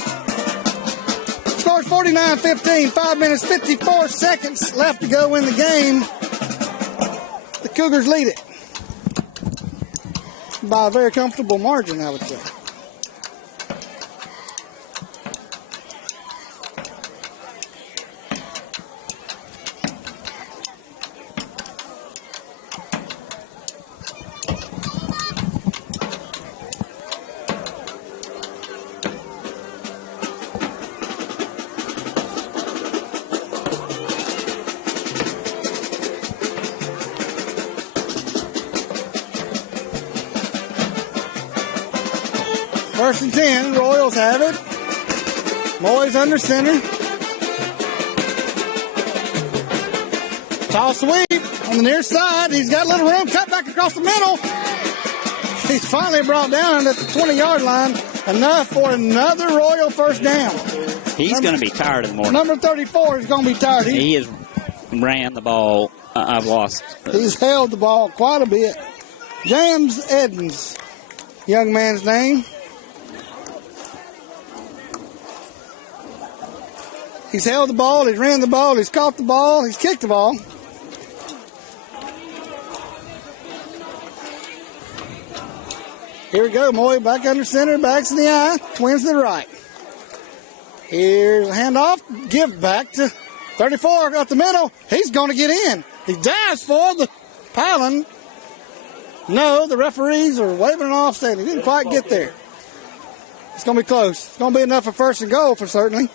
49-15, 5 minutes, 54 seconds left to go in the game. The Cougars lead it by a very comfortable margin, I would say. First and 10, Royals have it. Moyes under center. Toss sweep on the near side. He's got a little room. Cut back across the middle. He's finally brought down at the 20-yard line. Enough for another Royal first down. He's going to be tired in the morning. Number 34 is going to be tired. He has ran the ball. I've lost. He's held the ball quite a bit. James Edens, young man's name. He's held the ball, he's ran the ball, he's caught the ball, he's kicked the ball. Here we go, Moy back under center, backs in the eye, twins to the right. Here's a handoff, give back to 34, got the middle, he's going to get in. He dives for the pylon. No, the referees are waving it off, saying he didn't quite get there. It's going to be close. It's going to be enough for first and goal for certainly.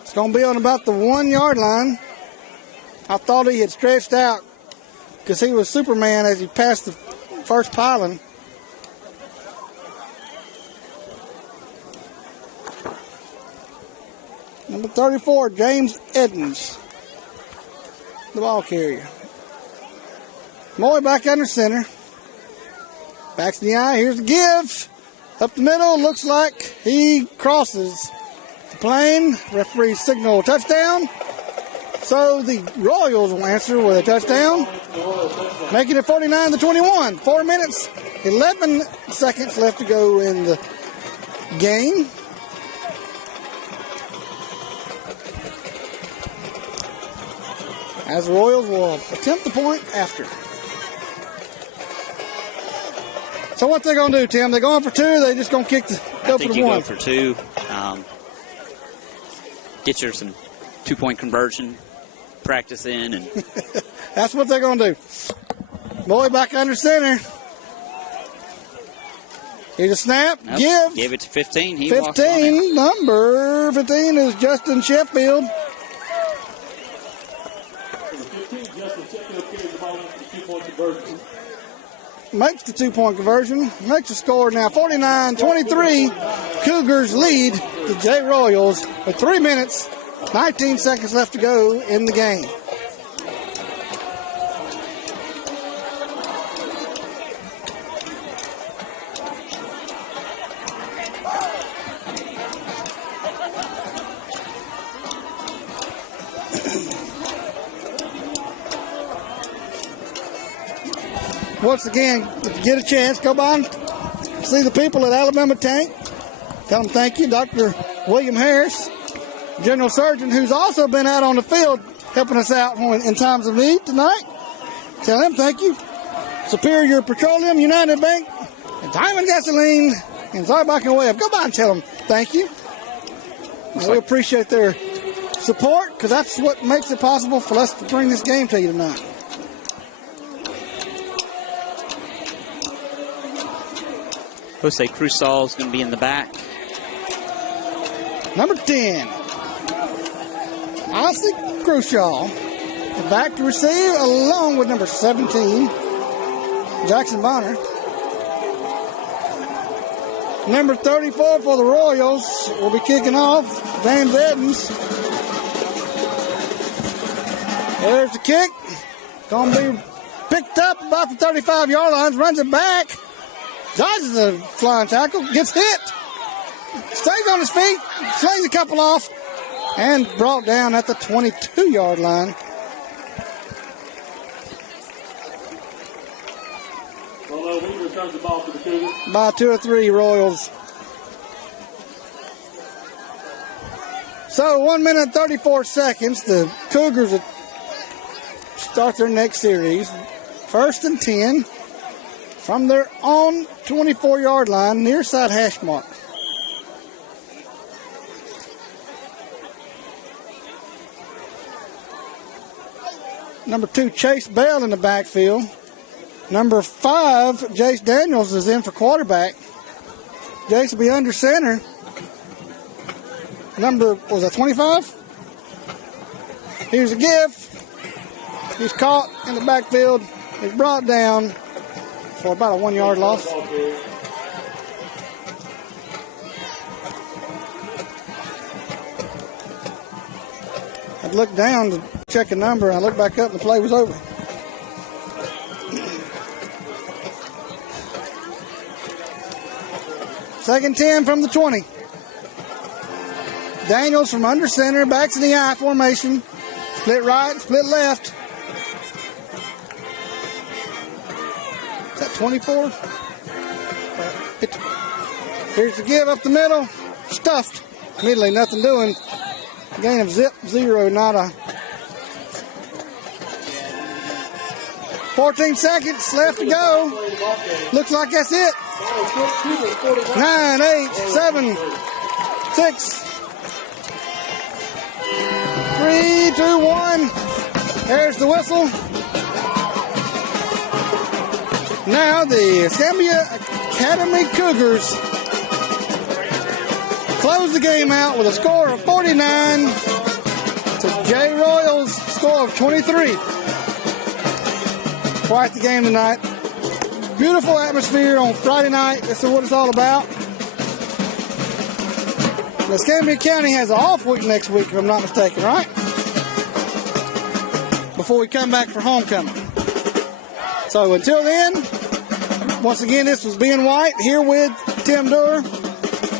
It's going to be on about the 1 yard line. I thought he had stretched out because he was Superman as he passed the first pylon. Number 34, James Edens, the ball carrier. Moy back under center. Backs in the eye. Here's the give. Up the middle. Looks like he crosses the plane. Referee signal touchdown. So the Royals will answer with a touchdown, making it 49-21. 4 minutes, 11 seconds left to go in the game. As the Royals will attempt the point after. So what they going to do, Tim? They going for two? Or they just going to go for the one? Go for two. Get your some 2-point conversion practice in, and that's what they're going to do. Moy back under center. Here's a snap. Nope. Give it to 15. He 15. Number 15 is Justin Sheffield. Makes the 2-point conversion. Makes the score now 49-23. Cougars lead the J Royals with 3 minutes, 19 seconds left to go in the game. Once again, if you get a chance, go by and see the people at Alabama Tank. Tell them thank you. Dr. William Harris, General Surgeon, who's also been out on the field helping us out in times of need tonight. Tell him thank you. Superior Petroleum, United Bank, and Diamond Gasoline, and Zarbach and Webb. Go by and tell them thank you. We appreciate their support because that's what makes it possible for us to bring this game to you tonight. Jose Cruzal is going to be in the back. Number 10, Isaac Cruzal, back to receive, along with number 17, Jackson Bonner. Number 34 for the Royals will be kicking off, James Edens. There's the kick. Going to be picked up about the 35-yard line, runs it back. Dodges a flying tackle, gets hit, stays on his feet, slings a couple off, and brought down at the 22-yard line. Well, we return the ball to the Cougars. By 2 or 3 Royals. So 1 minute and 34 seconds. The Cougars will start their next series. 1st and 10 from their own 24-yard line, near side hash mark. Number 2, Chase Bell in the backfield. Number 5, Jace Daniels is in for quarterback. Jace will be under center. Number, was that 25? Here's a give. He's caught in the backfield. He's brought down for about a 1 yard loss. I'd look down to check a number, and I looked back up, and the play was over. Second 10 from the 20. Daniels from under center, backs in the I formation. Split right, split left. Is that 24? Here's the give up the middle. Stuffed. Immediately, nothing doing. Gain of 0, not a. 14 seconds left to go. Looks like that's it. 9, 8, 7, 6, 3, 2, 1. There's the whistle. Now the Escambia Academy Cougars close the game out with a score of 49 to Jay Royals' score of 23. Quite the game tonight. Beautiful atmosphere on Friday night. This is what it's all about. The Escambia County has an off week next week, if I'm not mistaken, right? Before we come back for homecoming. So until then, once again, this was Ben White here with Tim Durr,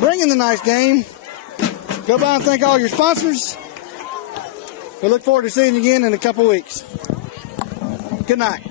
bringing the nice game. Go by and thank all your sponsors. We look forward to seeing you again in a couple weeks. Good night.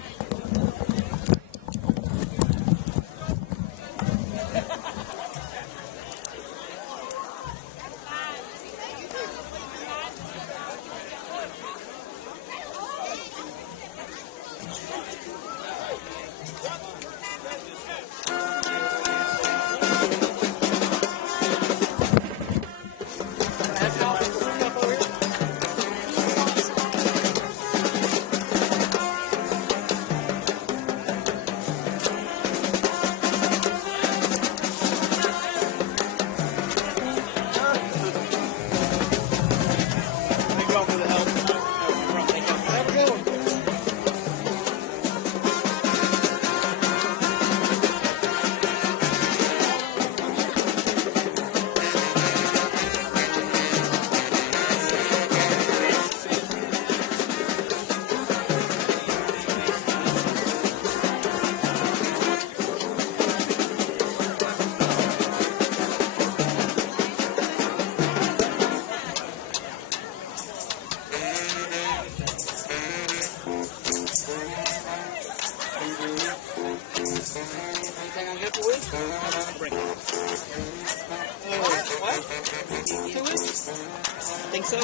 Think so?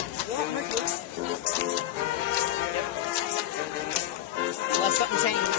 Unless something changes.